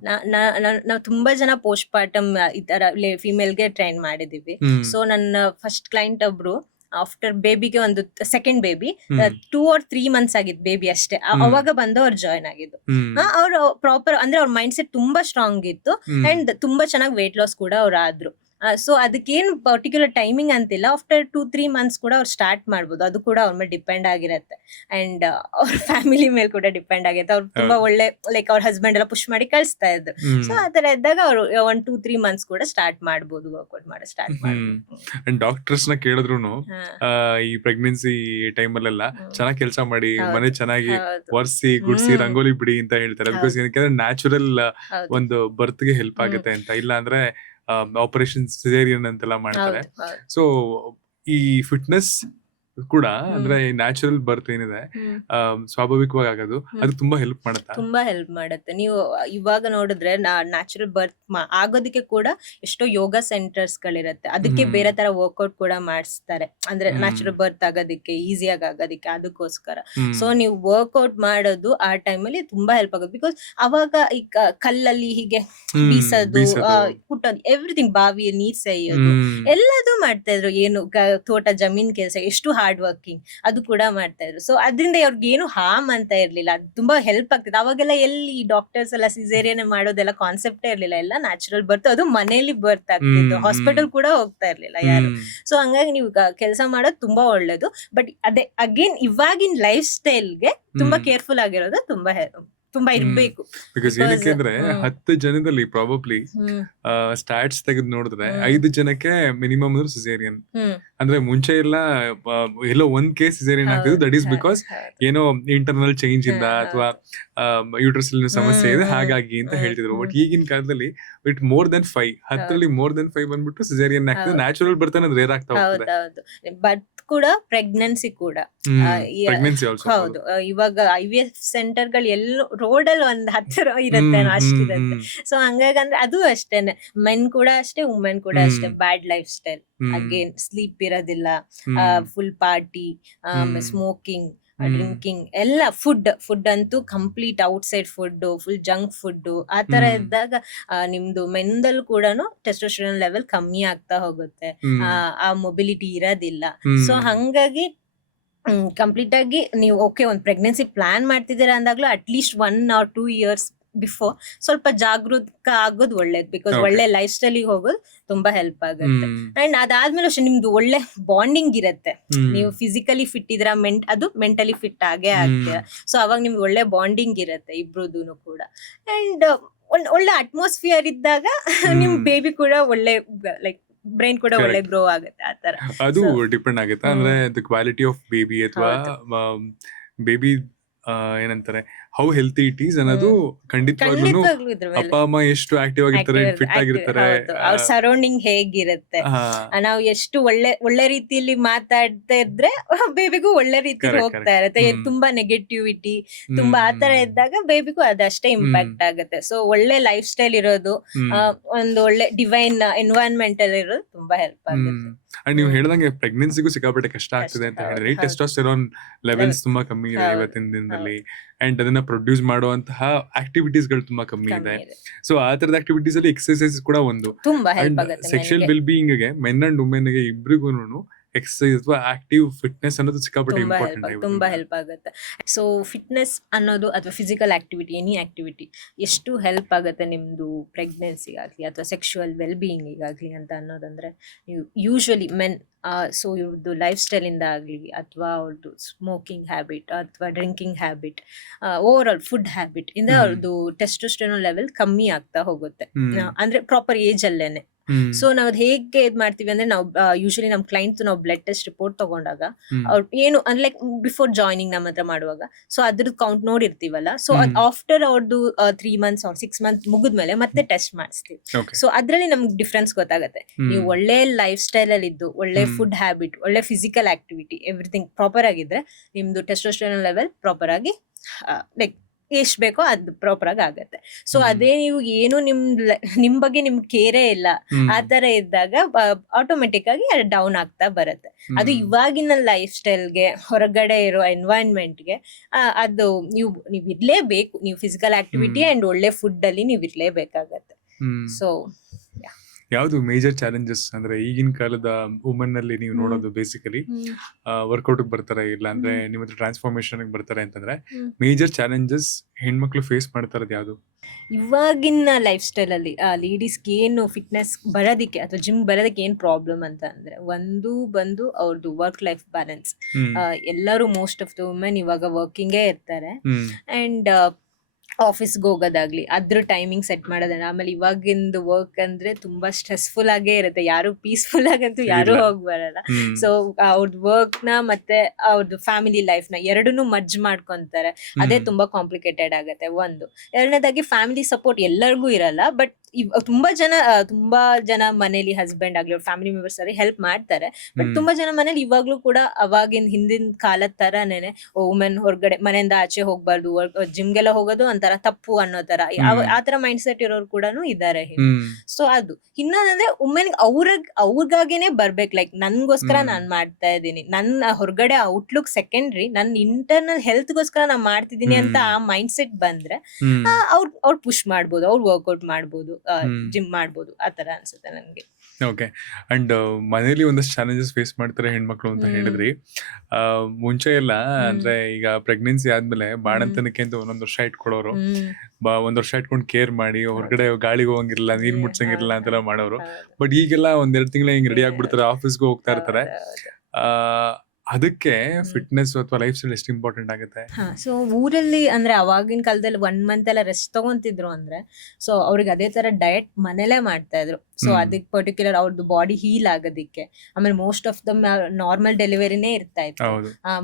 ನಾವು ತುಂಬಾ ಜನ ಪೋಸ್ಟ್ ಪಾರ್ಟಮ್ ಈ ತರ ಫಿಮೇಲ್ಗೆ ಟ್ರೈನ್ ಮಾಡಿದೀವಿ. ಸೊ ನನ್ನ ಫಸ್ಟ್ ಕ್ಲೈಂಟ್ ಒಬ್ರು ಆಫ್ಟರ್ ಬೇಬಿಗೆ ಒಂದು ಸೆಕೆಂಡ್ ಬೇಬಿ 2 or 3 months ಆಗಿತ್ತು ಬೇಬಿ ಅಷ್ಟೇ, ಅವಾಗ ಬಂದು ಅವ್ರು ಜಾಯ್ನ್ ಆಗಿದ್ದು. ಅವ್ರು ಪ್ರಾಪರ್ ಅಂದ್ರೆ ಅವ್ರ ಮೈಂಡ್ ಸೆಟ್ ತುಂಬಾ ಸ್ಟ್ರಾಂಗ್ ಇತ್ತು ಅಂಡ್ ತುಂಬಾ ಚೆನ್ನಾಗಿ ವೇಟ್ ಲಾಸ್ ಕೂಡ ಅವ್ರು ಆದ್ರು. ಸೊ ಅದಕ್ಕೇನು ಪರ್ಟಿಕ್ಯುಲರ್ ಟೈಮಿಂಗ್ ಅಂತಿಲ್ಲ. ಆಫ್ಟರ್ 2-3 months ಕೂಡ ಅವ್ರು ಸ್ಟಾರ್ಟ್ ಮಾಡ್ಬೋದು. ಅದು ಕೂಡ ಅವ್ರ ಮೇಲೆ ಡಿಪೆಂಡ್ ಆಗಿರತ್ತೆ ಅಂಡ್ ಅವ್ರ ಫ್ಯಾಮಿಲಿ ಮೇಲೆ ಕೂಡ ಡಿಪೆಂಡ್ ಆಗಿರುತ್ತೆ. ಅವ್ರು ತುಂಬಾ ಒಳ್ಳೆ ಲೈಕ್ ಅವ್ರ ಹಸ್ಬೆಂಡ್ ಎಲ್ಲ ಪುಷ್ ಮಾಡಿ ಕಳಿಸ್ತಾ ಇದ್ರು. ಸೊ ಆತರ ಇದ್ದಾಗ ಅವರು 1-2-3 months ಕೂಡ ಸ್ಟಾರ್ಟ್ ಮಾಡ್ಬೋದು, ವರ್ಕೌಟ್ ಮಾಡೋ ಸ್ಟಾರ್ಟ್ ಮಾಡ್ಬೋದು. ಡಾಕ್ಟರ್ಸ್ ನ ಕೇಳಿದ್ರು ಈ ಪ್ರೆಗ್ನೆನ್ಸಿ ಟೈಮ್ ಅಲ್ಲೆಲ್ಲ ಚೆನ್ನಾಗಿ ಕೆಲಸ ಮಾಡಿ, ಮನೆ ಚೆನ್ನಾಗಿ ಒರ್ಸಿ ಗುಡ್ಸಿ ರಂಗೋಲಿ ಬಿಡಿ ಅಂತ ಹೇಳ್ತಾರೆ. ಬಿಕಾಸ್ ಏನಕ್ಕೆ ನ್ಯಾಚುರಲ್ ಒಂದು ಬರ್ತ್ ಗೆ ಹೆಲ್ಪ್ ಆಗುತ್ತೆ ಅಂತ. ಇಲ್ಲ ಅಂದ್ರೆ ಆಪರೇಷನ್ ಸಿಸೇರಿಯನ್ ಅಂತೆಲ್ಲ ಮಾಡ್ತಾರೆ. ಸೊ ಈ ಫಿಟ್ನೆಸ್ ಕೂಡ ಅಂದ್ರೆ ನ್ಯಾಚುರಲ್ ಬರ್ತ್ ಏನಿದೆ ಸ್ವಾಭಾವಿಕವಾಗಿ ಆಗೋದು, ಅದು ತುಂಬಾ ಹೆಲ್ಪ್ ಮಾಡುತ್ತೆ. ತುಂಬಾ ಹೆಲ್ಪ್ ಮಾಡುತ್ತೆ. ನೀವು ಇವಾಗ ನೋಡಿದ್ರೆ ನ್ಯಾಚುರಲ್ ಬರ್ತ್ ಆಗೋದಕ್ಕೆ ಕೂಡ ಎಷ್ಟೋ ಯೋಗ ಸೆಂಟರ್ಸ್ ಗಳಿರುತ್ತೆ, ಅದಕ್ಕೆ ಬೇರೆ ತರ ವರ್ಕೌಟ್ ಕೂಡ ಮಾಡಿಸ್ತಾರೆ. ಅಂದ್ರೆ ನ್ಯಾಚುರಲ್ ಬರ್ತ್ ಆಗೋದಕ್ಕೆ, ಈಸಿಯಾಗಿ ಆಗೋದಕ್ಕೆ, ಅದಕ್ಕೋಸ್ಕರ. ಸೊ ನೀವು ವರ್ಕೌಟ್ ಮಾಡೋದು ಆ ಟೈಮಲ್ಲಿ ತುಂಬಾ ಹೆಲ್ಪ್ ಆಗುತ್ತೆ. ಬಿಕಾಸ್ ಅವಾಗ ಈ ಕಲ್ಲಲ್ಲಿ ಹೀಗೆ ಬೀಸೋದು, ಕುಟ್ಟೋದು, ಎವ್ರಿಥಿಂಗ್, ಬಾವಿ ನೀರ್ ಸೇಯೋದು ಎಲ್ಲದೂ ಮಾಡ್ತಾ ಇದ್ರು. ಏನು ತೋಟ ಜಮೀನ್ ಕೆಲಸ, ಎಷ್ಟು ಹಾರ್ಡ್ ವರ್ಕಿಂಗ್, ಅದು ಕೂಡ ಮಾಡ್ತಾ ಇದ್ರು. ಸೊ ಅದರಿಂದ ಅವ್ರಿಗೆ ಏನು ಹಾರ್ಮ್ ಅಂತ ಇರ್ಲಿಲ್ಲ, ಅದು ತುಂಬಾ ಹೆಲ್ಪ್ ಆಗ್ತಿತ್ತು. ಅವಾಗೆಲ್ಲ ಎಲ್ಲಿ ಡಾಕ್ಟರ್ಸ್ ಎಲ್ಲ ಸಿಸೇರಿಯನ್ ಮಾಡೋದೆಲ್ಲ ಕಾನ್ಸೆಪ್ಟೇ ಇರ್ಲಿಲ್ಲ, ಎಲ್ಲ ನ್ಯಾಚುರಲ್ ಬರ್ತ್, ಅದು ಮನೆಯಲ್ಲಿ ಬರ್ತ್ ಆಗ್ತಿತ್ತು, ಹಾಸ್ಪಿಟಲ್ ಕೂಡ ಹೋಗ್ತಾ ಇರ್ಲಿಲ್ಲ ಯಾರು. ಸೊ ಹಂಗಾಗಿ ನೀವು ಕೆಲಸ ಮಾಡೋದು ತುಂಬಾ ಒಳ್ಳೇದು. ಬಟ್ ಅದೇ ಅಗೇನ್ ಇವಾಗಿನ ಲೈಫ್ ಸ್ಟೈಲ್ಗೆ ತುಂಬಾ ಕೇರ್ಫುಲ್ ಆಗಿರೋದು ತುಂಬಾ ಇರ್ಬೇಕು. ಬಿಕಾಸ್ ಏನಕ್ಕೆ ಅಂದ್ರೆ 10 ಜನದಲ್ಲಿ ಪ್ರಾಬಬ್ಲಿ ಸ್ಟಾಟ್ಸ್ ತೆಗೆದು ನೋಡಿದ್ರೆ 5 ಜನಕ್ಕೆ ಮಿನಿಮಮ್ ಸಿಸೇರಿಯನ್. ಅಂದ್ರೆ ಮುಂಚೆ ಎಲ್ಲ ಎಲ್ಲೋ ಒಂದ್ ಕೇಸ್ ಸಿಸೇರಿಯನ್ ಆಗ್ತಿದ್ದು. ದಟ್ ಈಸ್ ಬಿಕಾಸ್ ಏನೋ ಇಂಟರ್ನಲ್ ಚೇಂಜ್ ಇಂದ ಅಥವಾ ಯೂಟ್ರಸ್ ಸಮಸ್ಯೆ ಇದೆ ಹಾಗಾಗಿ ಅಂತ ಹೇಳ್ತಿದ್ರು. ಬಟ್ ಈಗಿನ ಕಾಲದಲ್ಲಿ it more than 5, 10ರಲ್ಲಿ more than 5 ಬಂದ್ಬಿಟ್ಟು ಸಿಸೇರಿಯನ್ ಆಗ್ತದೆ. ನ್ಯಾಚುರಲ್ ಬರ್ತ್ ಅನ್ನೋದು ರೇರ್ ಆಗ್ತಾ ಹೋಗ್ತದೆ. ಬಟ್ ಕೂಡ ಪ್ರೆಗ್ನೆನ್ಸಿ ಕೂಡ ಹೌದು. ಇವಾಗ IVF ಸೆಂಟರ್ ಗಳು ಎಲ್ಲ ರೋಡ್ ಅಲ್ಲಿ ಒಂದ್ 10 ಇರುತ್ತೆ, ಅಷ್ಟಿರುತ್ತೆ. ಸೊ ಹಂಗಾಗಂದ್ರೆ ಅದು ಅಷ್ಟೇನೆ, ಮೆನ್ ಕೂಡ ಅಷ್ಟೇ, ವುಮೆನ್ ಕೂಡ ಅಷ್ಟೇ. ಬ್ಯಾಡ್ ಲೈಫ್ ಸ್ಟೈಲ್, ಅಗೇನ್ ಸ್ಲೀಪ್ ಇರೋದಿಲ್ಲ, ಫುಲ್ ಪಾರ್ಟಿ, ಸ್ಮೋಕಿಂಗ್, ಡ್ರಿಂಕಿಂಗ್ ಎಲ್ಲ. ಫುಡ್ ಅಂತೂ complete outside food, full junk food, ಆ ತರ ಇದ್ದಾಗ ನಿಮ್ದು ಮೆನ್ದಲ್ಲೂ ಕೂಡ ಟೆಸ್ಟೋಸ್ಟೆರಾನ್ ಲೆವೆಲ್ ಕಮ್ಮಿ ಆಗ್ತಾ ಹೋಗುತ್ತೆ, ಆ ಮೊಬಿಲಿಟಿ ಇರೋದಿಲ್ಲ. ಸೊ ಹಂಗಾಗಿ ಕಂಪ್ಲೀಟ್ ಆಗಿ ನೀವು ಓಕೆ ಒಂದು ಪ್ರೆಗ್ನೆನ್ಸಿ ಪ್ಲಾನ್ ಮಾಡ್ತಿದ್ದೀರಾ ಅಂದಾಗ್ಲೂ ಅಟ್ಲೀಸ್ಟ್ 1 or 2 years ಬಿಫೋರ್ ಸ್ವಲ್ಪ ಜಾಗೃತ ಆಗೋದು ಒಳ್ಳೇದು. ಬಿಕಾಸ್ ಒಳ್ಳೆ ಲೈಫ್ ಸ್ಟೈಲಿಗೆ ಹೋಗೋದು ತುಂಬಾ ಹೆಲ್ಪ್ ಆಗುತ್ತೆ. ಅಂಡ್ ಅದಾದ್ಮೇಲೆ ಅಷ್ಟೇ ನಿಮ್ದು ಒಳ್ಳೆ ಬಾಂಡಿಂಗ್ ಇರುತ್ತೆ. ನೀವು ಫಿಸಿಕಲಿ ಫಿಟ್ ಇದ್ರ ಅದು ಮೆಂಟಲಿ ಫಿಟ್ ಆಗೇ ಆಗ್ತೀರಾ. ಸೊ ಅವಾಗ ನಿಮ್ಗೆ ಒಳ್ಳೆ ಬಾಂಡಿಂಗ್ ಇರುತ್ತೆ ಇಬ್ರದೂನು ಕೂಡ. ಅಂಡ್ ಒಳ್ಳೆ ಅಟ್ಮಾಸ್ಫಿಯರ್ ಇದ್ದಾಗ ನಿಮ್ ಬೇಬಿ ಕೂಡ ಒಳ್ಳೆ ಲೈಕ್ ಬ್ರೈನ್ ಕೂಡ ಒಳ್ಳೆ ಗ್ರೋ ಆಗುತ್ತೆ. ಆ ತರ ಅದು ಡಿಪೆಂಡ್ ಆಗುತ್ತೆ. ಅಂದ್ರೆ ದ ಕ್ವಾಲಿಟಿ ಆಫ್ ಬೇಬಿ ಅಥವಾ ಬೇಬಿ ಏನಂತಾರೆ ಹೌ ಹೆಲ್ತಿ ಇಟ್ ಈಸ್ ಅನ್ನೋದು ಖಂಡಿತವಾಗ್ಲೂ ಅಪ್ಪ ಅಮ್ಮ ಎಷ್ಟು ಆಕ್ಟಿವ್ ಆಗಿರ್ತಾರೆ, ಫಿಟ್ ಆಗಿರ್ತಾರೆ, ಅವ್ರ ಸರೌಂಡಿಂಗ್ ಹೇಗಿರುತ್ತೆ, ನಾವು ಎಷ್ಟು ಒಳ್ಳೆ ರೀತಿಯಲ್ಲಿ ಮಾತಾಡ್ತಾ ಇದ್ರೆ ಬೇಬಿಗೂ ಒಳ್ಳೆ ರೀತಿಲಿ ಹೋಗ್ತಾ ಇರುತ್ತೆ. ತುಂಬಾ ನೆಗೆಟಿವಿಟಿ ತುಂಬಾ ಆತರ ಇದ್ದಾಗ ಬೇಬಿಗೂ ಅದಷ್ಟೇ ಇಂಪ್ಯಾಕ್ಟ್ ಆಗುತ್ತೆ. ಸೊ ಒಳ್ಳೆ ಲೈಫ್ ಸ್ಟೈಲ್ ಇರೋದು, ಒಂದು ಒಳ್ಳೆ ಡಿವೈನ್ ಎನ್ವೈರನ್ಮೆಂಟ್ ಅಲ್ಲಿ ಇರೋದು ತುಂಬಾ ಹೆಲ್ಪ್ ಆಗುತ್ತೆ. ಅಂಡ್ ನೀವು ಹೇಳ್ದಂಗೆ ಪ್ರೆಗ್ನೆನ್ಸಿಗೂ ಸಿಕ್ಕಾಪಟ್ಟೆ ಕಷ್ಟ ಆಗ್ತಿದೆ ಅಂತ ಹೇಳಿದ್ರೆ, ಟೆಸ್ಟೋಸ್ಟೆರಾನ್ ಲೆವೆಲ್ಸ್ ತುಂಬಾ ಕಮ್ಮಿ ಇದೆ ಇವತ್ತಿನ ದಿನದಲ್ಲಿ. ಅಂಡ್ ಅದನ್ನ ಪ್ರೊಡ್ಯೂಸ್ ಮಾಡುವಂತಹ ಆಕ್ಟಿವಿಟೀಸ್ ಗಳು ತುಂಬಾ ಕಮ್ಮಿ ಇದೆ. ಸೊ ಆ ತರದ ಆಕ್ಟಿವಿಟೀಸ್ ಅಲ್ಲಿ ಎಕ್ಸರ್ಸೈಸ್ ಕೂಡ ಒಂದು. ಸೆಕ್ಷುಯಲ್ ವೆಲ್ ಬೀಯಿಂಗ್ ಗೆ ಮೆನ್ ಅಂಡ್ ವುಮೆನ್ ಗೆ ಇಬ್ರಿಗೂ ಎಕ್ಸಸೈಸ್ ಅಥವಾ ಆಕ್ಟಿವ್ ಫಿಟ್ನೆಸ್ ಅನ್ನೋದು ಸಿಕ್ಕಾಪಟ್ಟೆ ತುಂಬಾ ಇಂಪಾರ್ಟೆಂಟ್ ತುಂಬಾ ಆಗಿರುತ್ತೆ. ಹೆಲ್ಪ್ ಆಗುತ್ತೆ. ಸೊ ಫಿಟ್ನೆಸ್ ಅನ್ನೋದು ಅಥವಾ ಫಿಸಿಕಲ್ ಆಕ್ಟಿವಿಟಿ, ಎನಿ ಆಕ್ಟಿವಿಟಿ ಎಷ್ಟು ಹೆಲ್ಪ್ ಆಗುತ್ತೆ ನಿಮ್ದು ಪ್ರೆಗ್ನೆನ್ಸಿಗಾಗ್ಲಿ ಅಥವಾ ಸೆಕ್ಷುವಲ್ ವೆಲ್ ಬೀಯಿಂಗಿಗಾಗ್ಲಿ ಅಂತ ಅನ್ನೋದಂದ್ರೆ, ನೀವು ಯೂಶುವಲಿ ಮೆನ್ ಸೊ ಇವ್ರದ್ದು ಲೈಫ್ ಸ್ಟೈಲಿಂದ ಆಗಲಿ ಅಥವಾ ಅವ್ರದ್ದು ಸ್ಮೋಕಿಂಗ್ ಹ್ಯಾಬಿಟ್ ಅಥವಾ drinking habit, over all food habit ಇಂದ ಅವ್ರದ್ದು ಟೆಸ್ಟೋಸ್ಟೆರೋನ್ ಲೆವೆಲ್ ಕಮ್ಮಿ ಆಗ್ತಾ ಹೋಗುತ್ತೆ. ಅಂದ್ರೆ ಪ್ರಾಪರ್ ಏಜ್ ಅಲ್ಲೇನೆ. ಸೊ ನಾವ್ ಅದ್ ಹೇಗೆ ಇದ್ ಮಾಡ್ತೀವಿ ಅಂದ್ರೆ, ನಾವು ಯೂಶಲಿ ನಮ್ ಕ್ಲೈಂಟ್ ನಾವು ಬ್ಲಡ್ ಟೆಸ್ಟ್ ರಿಪೋರ್ಟ್ ತಗೊಂಡಾಗ ಅವ್ರು ಏನು ಲೈಕ್ ಬಿಫೋರ್ ಜಾಯ್ನಿಂಗ್ ನಮ್ಮ ಹತ್ರ ಮಾಡುವಾಗ ಸೊ ಅದ್ರದ್ದು ಕೌಂಟ್ ನೋಡಿರ್ತೀವಲ್ಲ, ಸೊ ಆಫ್ಟರ್ ಅವ್ರದ್ದು 3 months or 6 months ಮುಗಿದ್ಮೇಲೆ ಮತ್ತೆ ಟೆಸ್ಟ್ ಮಾಡಿಸ್ತೀವಿ. ಸೊ ಅದ್ರಲ್ಲಿ ನಮ್ಗೆ ಡಿಫ್ರೆನ್ಸ್ ಗೊತ್ತಾಗುತ್ತೆ. ನೀವು ಒಳ್ಳೆ ಲೈಫ್ ಸ್ಟೈಲ್ ಅಲ್ಲಿ ಇದ್ದು, ಒಳ್ಳೆ ಫುಡ್ ಹ್ಯಾಬಿಟ್, ಒಳ್ಳೆ ಫಿಸಿಕಲ್ ಆಕ್ಟಿವಿಟಿ, ಎವ್ರಿಥಿಂಗ್ ಪ್ರಾಪರ್ ಆಗಿದ್ರೆ ನಿಮ್ದು ಟೆಸ್ಟೋಸ್ಟೆರೋನ್ ಲೆವೆಲ್ ಪ್ರಾಪರ್ ಆಗಿ ಲೈಕ್ ಎಷ್ಟ್ ಬೇಕೋ ಅದು ಪ್ರಾಪರ್ ಆಗಿ ಆಗತ್ತೆ. ಸೊ ಅದೇ ನೀವು ಏನು ನಿಮ್ ಬಗ್ಗೆ ನಿಮ್ ಕೇರೇ ಇಲ್ಲ ಆ ತರ ಇದ್ದಾಗ ಆಟೋಮೆಟಿಕ್ ಆಗಿ ಡೌನ್ ಆಗ್ತಾ ಬರುತ್ತೆ. ಅದು ಇವಾಗಿನ ಲೈಫ್ ಸ್ಟೈಲ್ಗೆ, ಹೊರಗಡೆ ಇರೋ ಎನ್ವೈರನ್ಮೆಂಟ್ಗೆ ಅದು ನೀವು ಇರ್ಲೇಬೇಕು. ನೀವು ಫಿಸಿಕಲ್ ಆಕ್ಟಿವಿಟಿ ಅಂಡ್ ಒಳ್ಳೆ ಫುಡ್ ಅಲ್ಲಿ ನೀವು ಇರ್ಲೇಬೇಕಾಗತ್ತೆ. ಸೊ ಯಾವ್ದು ಮೇಜರ್ ಚಾಲೆಂಜಸ್ ಅಂದ್ರೆ ಈಗಿನ ಕಾಲದ ವುಮನ್ ಅಲ್ಲಿ ನೀವು ನೋಡೋದು ಬೇಸಿಕಲಿ ವರ್ಕೌಟ್ ಬರ್ತಾರೆ, ಇಲ್ಲ ಅಂದ್ರೆ ನಿಮ್ಮ ಹತ್ರ ಟ್ರಾನ್ಸ್ಫಾರ್ಮೇಶನ್ ಬರ್ತಾರೆ ಅಂತಂದ್ರೆ ಮೇಜರ್ ಚಾಲೆಂಜಸ್ ಹೆಣ್ಮಕ್ಳು ಫೇಸ್ ಮಾಡ್ತಾ ಇರೋದು ಯಾವ್ದು? ಇವಾಗಿನ ಲೈಫ್ ಸ್ಟೈಲ್ ಅಲ್ಲಿ ಲೇಡೀಸ್ಗೆ ಏನು ಫಿಟ್ನೆಸ್ ಬರೋದಕ್ಕೆ ಅಥವಾ ಜಿಮ್ ಬರೋದಕ್ಕೆ ಏನ್ ಪ್ರಾಬ್ಲಮ್ ಅಂತ ಅಂದ್ರೆ, ಒಂದು ಬಂದು ಅವ್ರದ್ದು ವರ್ಕ್ ಲೈಫ್ ಬ್ಯಾಲೆನ್ಸ್. ಎಲ್ಲರೂ ಮೋಸ್ಟ್ ಆಫ್ ದ ವುಮೆನ್ ಇವಾಗ ವರ್ಕಿಂಗೇ ಇರ್ತಾರೆ ಅಂಡ್ ಆಫೀಸ್ಗೆ ಹೋಗೋದಾಗ್ಲಿ ಅದ್ರ ಟೈಮಿಂಗ್ ಸೆಟ್ ಮಾಡೋದನ್ನ. ಆಮೇಲೆ ಇವಾಗಿಂದು ವರ್ಕ್ ಅಂದ್ರೆ ತುಂಬಾ ಸ್ಟ್ರೆಸ್ಫುಲ್ ಆಗೇ ಇರುತ್ತೆ. ಯಾರು ಪೀಸ್ಫುಲ್ ಆಗಂತೂ ಯಾರು ಹೋಗ್ ಬರಲ್ಲ. ಸೊ ಅವ್ರದ್ದು ವರ್ಕ್ ನ ಮತ್ತೆ ಅವ್ರದ್ದು ಫ್ಯಾಮಿಲಿ ಲೈಫ್ ನ ಎರಡನ್ನೂ ಮರ್ಜ್ ಮಾಡ್ಕೊಂತಾರೆ. ಅದೇ ತುಂಬಾ ಕಾಂಪ್ಲಿಕೇಟೆಡ್ ಆಗುತ್ತೆ. ಒಂದು ಎರಡನೇದಾಗಿ ಫ್ಯಾಮಿಲಿ ಸಪೋರ್ಟ್ ಎಲ್ಲರಿಗೂ ಇರಲ್ಲ. ಬಟ್ ತುಂಬಾ ಜನ ಮನೇಲಿ ಹಸ್ಬೆಂಡ್ ಆಗ್ಲಿ ಅವ್ರ ಫ್ಯಾಮಿಲಿ ಮೆಂಬರ್ಸ್ ಅಲ್ಲಿ ಹೆಲ್ಪ್ ಮಾಡ್ತಾರೆ. ಬಟ್ ತುಂಬಾ ಜನ ಮನೇಲಿ ಇವಾಗ್ಲೂ ಕೂಡ ಅವಾಗಿನ ಹಿಂದಿನ ಕಾಲದ ತರನೇನೆ ವುಮೆನ್ ಹೊರಗಡೆ ಮನೆಯಿಂದ ಆಚೆ ಹೋಗ್ಬಾರ್ದು, ಜಿಮ್ಗೆಲ್ಲ ಹೋಗೋದು ಒಂಥರ ತಪ್ಪು ಅನ್ನೋ ತರ ಆತರ ಮೈಂಡ್ ಸೆಟ್ ಇರೋರು ಕೂಡ ಇದಾರೆ. ಸೊ ಅದು ಇನ್ನೊಂದಂದ್ರೆ ವುಮೆನ್ ಅವ್ರಿಗಾಗೇನೆ ಬರ್ಬೇಕು. ಲೈಕ್ ನನ್ಗೋಸ್ಕರ ನಾನ್ ಮಾಡ್ತಾ ಇದ್ದೀನಿ, ನನ್ನ ಹೊರಗಡೆ ಔಟ್ಲುಕ್ ಸೆಕೆಂಡ್ರಿ, ನನ್ ಇಂಟರ್ನಲ್ ಹೆಲ್ತ್ ಗೋಸ್ಕರ ನಾನ್ ಮಾಡ್ತಿದ್ದೀನಿ ಅಂತ ಆ ಮೈಂಡ್ ಸೆಟ್ ಬಂದ್ರೆ ಅವ್ರು ಪುಷ್ ಮಾಡ್ಬೋದು, ಅವ್ರು ವರ್ಕೌಟ್ ಮಾಡ್ಬೋದು, ಜಿಮ್ ಮಾಡ್ಬೋದು. ಆತರ ಅನ್ಸುತ್ತೆ ನನ್ಗೆ. ಓಕೆ. ಅಂಡ್ ಮನೇಲಿ ಒಂದಷ್ಟು ಚಾಲೆಂಜಸ್ ಫೇಸ್ ಮಾಡ್ತಾರೆ ಹೆಣ್ಮಕ್ಳು ಅಂತ ಹೇಳಿದ್ರಿ. ಮುಂಚೆ ಎಲ್ಲ ಅಂದ್ರೆ ಈಗ ಪ್ರೆಗ್ನೆನ್ಸಿ ಆದ್ಮೇಲೆ ಬಾಣಂತನಕ್ಕೆ ಅಂತ ಒಂದೊಂದು ವರ್ಷ ಇಟ್ಕೊಳ್ಳೋರು, ಒಂದ್ ವರ್ಷ ಇಟ್ಕೊಂಡು ಕೇರ್ ಮಾಡಿ ಹೊರಗಡೆ ಗಾಳಿಗೆ ಹೋಗಂಗಿರಲ್ಲ, ನೀರ್ ಮುಟ್ಸಂಗಿರಲ್ಲ ಅಂತೆಲ್ಲ ಮಾಡೋರು. ಬಟ್ ಈಗೆಲ್ಲ 1-2 ತಿಂಗಳ ಹಿಂಗ್ ರೆಡಿ ಆಗ್ಬಿಡ್ತಾರೆ, ಆಫೀಸ್ಗೆ ಹೋಗ್ತಾ ಇರ್ತಾರೆ. ಅದಕ್ಕೆ ಫಿಟ್ನೆಸ್ ಅಥವಾ ಲೈಫ್ ಸ್ಟೈಲ್ ಎಷ್ಟು ಇಂಪಾರ್ಟೆಂಟ್ ಆಗುತ್ತೆ? ಸೊ ಊರಲ್ಲಿ ಅಂದ್ರೆ ಅವಾಗಿನ ಕಾಲದಲ್ಲಿ 1 month ಎಲ್ಲ ರೆಸ್ಟ್ ತಗೊಂತಿದ್ರು ಅಂದ್ರೆ, ಸೊ ಅವ್ರಿಗೆ ಅದೇ ತರ ಡಯಟ್ ಮನೇಲೆ ಮಾಡ್ತಾ ಇದ್ರು. ಸೊ ಅದಕ್ಕೆ ಪರ್ಟಿಕ್ಯುಲರ್ ಅವ್ರದ್ದು ಬಾಡಿ ಹೀಲ್ ಆಗೋದಿಕ್ಕೆ. ಆಮೇಲೆ ಮೋಸ್ಟ್ ಆಫ್ ದ ನಾರ್ಮಲ್ ಡೆಲಿವರಿನೇ ಇರ್ತಾ ಇತ್ತು,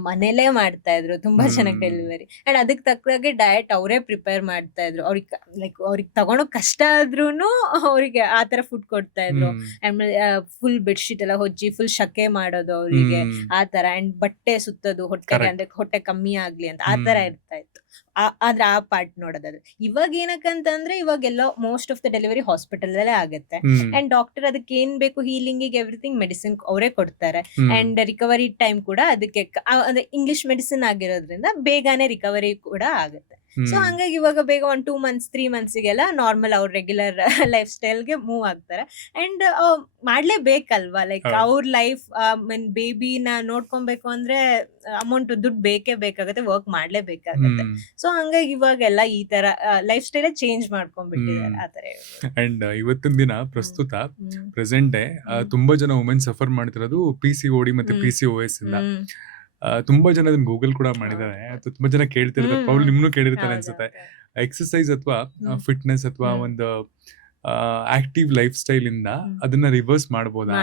ಮನೇಲೆ ಮಾಡ್ತಾ ಇದ್ರು ತುಂಬಾ ಚೆನ್ನಾಗಿ ಡೆಲಿವರಿ. ಅಂಡ್ ಅದಕ್ಕೆ ತಕ್ಕಾಗೆ ಡಯಟ್ ಅವರೇ ಪ್ರಿಪೇರ್ ಮಾಡ್ತಾ ಇದ್ರು. ಅವ್ರಿಗೆ ತಗೊಳಕ್ ಕಷ್ಟ ಆದ್ರೂನು ಅವ್ರಿಗೆ ಆತರ ಫುಡ್ ಕೊಡ್ತಾ ಇದ್ರು. ಆಮೇಲೆ ಫುಲ್ ಬೆಡ್ಶೀಟ್ ಎಲ್ಲ ಹೊಜ್ಜಿ ಫುಲ್ ಶಕೆ ಮಾಡೋದು ಅವರಿಗೆ ಆತರ. ಅಂಡ್ ಬಟ್ಟೆ ಸುತ್ತೋದು ಹೊಟ್ಟೆಗೆ, ಅಂದ್ರೆ ಹೊಟ್ಟೆ ಕಮ್ಮಿ ಆಗ್ಲಿ ಅಂತ ಆತರ ಇರ್ತಾ ಇತ್ತು. ಆದ್ರೆ ಆ ಪಾರ್ಟ್ ನೋಡೋದಾದ್ರೆ ಇವಾಗ ಏನಕ್ಕಂತಂದ್ರೆ, ಇವಾಗೆಲ್ಲ most of the delivery hospital ಅಲ್ಲೇ ಆಗುತ್ತೆ. ಅಂಡ್ ಡಾಕ್ಟರ್ ಅದಕ್ಕೆ ಏನ್ ಬೇಕು ಹೀಲಿಂಗ್ ಎವ್ರಿಥಿಂಗ್ ಮೆಡಿಸಿನ್ ಅವರೇ ಕೊಡ್ತಾರೆ. ಅಂಡ್ ರಿಕವರಿ ಟೈಮ್ ಕೂಡ ಅದಕ್ಕೆ ಅಂದ್ರೆ ಇಂಗ್ಲಿಷ್ ಮೆಡಿಸಿನ್ ಆಗಿರೋದ್ರಿಂದ ಬೇಗನೆ ರಿಕವರಿ ಕೂಡ ಆಗುತ್ತೆ. ಸೊ ಹಂಗಾಗಿ ಇವಾಗ ಬೇಗ 1 2 months 3 months ಗೆಲ್ಲ ನಾರ್ಮಲ್ ಅವ್ರ ರೆಗ್ಯುಲರ್ ಲೈಫ್ ಸ್ಟೈಲ್ಗೆ ಮೂವ್ ಆಗ್ತಾರೆ. ಅಂಡ್ ಮಾಡ್ಲೇಬೇಕಲ್ವಾ, ಲೈಕ್ ಅವ್ರ ಲೈಫ್ ಬೇಬಿನ ನೋಡ್ಕೊಬೇಕು ಅಂದ್ರೆ ಅಮೌಂಟ್ ದುಡ್ಡು ಬೇಕೇ ಬೇಕಾಗುತ್ತೆ, ವರ್ಕ್ ಮಾಡ್ಲೇಬೇಕಾಗತ್ತೆ. ಸೊ ಹಂಗಾಗಿ ಇವಾಗೆಲ್ಲ ಈ ತರ ಲೈಫ್ ಸ್ಟೈಲ್ ಚೇಂಜ್ ಮಾಡ್ಕೊಂಡ್ಬಿಟ್ಟಿದ್ದಾರೆ ಆತರ. ಅಂಡ್ ಇವತ್ತಿನ ದಿನ ಪ್ರಸ್ತುತ ಪ್ರೆಸೆಂಟ್ ಡೇ ತುಂಬಾ ಜನ ವುಮೆನ್ ಸಫರ್ ಮಾಡ್ತಿರೋದು PCOD ಮತ್ತೆ PCOS ಇಂದ. ತುಂಬಾ ಜನ ಅದನ್ನ ಗೂಗಲ್ ಕೂಡ ಮಾಡಿದ್ದಾರೆ, ತುಂಬಾ ಜನ ಕೇಳ್ತಿರ್ತಾರೆ, ಪ್ರಾಬ್ಲಮ್ ನಿಮ್ನು ಕೇಳಿರ್ತಾರೆ ಅನ್ಸುತ್ತೆ. ಎಕ್ಸರ್ಸೈಸ್ ಅಥವಾ ಫಿಟ್ನೆಸ್ ಅಥವಾ ಒಂದು ಆಕ್ಟಿವ್ ಲೈಫ್ ಸ್ಟೈಲ್ ಇಂದ ಅದನ್ನ ರಿವರ್ಸ್ ಮಾಡಬಹುದು.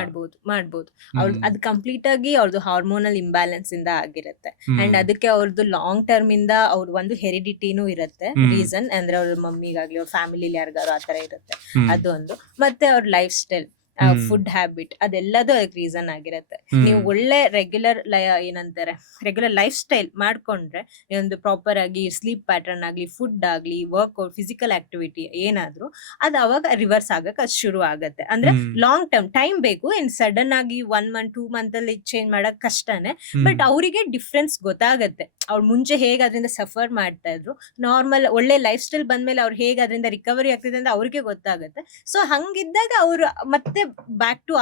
ಅದು ಕಂಪ್ಲೀಟ್ ಆಗಿ ಅವ್ರದ್ದು ಹಾರ್ಮೋನಲ್ ಇಂಬ್ಯಾಲೆನ್ಸ್ ಇಂದ ಆಗಿರುತ್ತೆ. ಅಂಡ್ ಅದಕ್ಕೆ ಅವ್ರದ್ದು ಲಾಂಗ್ ಟರ್ಮ್ ಇಂದ ಅವ್ರ ಒಂದು ಹೆರಿಡಿಟಿನೂ ಇರುತ್ತೆ ರೀಸನ್. ಅಂದ್ರೆ ಅವ್ರ ಮಮ್ಮಿಗಾಗ್ಲಿ ಅವ್ರ ಫ್ಯಾಮಿಲಿಲಿ ಯಾರಿಗಾರು ಆತರ ಇರುತ್ತೆ, ಅದೊಂದು. ಮತ್ತೆ ಅವ್ರ ಲೈಫ್ ಸ್ಟೈಲ್, ಫುಡ್ ಹ್ಯಾಬಿಟ್, ಅದೆಲ್ಲದು ಅದಕ್ಕೆ ರೀಸನ್ ಆಗಿರುತ್ತೆ. ನೀವು ಒಳ್ಳೆ ರೆಗ್ಯುಲರ್ ಲೈಫ್ ಸ್ಟೈಲ್ ಮಾಡ್ಕೊಂಡ್ರೆ, ಒಂದು ಪ್ರಾಪರ್ ಆಗಿ ಸ್ಲೀಪ್ ಪ್ಯಾಟರ್ನ್ ಆಗ್ಲಿ, ಫುಡ್ ಆಗ್ಲಿ, ವರ್ಕ್ಔಟ್, ಫಿಸಿಕಲ್ ಆಕ್ಟಿವಿಟಿ ಏನಾದ್ರು ಅದು ಅವಾಗ ರಿವರ್ಸ್ ಆಗಕ್ಕೆ ಅದು ಶುರು ಆಗತ್ತೆ. ಅಂದ್ರೆ ಲಾಂಗ್ ಟೈಮ್ ಬೇಕು. ಇನ್ ಸಡನ್ ಆಗಿ 1 month 2 month ಅಲ್ಲಿ ಚೇಂಜ್ ಮಾಡಕ್ ಕಷ್ಟನೇ. ಬಟ್ ಅವರಿಗೆ ಡಿಫ್ರೆನ್ಸ್ ಗೊತ್ತಾಗತ್ತೆ. ಅವ್ರು ಮುಂಚೆ ಹೇಗೆ ಅದರಿಂದ ಸಫರ್ ಮಾಡ್ತಾ ಇದ್ರು, ನಾರ್ಮಲ್ ಒಳ್ಳೆ ಲೈಫ್ ಸ್ಟೈಲ್ ಬಂದ್ಮೇಲೆ ಅವ್ರು ಹೇಗೆ ಅದರಿಂದ ರಿಕವರಿ ಆಗ್ತಿದೆ ಅಂತ ಅವ್ರಿಗೆ ಗೊತ್ತಾಗತ್ತೆ. ಸೊ ಹಂಗಿದ್ದಾಗ ಅವ್ರು ಮತ್ತೆ ಬ್ಯಾಕ್ ಟು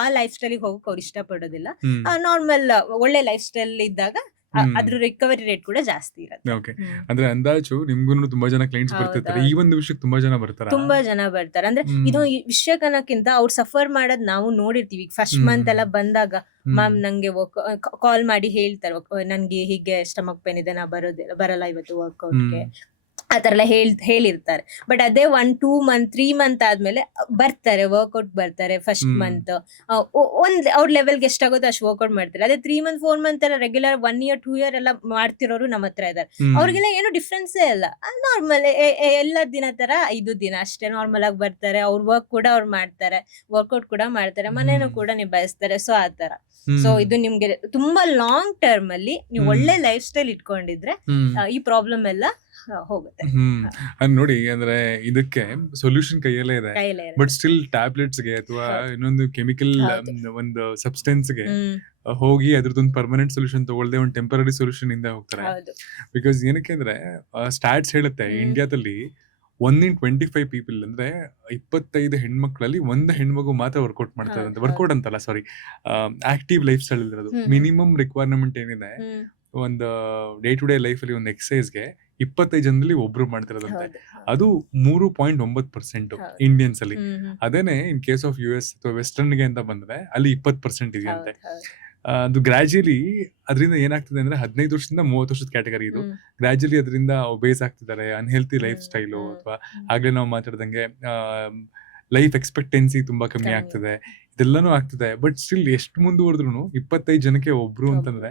ಆ ಲೈಫ್ ಸ್ಟೈಲಿಗೆ ಹೋಗಕ್ ಅವ್ರು ಇಷ್ಟಪಡೋದಿಲ್ಲ. ಹ್ಮ್ ನಾರ್ಮಲ್ ಒಳ್ಳೆ ಲೈಫ್ ಸ್ಟೈಲ್ ಇದ್ದಾಗ ಅದ್ರ ರಿಕವರಿ ರೇಟ್ ಕೂಡ ಜಾಸ್ತಿ ಇರುತ್ತೆ. ಓಕೆ. ಅಂದ್ರೆ ಅಂದಾಜು ನಿಮ್ಗೂ ತುಂಬಾ ಜನ ಕ್ಲೈಂಟ್ಸ್ ಹೌದು, ಬರ್ತಿರ್ತಾರೆ, ಹೌದು. ಈ ಒಂದು ವಿಷಯಕ್ಕೆ ತುಂಬಾ ಜನ ಬರ್ತಾರ? ತುಂಬಾ ಜನ ಬರ್ತಾರೆ. ಅಂದ್ರೆ ಇದು ಈ ವಿಷಯಕ್ಕನ್ನಕ್ಕಿಂತ ಅವ್ರು ಸಫರ್ ಮಾಡೋದ್ ನಾವು ನೋಡಿರ್ತೀವಿ. ಫಸ್ಟ್ ಮಂತ್ ಎಲ್ಲ ಬಂದಾಗ ಮ್ಯಾಮ್ ನಂಗೆ ಕಾಲ್ ಮಾಡಿ ಹೇಳ್ತಾರೆ, ನನ್ಗೆ ಹೀಗೆ ಸ್ಟಮಕ್ ಪೇನ್ ಇದೆ, ನಾ ಬರಲ್ಲ ಇವತ್ತು ವರ್ಕೌಟ್ಗೆ, ಆತರ ಎಲ್ಲ ಹೇಳಿರ್ತಾರೆ. ಬಟ್ ಅದೇ 1-2 ಮಂತ್ 3 ಮಂತ್ ಆದ್ಮೇಲೆ ಬರ್ತಾರೆ, ವರ್ಕೌಟ್ ಬರ್ತಾರೆ. ಫಸ್ಟ್ ಮಂತ್ ಅವ್ರ ಲೆವೆಲ್ಗೆ ಎಷ್ಟಾಗುತ್ತೋ ಅಷ್ಟು ವರ್ಕೌಟ್ ಮಾಡ್ತಾರೆ. ಅದೇ 3 ಮಂತ್ 4 ಮಂತ್ ಎಲ್ಲ ರೆಗ್ಯುಲರ್ 1 year 2 year ಎಲ್ಲ ಮಾಡ್ತಿರೋರು ನಮ್ಮ ಹತ್ರ ಇದಾರೆ. ಅವ್ರಿಗೆಲ್ಲ ಏನು ಡಿಫ್ರೆನ್ಸೇ ಇಲ್ಲ, ನಾರ್ಮಲ್ ಎಲ್ಲ ದಿನ ತರ 5 ದಿನ ಅಷ್ಟೇ ನಾರ್ಮಲ್ ಆಗಿ ಬರ್ತಾರೆ. ಅವ್ರ ವರ್ಕ್ ಕೂಡ ಅವ್ರು ಮಾಡ್ತಾರೆ, ವರ್ಕೌಟ್ ಕೂಡ ಮಾಡ್ತಾರೆ, ಮನೇನು ಕೂಡ ನಿಭಾಯಿಸ್ತಾರೆ. ಸೊ ಆತರ. ಸೊ ಇದು ನಿಮ್ಗೆ ತುಂಬಾ ಲಾಂಗ್ ಟರ್ಮ್ ಅಲ್ಲಿ ನೀವು ಒಳ್ಳೆ ಲೈಫ್ ಸ್ಟೈಲ್ ಇಟ್ಕೊಂಡಿದ್ರೆ ಈ ಪ್ರಾಬ್ಲಮ್ ಎಲ್ಲ ಹೋಗುತ್ತೆ. ನೋಡಿ, ಅಂದ್ರೆ ಇದಕ್ಕೆ ಸೊಲ್ಯೂಷನ್ ಕೈಯಲ್ಲೇ ಇದೆ. ಬಟ್ ಸ್ಟಿಲ್ ಟ್ಯಾಬ್ಲೆಟ್ಸ್ ಗೆ ಅಥವಾ ಇನ್ನೊಂದು ಕೆಮಿಕಲ್ ಒಂದು ಸಬ್ಸ್ಟೆನ್ಸ್ ಗೆ ಹೋಗಿ ಅದ್ರದ್ದೊಂದು ಪರ್ಮನೆಂಟ್ ಸೊಲ್ಯೂಷನ್ ತಗೊಳ್ದೆ ಒಂದು ಟೆಂಪರರಿ ಸೊಲ್ಯೂಷನ್ ಇಂದ ಹೋಗ್ತಾರೆ. ಬಿಕಾಸ್ ಏನಕ್ಕೆ ಅಂದ್ರೆ ಸ್ಟಾಟ್ಸ್ ಹೇಳುತ್ತೆ, ಇಂಡಿಯಾದಲ್ಲಿ 1 in 25 ಪೀಪಲ್ ಅಂದ್ರೆ 25 ಹೆಣ್ಮಕ್ಳಲ್ಲಿ 1 ಹೆಣ್ಮಗು ಮಾತ್ರ ವರ್ಕೌಟ್ ಮಾಡ್ತಾರೆ ಅಂತ. ವರ್ಕೌಟ್ ಅಂತಲ್ಲ, ಸಾರಿ, ಆಕ್ಟಿವ್ ಲೈಫ್ ಸ್ಟೈಲ್ ಇರೋದು. ಮಿನಿಮಮ್ ರಿಕ್ವೈರ್ಮೆಂಟ್ ಏನಿದೆ ಒಂದು ಡೇ ಟು ಡೇ ಲೈಫ್ ಅಲ್ಲಿ ಒಂದು ಎಕ್ಸಸೈಸ್ಗೆ 25 ಜನದಲ್ಲಿ ಒಬ್ರು ಮಾಡ್ತಿರೋದಂತೆ. ಅದು 3.9% ಇಂಡಿಯನ್ಸ್ ಅಲ್ಲಿ. ಅದೇನೆ ಇನ್ ಕೇಸ್ ಆಫ್ US ಅಥವಾ ವೆಸ್ಟರ್ನ್ ಗೆ ಅಂತ ಬಂದ್ರೆ ಅಲ್ಲಿ 20% ಇದೆಯಂತೆ. ಅದು ಗ್ರಾಜುಯಲಿ ಅದರಿಂದ ಏನಾಗ್ತದೆ ಅಂದ್ರೆ 15 ವರ್ಷದಿಂದ 30 ವರ್ಷದ ಕ್ಯಾಟಗರಿ ಇದು. ಗ್ರಾಜುಯಲಿ ಅದರಿಂದ ಒಬೇಸ್ ಆಗ್ತಿದ್ದಾರೆ, ಅನ್ಹೆಲ್ತಿ ಲೈಫ್ ಸ್ಟೈಲು, ಅಥವಾ ಆಗ್ಲೇ ನಾವು ಮಾತಾಡ್ದಂಗೆ ಲೈಫ್ ಎಕ್ಸ್ಪೆಕ್ಟೆನ್ಸಿ ತುಂಬಾ ಕಮ್ಮಿ ಆಗ್ತದೆ, ಇದೆಲ್ಲಾನು ಆಗ್ತದೆ. ಬಟ್ ಸ್ಟಿಲ್ ಎಷ್ಟು ಮುಂದುವರೆದ್ರು 25 ಜನಕ್ಕೆ ಒಬ್ರು ಅಂತಂದ್ರೆ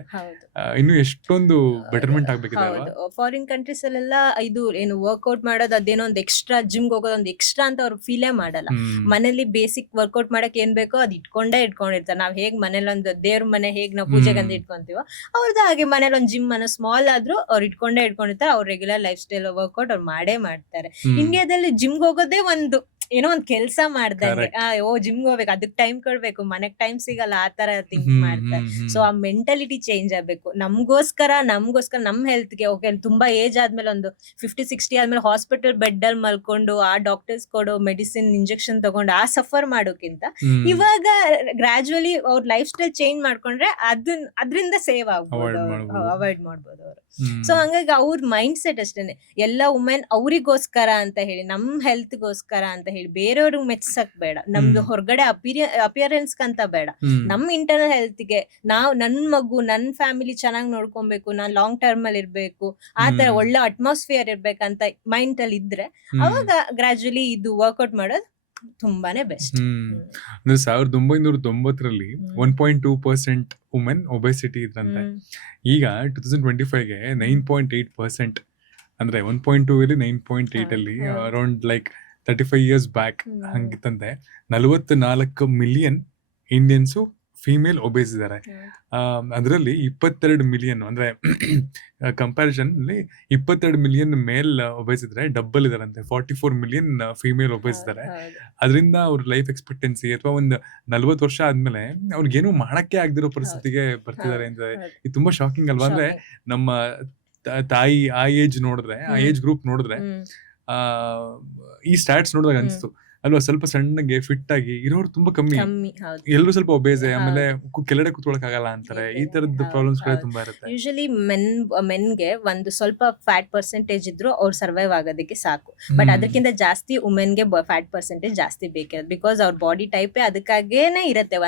ಇನ್ನು ಎಷ್ಟೊಂದು ಬೆಟರ್ಮೆಂಟ್ ಆಗ್ಬೇಕಿದೆ ಅಲ್ವಾ? ಫಾರಿನ್ ಕಂಟ್ರೀಸ್ ಅಲ್ಲೆಲ್ಲ ಇದು ಏನು ವರ್ಕೌಟ್ ಮಾಡೋದು ಅದೇನೋ ಒಂದು ಎಕ್ಸ್ಟ್ರಾ, ಜಿಮ್ಗೆ ಹೋಗೋದು ಒಂದು ಎಕ್ಸ್ಟ್ರಾ ಅಂತ ಅವ್ರು ಫೀಲೇ ಮಾಡಲ್ಲ. ಮನೇಲಿ ಬೇಸಿಕ್ ವರ್ಕೌಟ್ ಮಾಡಕ್ ಏನ್ ಬೇಕೋ ಅದು ಇಟ್ಕೊಂಡಿರ್ತಾರೆ. ನಾವ್ ಹೇಗ್ ಮನೇಲಿ ಒಂದು ದೇವ್ರ ಮನೆ ಹೇಗ್ ನಾವು ಪೂಜೆಗೆ ಅಂತ ಇಟ್ಕೊಂತೀವೋ ಅವ್ರದ್ದು ಹಾಗೆ ಮನೇಲಿ ಒಂದು ಜಿಮ್ ಅನ್ನೋ ಸ್ಮಾಲ್ ಆದ್ರೂ ಅವ್ರು ಇಟ್ಕೊಂಡಿರ್ತಾರೆ. ಅವ್ರ ರೆಗ್ಯುಲರ್ ಲೈಫ್ ಸ್ಟೈಲ್ ವರ್ಕೌಟ್ ಅವ್ರು ಮಾಡೇ ಮಾಡ್ತಾರೆ. ಇಂಡಿಯಾದಲ್ಲಿ ಜಿಮ್ಗೆ ಹೋಗೋದೇ ಒಂದು ಏನೋ ಒಂದ್ ಕೆಲ್ಸ ಮಾಡ್ದಂಗೆ, ಜಿಮ್ಗೆ ಹೋಗ್ಬೇಕು, ಅದಕ್ ಟೈಮ್ ಕೊಡ್ಬೇಕು, ಮನೆಗ್ ಟೈಮ್ ಸಿಗಲ್ಲ, ಆ ತರ ಥಿಂಕ್ ಮಾಡ್ತಾರೆ. ಸೊ ಆ ಮೆಂಟಾಲಿಟಿ ಚೇಂಜ್ ಆಗ್ಬೇಕು. ನಮ್ಗೋಸ್ಕರ ನಮ್ ಹೆಲ್ತ್ಗೆ ಓಕೆ. ತುಂಬಾ ಏಜ್ ಆದ್ಮೇಲೆ ಒಂದು 50-60 ಆದ್ಮೇಲೆ ಹಾಸ್ಪಿಟಲ್ ಬೆಡ್ ಅಲ್ಲಿ ಮಲ್ಕೊಂಡು ಆ ಡಾಕ್ಟರ್ಸ್ ಕೊಡೋ ಮೆಡಿಸಿನ್ ಇಂಜೆಕ್ಷನ್ ತಗೊಂಡು ಆ ಸಫರ್ ಮಾಡೋಕ್ಕಿಂತ ಇವಾಗ ಗ್ರಾಜುವಲಿ ಅವ್ರ ಲೈಫ್ ಸ್ಟೈಲ್ ಚೇಂಜ್ ಮಾಡ್ಕೊಂಡ್ರೆ ಅದ್ರಿಂದ ಸೇವ್ ಆಗ್ಬೋದು, ಅವಾಯ್ಡ್ ಮಾಡ್ಬೋದು ಅವರು. ಸೊ ಹಂಗಾಗಿ ಅವ್ರ ಮೈಂಡ್ ಸೆಟ್ ಅಷ್ಟೇನೆ. ಎಲ್ಲ ವುಮೆನ್ ಅವ್ರಿಗೋಸ್ಕರ ಅಂತ ಹೇಳಿ, ನಮ್ ಹೆಲ್ತ್ಗೋಸ್ಕರ ಅಂತ ಹೇಳಿ ಬೇರೆಯವ್ರಿಗೆ ಮೆಚ್ಚಕ್ ಬೇಡ, ನಮ್ದು ಹೊರಗಡೆ ಅಪಿಯರೆನ್ಸ್ ಅಂತ ಬೇಡ, ನಮ್ ಇಂಟರ್ನಲ್ ಹೆಲ್ತ್ಗೆ ನನ್ ಮಗು ನನ್ ಫ್ಯಾಮಿಲಿ ಚೆನ್ನಾಗಿ ನೋಡ್ಕೊಬೇಕು, ನಾನ್ ಲಾಂಗ್ ಟರ್ಮ್ ಅಲ್ಲಿ ಇರ್ಬೇಕು, ಆತರ ಒಳ್ಳೆ ಅಟ್ಮಾಸ್ಫಿಯರ್ ಇರ್ಬೇಕಂತ ಮೈಂಡ್ ಅಲ್ಲಿ ಇದ್ರೆ ಅವಾಗ ಗ್ರಾಜುವಲಿ ಇದು ವರ್ಕೌಟ್ ಮಾಡೋದು ತುಂಬಾನೇ ಬೆಸ್ಟ್. ಅಂದ್ರೆ 1990ರಲ್ಲಿ 1.2% ವುಮೆನ್ ಒಬೆಸಿಟಿ ಇದ್ರಂತೆ. ಈಗ 2025ಗೆ 9.8%. ಅಂದ್ರೆ 1.2 ಅಲ್ಲಿ 9.8 ಅಲ್ಲಿ ಅರೌಂಡ್ ಲೈಕ್ 35 years ಬ್ಯಾಕ್ ಹಂಗಿತ್ತಂತೆ. 44 ಮಿಲಿಯನ್ ಇಂಡಿಯನ್ಸು ಫೀಮೇಲ್ ಒಬೇಸ್ ಇದ್ದಾರೆ. ಅದರಲ್ಲಿ 22 ಮಿಲಿಯನ್ ಅಂದ್ರೆ ಕಂಪ್ಯಾರಿಸನ್ ಅಲ್ಲಿ 22 ಮಿಲಿಯನ್ ಮೇಲ್ ಒಬೇಸ್ ಇದ್ರೆ, ಡಬಲ್ ಇದಾರಂತೆ 44 ಮಿಲಿಯನ್ ಫೀಮೇಲ್ ಒಬೇಸ್ ಇದ್ದಾರೆ. ಅದರಿಂದ ಅವ್ರ ಲೈಫ್ ಎಕ್ಸ್ಪೆಕ್ಟೆನ್ಸಿ ಅಥವಾ ಒಂದು 40 ವರ್ಷ ಆದ್ಮೇಲೆ ಅವ್ರಿಗೇನು ಮಾಡಕ್ಕೆ ಆಗದಿರೋ ಪರಿಸ್ಥಿತಿಗೆ ಬರ್ತಿದ್ದಾರೆ ಅಂದ್ರೆ ಇದು ತುಂಬಾ ಶಾಕಿಂಗ್ ಅಲ್ವಾ? ಅಂದ್ರೆ ನಮ್ಮ ತಾಯಿ ಆ ಏಜ್ ನೋಡಿದ್ರೆ, ಆ ಏಜ್ ಗ್ರೂಪ್ ನೋಡಿದ್ರೆ, ಈ ಸ್ಟಾಟ್ಸ್ ನೋಡಿದಾಗ ಅನ್ಸ್ತು ಅಲ್ವಾ, ಸ್ವಲ್ಪ ಸಣ್ಣಗೆ ಫಿಟ್ ಆಗಿ ಇರೋರು ತುಂಬಾ ಕಮ್ಮಿ. ಎಲ್ಲರೂ ಸ್ವಲ್ಪ ಒಬೇಸೆ, ಆಮೇಲೆ ಕೆಳಗಡೆ ಕೂತ್ಕೊಳಕ್ ಆಗಲ್ಲ ಅಂತಾರೆ. ಈ ತರದ ಪ್ರಾಬ್ಲಮ್ಸ್ ತುಂಬಾ ಇರುತ್ತೆ. ಯೂಶಲಿ ಮೆನ್ಗೆ ಒಂದು ಸ್ವಲ್ಪ ಫ್ಯಾಟ್ ಪರ್ಸೆಂಟೇಜ್ ಇದ್ರು ಅವ್ರು ಸರ್ವೈವ್ ಆಗೋದಕ್ಕೆ ಸಾಕು. ಬಟ್ ಅದಕ್ಕಿಂತ ಜಾಸ್ತಿ ವುಮೆನ್ಗೆ ಫ್ಯಾಟ್ ಪರ್ಸೆಂಟೇಜ್ ಜಾಸ್ತಿ ಬೇಕಿರೋದು. ಬಿಕಾಸ್ ಅವ್ರ ಬಾಡಿ ಟೈಪೇ ಅದಕ್ಕಾಗೇನೆ ಇರುತ್ತೆ.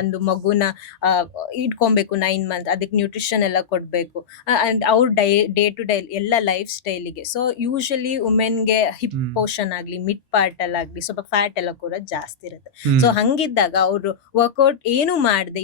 ಒಂದು ಮಗುನ ಇಟ್ಕೊಬೇಕು 9 months, ಅದಕ್ಕೆ ನ್ಯೂಟ್ರಿಷನ್ ಎಲ್ಲ ಕೊಡ್ಬೇಕು, ಅಂಡ್ ಅವ್ರ ಡೇ ಟು ಡೇ ಎಲ್ಲ ಲೈಫ್ ಸ್ಟೈಲಿಗೆ. ಸೊ ಯೂಶಲಿ ವುಮೆನ್ಗೆ ಹಿಪ್ ಪೋರ್ಷನ್ ಆಗ್ಲಿ, ಮಿಡ್ ಪಾರ್ಟ್ ಅಲ್ಲಾಗ್ಲಿ ಸ್ವಲ್ಪ ಫ್ಯಾಟ್ ಎಲ್ಲ ಕೂಡ ಜಾಸ್ತಿ ಇರುತ್ತೆ. ಸೊ ಹಂಗಿದ್ದಾಗ ಅವರು ವರ್ಕೌಟ್ ಏನು ಮಾಡ್ತಾ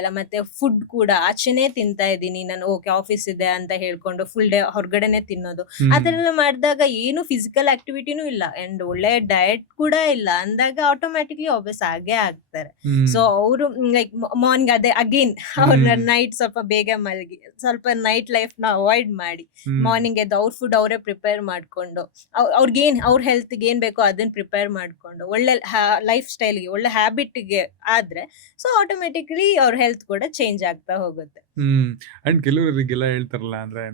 ಇಲ್ಲ, ಮತ್ತೆ ಫುಡ್ ಕೂಡ ಆಚೆನೆ ತಿಂತಾ ಇದೀನಿ ನಾನು, ಓಕೆ ಆಫೀಸ್ ಇದೆ ಅಂತ ಹೇಳ್ಕೊಂಡು ಫುಲ್ ಡೇ ಹೊರಗಡೆನೆ ತಿನ್ನೋದು, ಅದೆಲ್ಲ ಮಾಡಿದಾಗ ಏನು ಫಿಸಿಕಲ್ ಆಕ್ಟಿವಿಟಿನೂ ಇಲ್ಲ ಅಂಡ್ ಒಳ್ಳೆ ಡಯಟ್ ಕೂಡ ಇಲ್ಲ ಅಂದಾಗ ಆಟೋಮ್ಯಾಟಿಕ್ಲಿ ಆಬ್ವಿಯಸ್ ಆಗೇ ಆಗ್ತಾರೆ. ಸೊ ಅವರು ಲೈಕ್ ಮಾರ್ನಿಂಗ್ ಅದೇ ಅಗೇನ್ ಅವ್ರ ನೈಟ್ ಸ್ವಲ್ಪ ಬೇಗ ಮಲಗಿ, ಸ್ವಲ್ಪ ನೈಟ್ ಲೈಫ್ ನ ಅವಾಯ್ಡ್ ಮಾಡಿ, ಮಾರ್ನಿಂಗ್ ಎದ್ದು ಅವ್ರ ಫುಡ್ ಅವರೇ ಪ್ರಿಪೇರ್ ಮಾಡ್ಕೊಂಡು ಅವ್ರ ಹೆಲ್ತ್ ಏನ್ ಬೇಕೋ ಅದನ್ನ ಪ್ರಿಪೇರ್ ಕೇರ್ ಮಾಡ್ಕೊಂಡು ಒಳ್ಳೆ ಲೈಫ್ ಸ್ಟೈಲ್ಗೆ ಒಳ್ಳೆ ಹ್ಯಾಬಿಟ್ಗೆ ಆದ್ರೆ ಸೊ ಆಟೋಮೆಟಿಕಲಿ ಅವ್ರ ಹೆಲ್ತ್ ಕೂಡ ಚೇಂಜ್ ಆಗ್ತಾ ಹೋಗುತ್ತೆ. ಅಂಡ್ ಕೆಲವರಿಗೆಲ್ಲ ಹೇಳ್ತಾರಲ್ಲ ಅಂದ್ರೆ